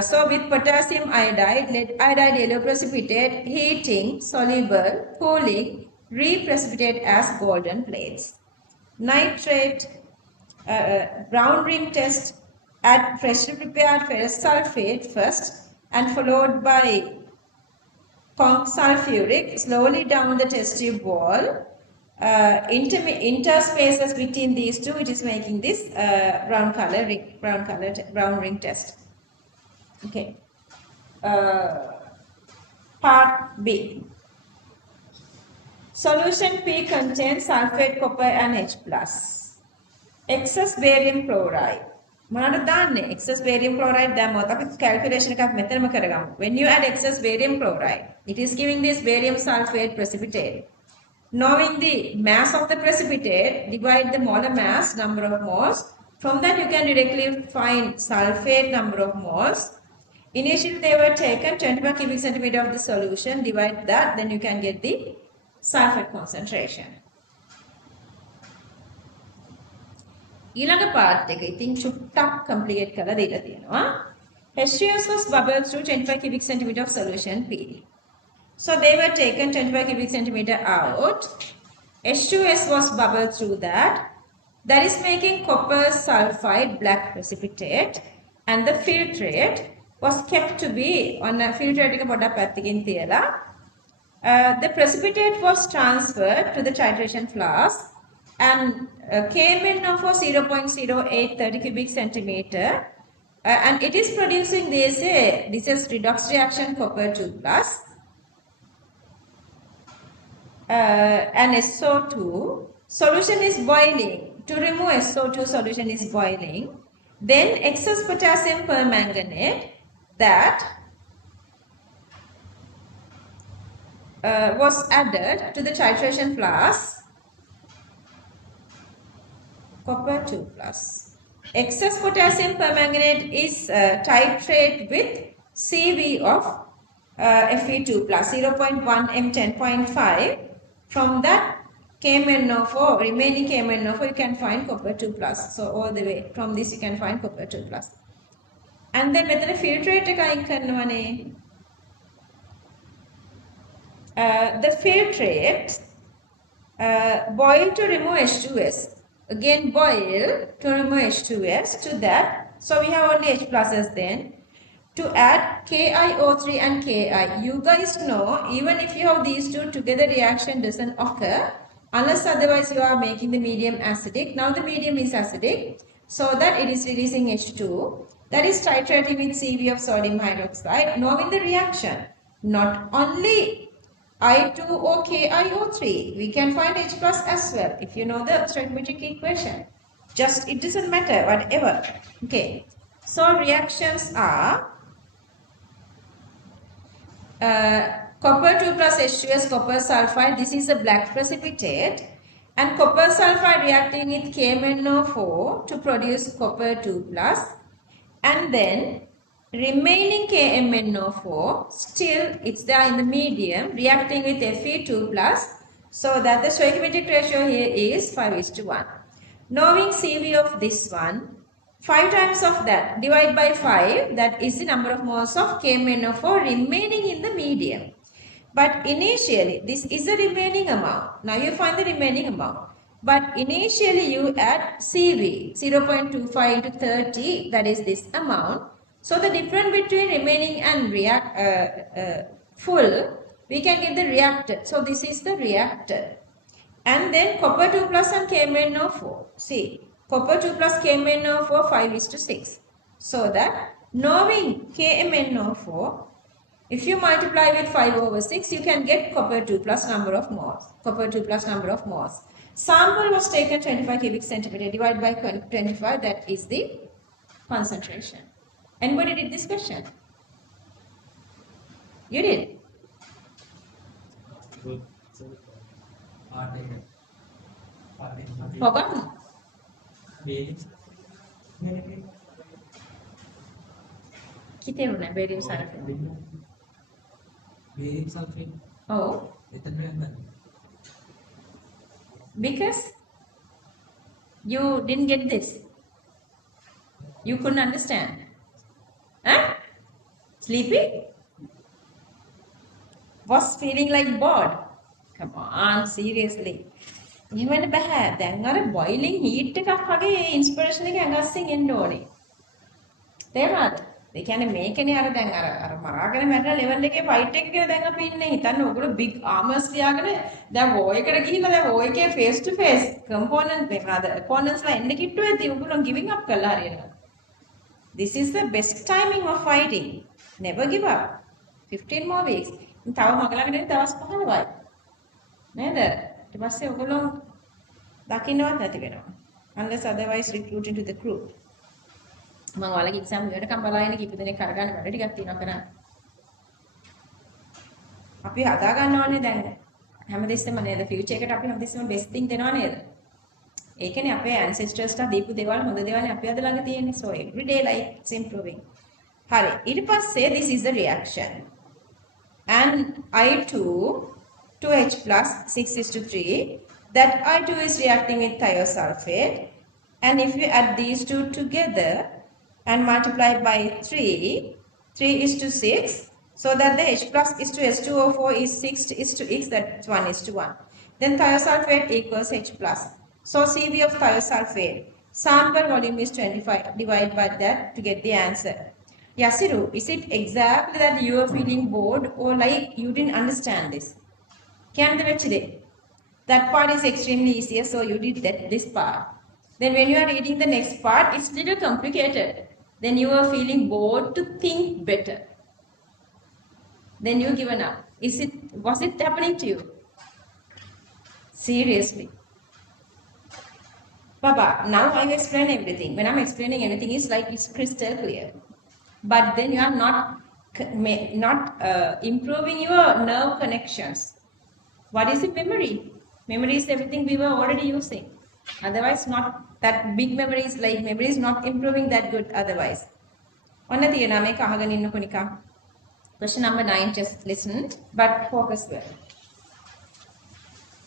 So with potassium iodide, lead iodide yellow precipitate, heating, soluble, cooling, reprecipitate as golden plates. Nitrate, brown ring test, add freshly prepared ferrous sulfate first and followed by conc sulfuric slowly down the test tube wall. Interspaces between these two, it is making this brown ring test. Okay. Part B. Solution P contains sulfate, copper and H+. Excess barium chloride. මොනවද දාන්නේ excess barium chloride දැම්මොත් අපි calculation එකක් මෙතනම කරගමු. When you add excess barium chloride, it is giving this barium sulfate precipitate. Knowing the mass of the precipitate, divide the molar mass, number of moles. From that you can directly find sulfate number of moles. Initially they were taken 25 cubic centimeter of the solution, divide that, then you can get the sulfate concentration. ඊළඟ part එක ඉතින් චුට්ටක් complicate කරලා දීලා තියෙනවා. H2S was bubbled through 25 cubic centimeter of solution P. So they were taken 25 cubic centimeter out. H2S was bubbled through that. That is making copper sulfide black precipitate, and the filtrate was kept to be on a filtrate එක පොඩ්ඩක් පැත්තකින් තියලා the precipitate was transferred to the titration flask and came in for 0.0830 cubic centimeter and it is producing this is redox reaction copper 2 plus and SO2 solution is boiling. To remove SO2 solution is boiling. Then excess potassium permanganate that was added to the titration flask, copper 2 plus. Excess potassium permanganate is titrate with CV of Fe2 plus 0.1 m 10.5. From that KMnO4, remaining KMnO4, you can find copper 2 plus. So all the way from this you can find copper 2 plus. And then method filtrate එක අයින් කරනවනේ. The filtrate boil to remove H2S. Again boil to remove H2S to that. So we have only H pluses then. To add KiO3 and Ki. You guys know even if you have these two together reaction doesn't occur unless otherwise you are making the medium acidic. Now the medium is acidic so that it is releasing H2. That is titrating with Cv of sodium hydroxide. Knowing the reaction. Not only I2 or KiO3. We can find H plus as well if you know the stoichiometric equation. Just it doesn't matter whatever. Okay. So reactions are copper 2 plus H2S copper sulfide. This is a black precipitate. And copper sulfide reacting with KMnO4 to produce copper 2 plus. And then remaining KMnO4 still it's there in the medium reacting with Fe2 plus. So that the stoichiometric ratio here is 5:1. Knowing Cv of this one, 5 times of that divide by 5, that is the number of moles of KMnO4 remaining in the medium. But initially this is the remaining amount. Now you find the remaining amount. But initially you add Cv 0.25 into 30, that is this amount. So the difference between remaining and full, we can get the reactant. So this is the reactant. And then copper 2 plus and KMnO4. See, copper 2 plus KMnO4 5:6. So that knowing KMnO4, if you multiply with 5/6, you can get copper 2 plus number of moles. Copper 2 plus number of moles. Sample was taken 25 cubic centimeter divided by 25. That is the concentration. Anybody did this question? You did? Forgotten? Kitteruna, barium sulfate. Barium sulfate. Oh. Because you didn't get this. You couldn't understand. Huh? Sleepy? Was feeling like bored? Come on, seriously. එහෙමද බෑ. දැන් අර boiling heat එකක් වගේ inspiration එක ඇඟස්සෙන් එන්න ඕනේ. තේරුණාද? ඒ කියන්නේ මේකනේ අර දැන් අර මරාගෙන මැරෙන level එකේ fight එක කියලා දැන් අපි ඉන්නේ. හිතන්න ඔයගොල්ලෝ big armors තියාගෙන දැන් war එකට ගිහිල්ලා දැන් war එකේ face to face component මේකද opponents ලා එන්න කිට්ටු වෙද්දී ඔයගොල්ලෝ giving up කළා හරියනවා. This is the best timing of fighting. Never give up. 15 more weeks. තව මගලගෙන දවස් 15යි. නේද? ඊට පස්සේ ඔයගොල්ලෝ දකින්නවත් නැති වෙනවා. Unless otherwise recruit into the crew. මම ඔයාලගේ exam ඉවරකම් බලාගෙන කීප දෙනෙක් අරගන්න වැඩ ටිකක් තියෙනවා කරන්න. අපි හදා ගන්නවනේ දැන්. හැමදෙස්සෙම නේද future එකට අපි හැමදෙස්සෙම best thing දෙනවා නේද? ඒකනේ අපේ ancestors ලා දීපු දේවල් හොඳ දේවල් අපි අද ළඟ තියෙන්නේ. So every day life is improving. හරි. ඊට පස්සේ this is the reaction. And I2 2H plus 6:3, that I2 is reacting with thiosulfate And if you add these two together and multiply by 3, 3 is to 6, so that the H plus is to H2O4 is 6 is to X, that's 1 is to 1. Then thiosulfate equals H plus. So CV of thiosulfate, sample volume is 25, divide by that to get the answer. Yasiru, is it exactly that you are feeling bored or like you didn't understand this? Can the vechide? That part is extremely easier, so you did this part. Then when you are reading the next part, it's little complicated. Then you are feeling bored to think better. Then you given up. Was it happening to you? Seriously. Papa, now I explain everything. When I'm explaining everything, it's like it's crystal clear. But then you are not improving your nerve connections. What is it? Memory. Memory is everything we were already using. Otherwise, not that big memory is not improving that good otherwise. Question number 9, just listen, but focus well.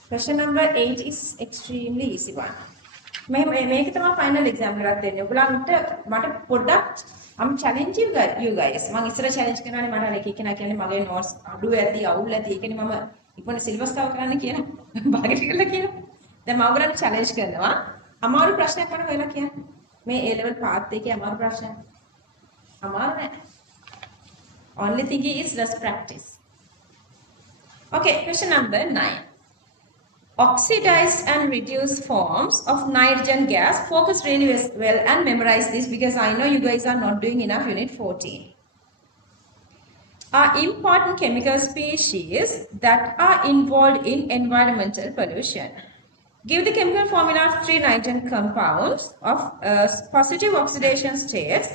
Question number 8 is extremely easy one. මේක තමයි final exam එකක් දෙන්නේ. ඔයගලන්ට මට පොඩ්ඩක් I'm challenge you guys. මම ඉස්සර challenge කරනවානේ මට අර එක එකනා කියන්නේ මගේ notes අඩු ඇති අවුල් ඇති. ඒ කියන්නේ මම ඉක්මන syllabus cover කරන්න කියන භාගයට කියලා කියනවා. දැන් මම ඔයගලන්ට challenge කරනවා. අමාරු ප්‍රශ්නයක් මට හොයලා කියන්න. මේ A level path එකේ අමාරු ප්‍රශ්නයක්. අමාරු නෑ. Only thing is let's practice. Okay, question number 9. Oxidized and reduced forms of nitrogen gas. Focus really well and memorize this because I know you guys are not doing enough unit 14. Are important chemical species that are involved in environmental pollution. Give the chemical formula of 3 nitrogen compounds of positive oxidation states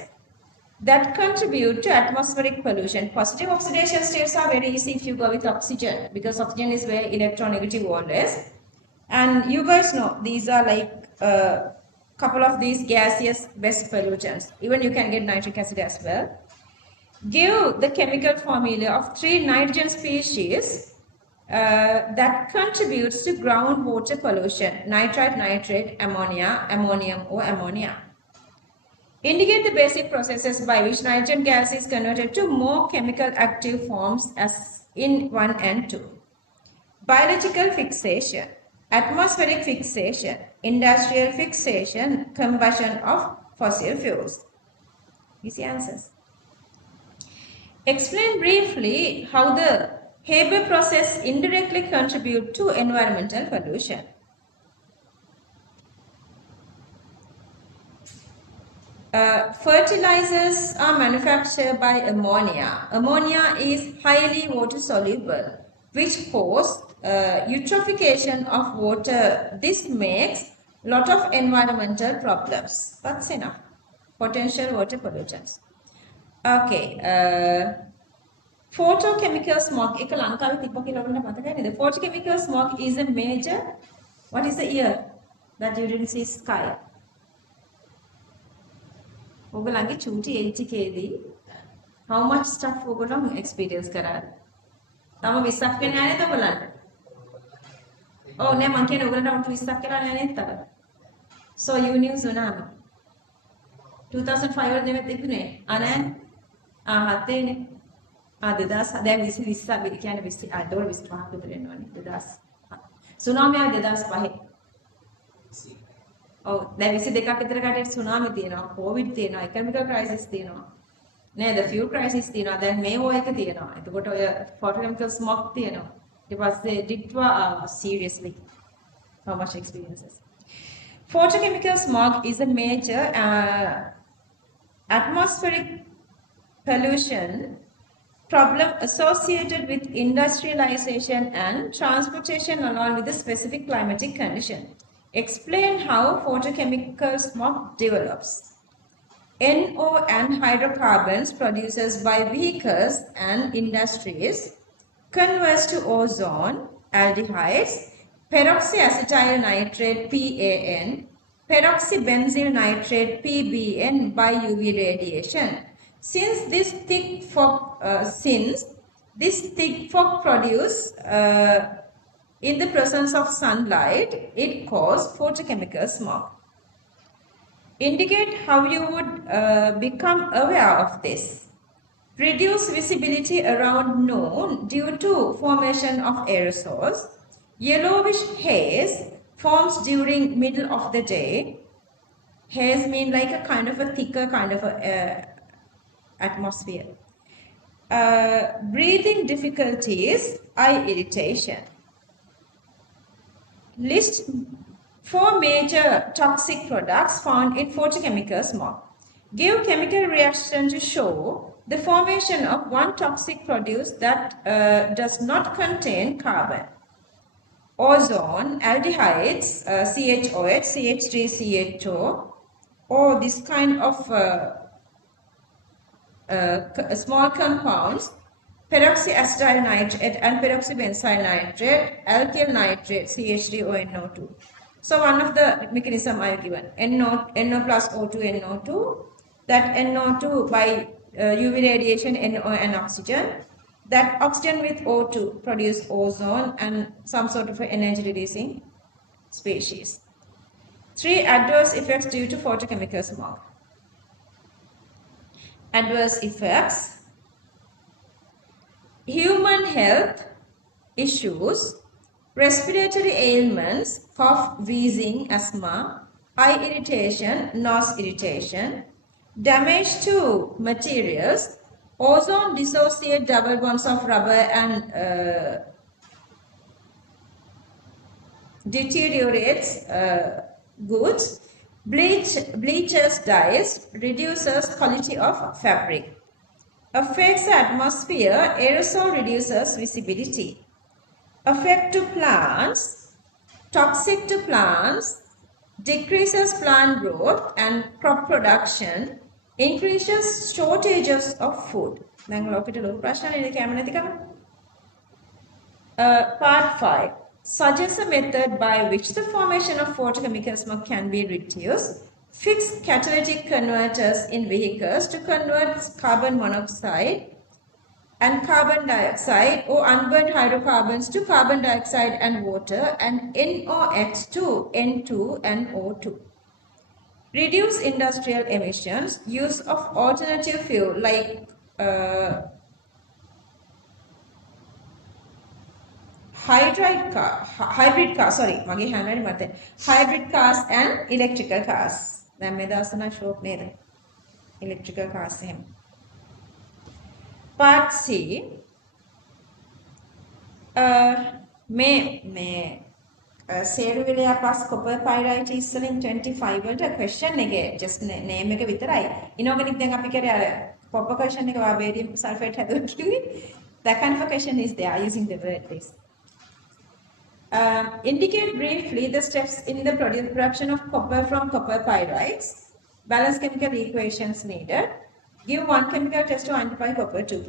that contribute to atmospheric pollution. Positive oxidation states are very easy if you go with oxygen because oxygen is very electronegative always. And you guys know these are like a couple of these gaseous best pollutants. Even you can get nitric acid as well. Give the chemical formula of 3 nitrogen species that contributes to groundwater pollution. Nitrite, nitrate, ammonia, ammonium or ammonia. Indicate the basic processes by which nitrogen gas is converted to more chemical active forms as in 1 and 2. Biological fixation, atmospheric fixation, industrial fixation, combustion of fossil fuels. Easy answers. Explain briefly how the Haber process indirectly contribute to environmental pollution. Fertilizers are manufactured by ammonia. Ammonia is highly water soluble, which cause eutrophication of water. This makes a lot of environmental problems. That's enough. Potential water pollutants. Okay. Photochemical smog. The photochemical smog is a major. What is the year that you didn't see sky? ඔගලන්ගේ චූටි age එකේදී how much stuff ඔයගොල්ලෝ experience කරාද? තම 20ක් වෙන්නේ නැහැ නේද ඔයගොල්ලන්ට? ඔව් නෑ මං කියන්නේ ඔයගොල්ලන්ට 20ක් කියලා නෑ නේද තව? So you knew tsunami. 2005 වල නෙමෙයි තිබුණේ. නෑ. 7 නේ. 2000 දැන් 20 කියන්නේ 20 ඩෝලර් 25ක් විතර එනවනේ 2000. tsunami ආවේ 2005. ඔව් දැන් 22ක් විතර කටේ tsunami තියෙනවා, covid තියෙනවා, economic crisis තියෙනවා. නේද? fuel crisis තියෙනවා. දැන් මේ ඕ එක තියෙනවා. එතකොට ඔය photochemical smog තියෙනවා. ඊට පස්සේ ditwa seriously how much experiences. Photochemical smog is a major atmospheric pollution problem associated with industrialization and transportation along with a specific climatic condition. Explain how photochemical smog develops. NO and hydrocarbons produced by vehicles and industries converts to ozone, aldehydes, peroxyacetyl nitrate PAN, peroxybenzyl nitrate PBN by UV radiation. Since this thick fog produce in the presence of sunlight, it causes photochemical smog. Indicate how you would become aware of this. Reduce visibility around noon due to formation of aerosols. Yellowish haze forms during middle of the day. Haze means like a kind of a thicker kind of a atmosphere. Breathing difficulties, eye irritation. List 4 major toxic products found in photochemical smoke. Give chemical reaction to show the formation of one toxic produce that does not contain carbon. Ozone, aldehydes, CHOH, CH3CHO, or this kind of small compounds, peroxyacetyl nitrate and peroxybenzyl nitrate, alkyl nitrate, CH3ONO2. So one of the mechanism I have given, NO plus O2 NO2, that NO2 by UV radiation, NO and oxygen, that oxygen with O2 produce ozone and some sort of energy releasing species. 3 adverse effects due to photochemical smoke. Adverse effects: human health issues, respiratory ailments, cough, wheezing, asthma, eye irritation, nose irritation, damage to materials, ozone dissociate double bonds of rubber and deteriorates goods, bleaches dyes, reduces quality of fabric. Affects the atmosphere, aerosol reduces visibility. Effect to plants, toxic to plants, decreases plant growth and crop production, increases shortages of food. Part 5. Suggests a method by which the formation of photochemical smoke can be reduced. Fix catalytic converters in vehicles to convert carbon monoxide and carbon dioxide or unburned hydrocarbons to carbon dioxide and water and NOx to N2 and O2. Reduce industrial emissions. Use of alternative fuel like hybrid cars and electrical cars. Electrical cars. Part C. මේ සේරුවිලයා පස් copper pyrite ඉස්සලින් 25 වලට question එකේ just name එක විතරයි. inorganic දැන් අපි කරේ අර copper question එක barium sulfate හැදුවා කිව්වේ. That kind of a question is there using the word this. Indicate briefly the steps in the production of copper from copper pyrites. Balance chemical equations needed. Give one chemical test to identify copper 2+.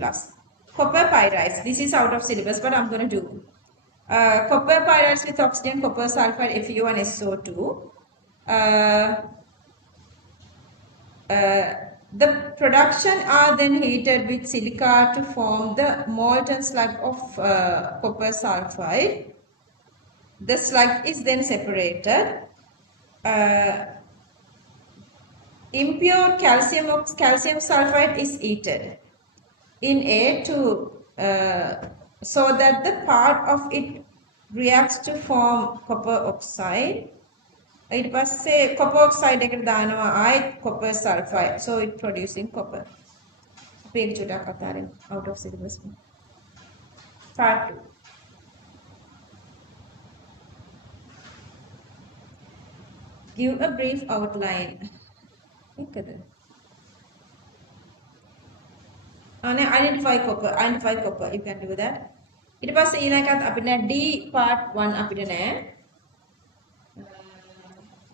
Copper pyrites. This is out of syllabus, but I'm going to do. Copper pyrites with oxygen, copper sulfide, FeO and SO2. The production are then heated with silica to form the molten slug of copper sulfide. The slug is then separated. Impure calcium sulfide is heated in air to so that the part of it reacts to form copper oxide. It was say copper oxide eකට දානවා ආයි copper sulfide, so it producing copper. Page චුට්ටක් අතාරින් out of syllabus. Part 2. Give a brief outline. Identify copper. You can do that. ඊට පස්සේ ඊළඟට අපිට D part 1 අපිට නෑ.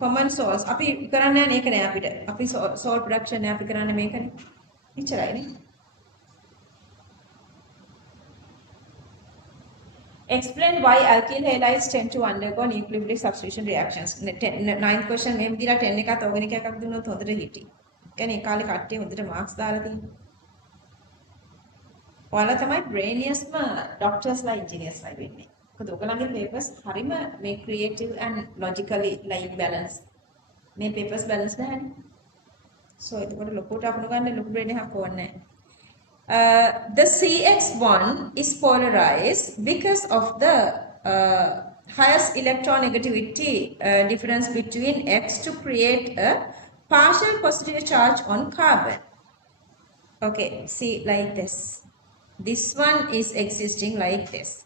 Common source. අපි කරන්නේ නැහැ මේක නෑ අපිට. අපි salt production නෑ අපි කරන්නේ මේකනේ. එච්චරයිනේ. Explain why alkyl halides tend to undergo nucleophilic substitution reactions. 9th question මේ විදිහට 10 එකත් organic එකක් දුන්නොත් හොඳට හිටි. يعني ඒ කාලේ කට්ටිය හොඳට marks දාලා තියෙනවා. ඔයාලා තමයි brainiest doctors ලා engineers ලා වෙන්නේ. මොකද ඔයගලගේ papers හරිම මේ creative and logically like balance. මේ papers balance නැහැනේ. So එතකොට ලොකුට අපුණු ගන්න ලොකු brain එකක් ඕනේ නැහැ. The CX bond is polarized because of the highest electronegativity difference between X to create a partial positive charge on carbon. Okay, see like this. This one is existing like this.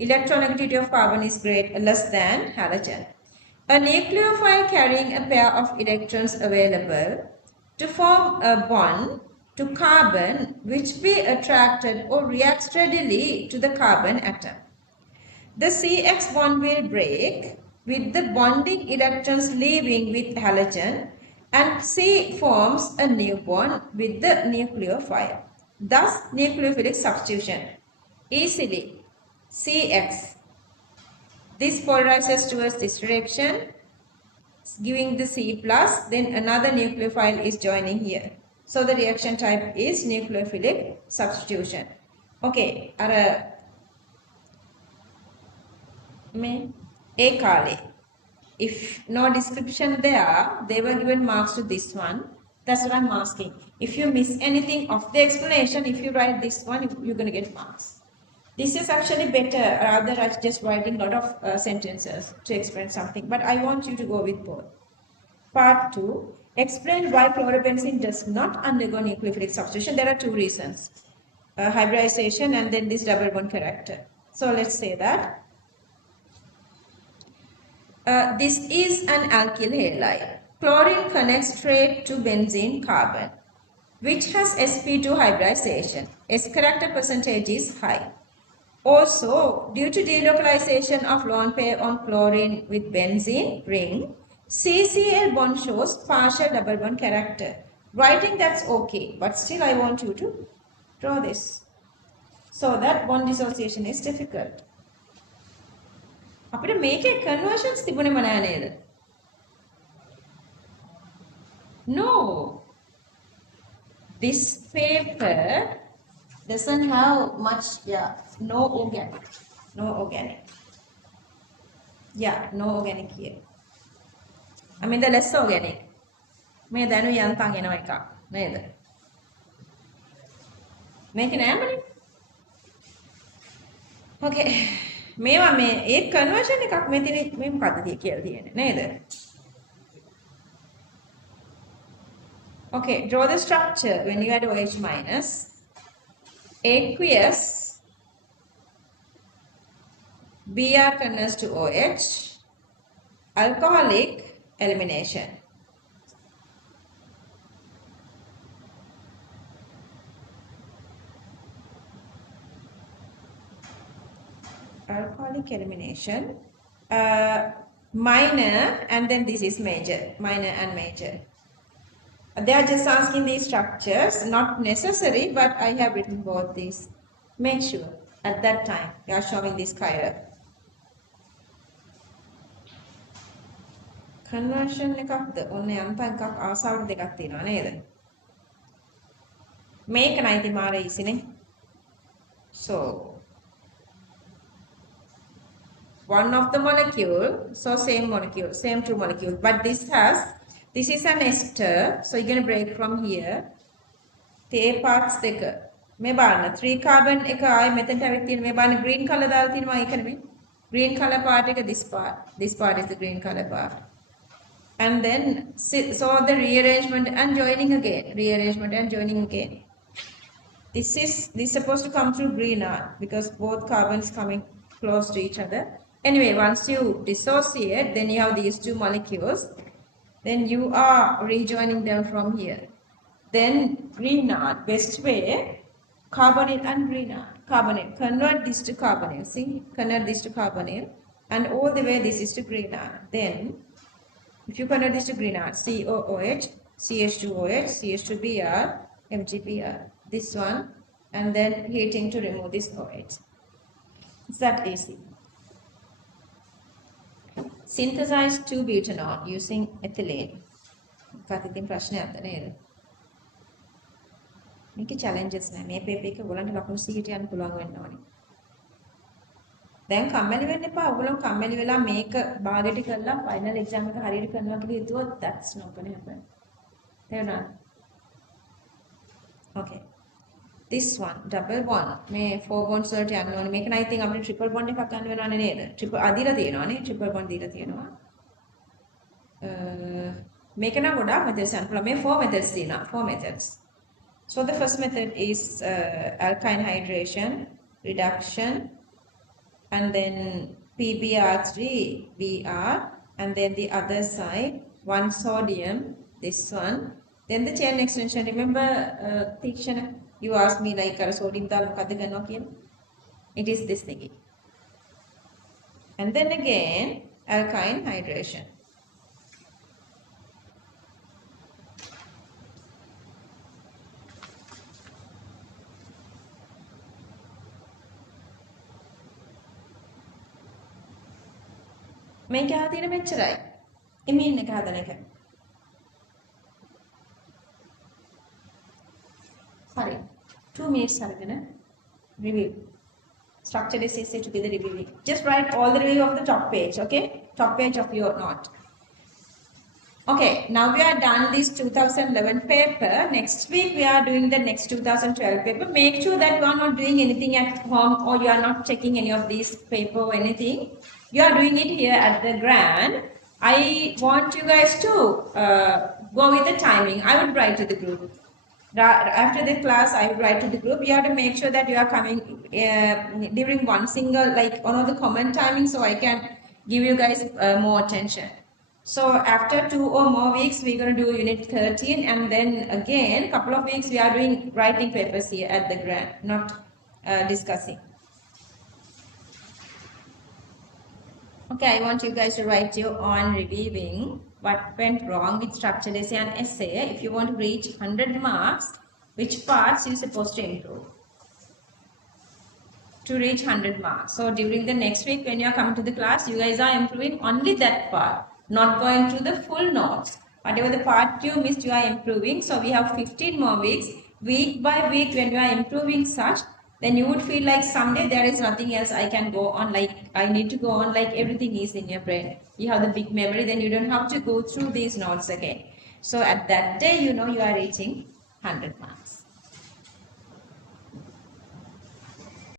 Electronegativity of carbon is less than halogen. A nucleophile carrying a pair of electrons available to form a bond to carbon which be attracted or reacts readily to the carbon atom. The CX bond will break with the bonding electrons leaving with halogen and C forms a new bond with the nucleophile. Thus, nucleophilic substitution. Easily, CX. This polarizes towards this direction, giving the C plus, then another nucleophile is joining here. So the reaction type is nucleophilic substitution. Okay, if no description there, they were given marks to this one. That's what I'm asking. If you miss anything of the explanation, if you write this one, you're going to get marks. This is actually better rather than just writing a lot of sentences to explain something. But I want you to go with both. Part 2. Explain why chlorobenzene does not undergo nucleophilic substitution. There are two reasons. Hybridization and then this double bond character. So let's say that. This is an alkyl halide. Chlorine connects straight to benzene carbon, which has sp2 hybridization. S character percentage is high. Also, due to delocalization of lone pair on chlorine with benzene ring, CCl bond shows partial double bond character. Writing that's okay, but still I want you to draw this. So that bond dissociation is difficult. අපිට මේකේ conversions තිබුණේම නෑ නේද? No. This paper doesn't have much, no organic. No organic. Yeah, no organic here. I mean the less organic. මේ දැනු යන්තම් එනවා එකක් නේද? මේක නෑමනේ. Okay. මේවා මේ ඒ conversion එකක් මේ තියෙන මේ මොකද්ද කියලා තියෙන්නේ නේද? Okay, draw the structure when you add OH minus. Aqueous Br converts to OH. Alcoholic elimination. Alcoholic elimination. Minor and then this is major. Minor and major. They are just asking these structures, not necessary, but I have written both these. Make sure at that time you are showing this chiral. Conversion එකක්ද ඔන්න යන්තම් එකක් ආසාවට දෙකක් තියෙනවා නේද? මේක නයිති මාර easy නේ. So one of the molecule, so same molecule, same two molecules, but this is an ester, so you're going to break from here. Te parts දෙක. මේ බලන්න 3 carbon එක ආයි මෙතනට ඇවිත් තියෙන මේ බලන්න green color දාලා තියෙනවා ඒක නෙමෙයි. Green color part එක this part. This part is the green color part. And then so the rearrangement and joining again. Rearrangement and joining again. This is supposed to come through green art because both carbons coming close to each other. Anyway, once you dissociate, then you have these two molecules. Then you are rejoining them from here. Then green art, best way, carbonyl and green art. Carbonyl, convert this to carbonyl. See, convert this to carbonyl. And all the way this is to green art. Then, if you convert this to green art, COOH, CH2OH, CH2Br, MgBr. This one. And then heating to remove this OH. It's that easy. Synthesize 2-butanol using ethylene. කතිතින් ප්‍රශ්නයක්ද නේද? මේකේ challenges නැහැ. මේ paper එක ඔයගලන්ට ලකුණු 100ට යන්න පුළුවන් වෙන්න ඕනේ. දැන් කම්මැලි වෙන්න එපා. ඔයගොල්ලෝ කම්මැලි වෙලා මේක භාගයට කරලා ෆයිනල් එක්සෑම් එක හරියට කරනවා කියලා හිතුවොත් that's not going to happen. තේරුණාද? Okay. This one double bond මේ 4 bonds වලට යන්න ඕනේ. මේක නම් I think අපිට triple bond එකක් ගන්න වෙනවනේ නේද? triple අදීලා තියෙනවානේ. triple bond දීලා තියෙනවා. මේක නම් ගොඩාක් methods යන්න පුළුවන්. මේ 4 methods තියෙනවා. 4 methods. So the first method is alkyne hydration, reduction, and then PBr3, Br, and then the other side, one sodium, this one. Then the chain extension. Remember, Tikshana, you asked me like sodium dal mokadda gannawa kiyala. It is this thingy. And then again, alkyne hydration. මේක හදින මෙච්චරයි. ඉමීන් එක හදන එක. Sorry. 2 minutes අරගෙන review. Structure is easy to be the reviewing. Just write all the review of the top page, okay? Top page of your note. Okay, now we are done this 2011 paper. Next week we are doing the next 2012 paper. Make sure that you are not doing anything at home or you are not checking any of these paper or anything. You are doing it here at the Grand. I want you guys to go with the timing. I would write to the group. After the class, I would write to the group. You have to make sure that you are coming during one single, like one of the common timing, so I can give you guys more attention. So after 2 or more weeks, we're going to do unit 13, and then again, a couple of weeks, we are doing writing papers here at the Grand, not discussing. Okay, I want you guys to write your own reviewing what went wrong with structured essay and essay. If you want to reach 100 marks, which parts you're supposed to improve to reach 100 marks. So during the next week when you are coming to the class, you guys are improving only that part, not going to the full notes. Whatever the part you missed, you are improving. So we have 15 more weeks. Week by week, when you are improving such, then you would feel like someday there is nothing else I can go on, like I need to go on, like everything is in your brain. You have the big memory, then you don't have to go through these notes again. So at that day, you know you are reaching 100 marks.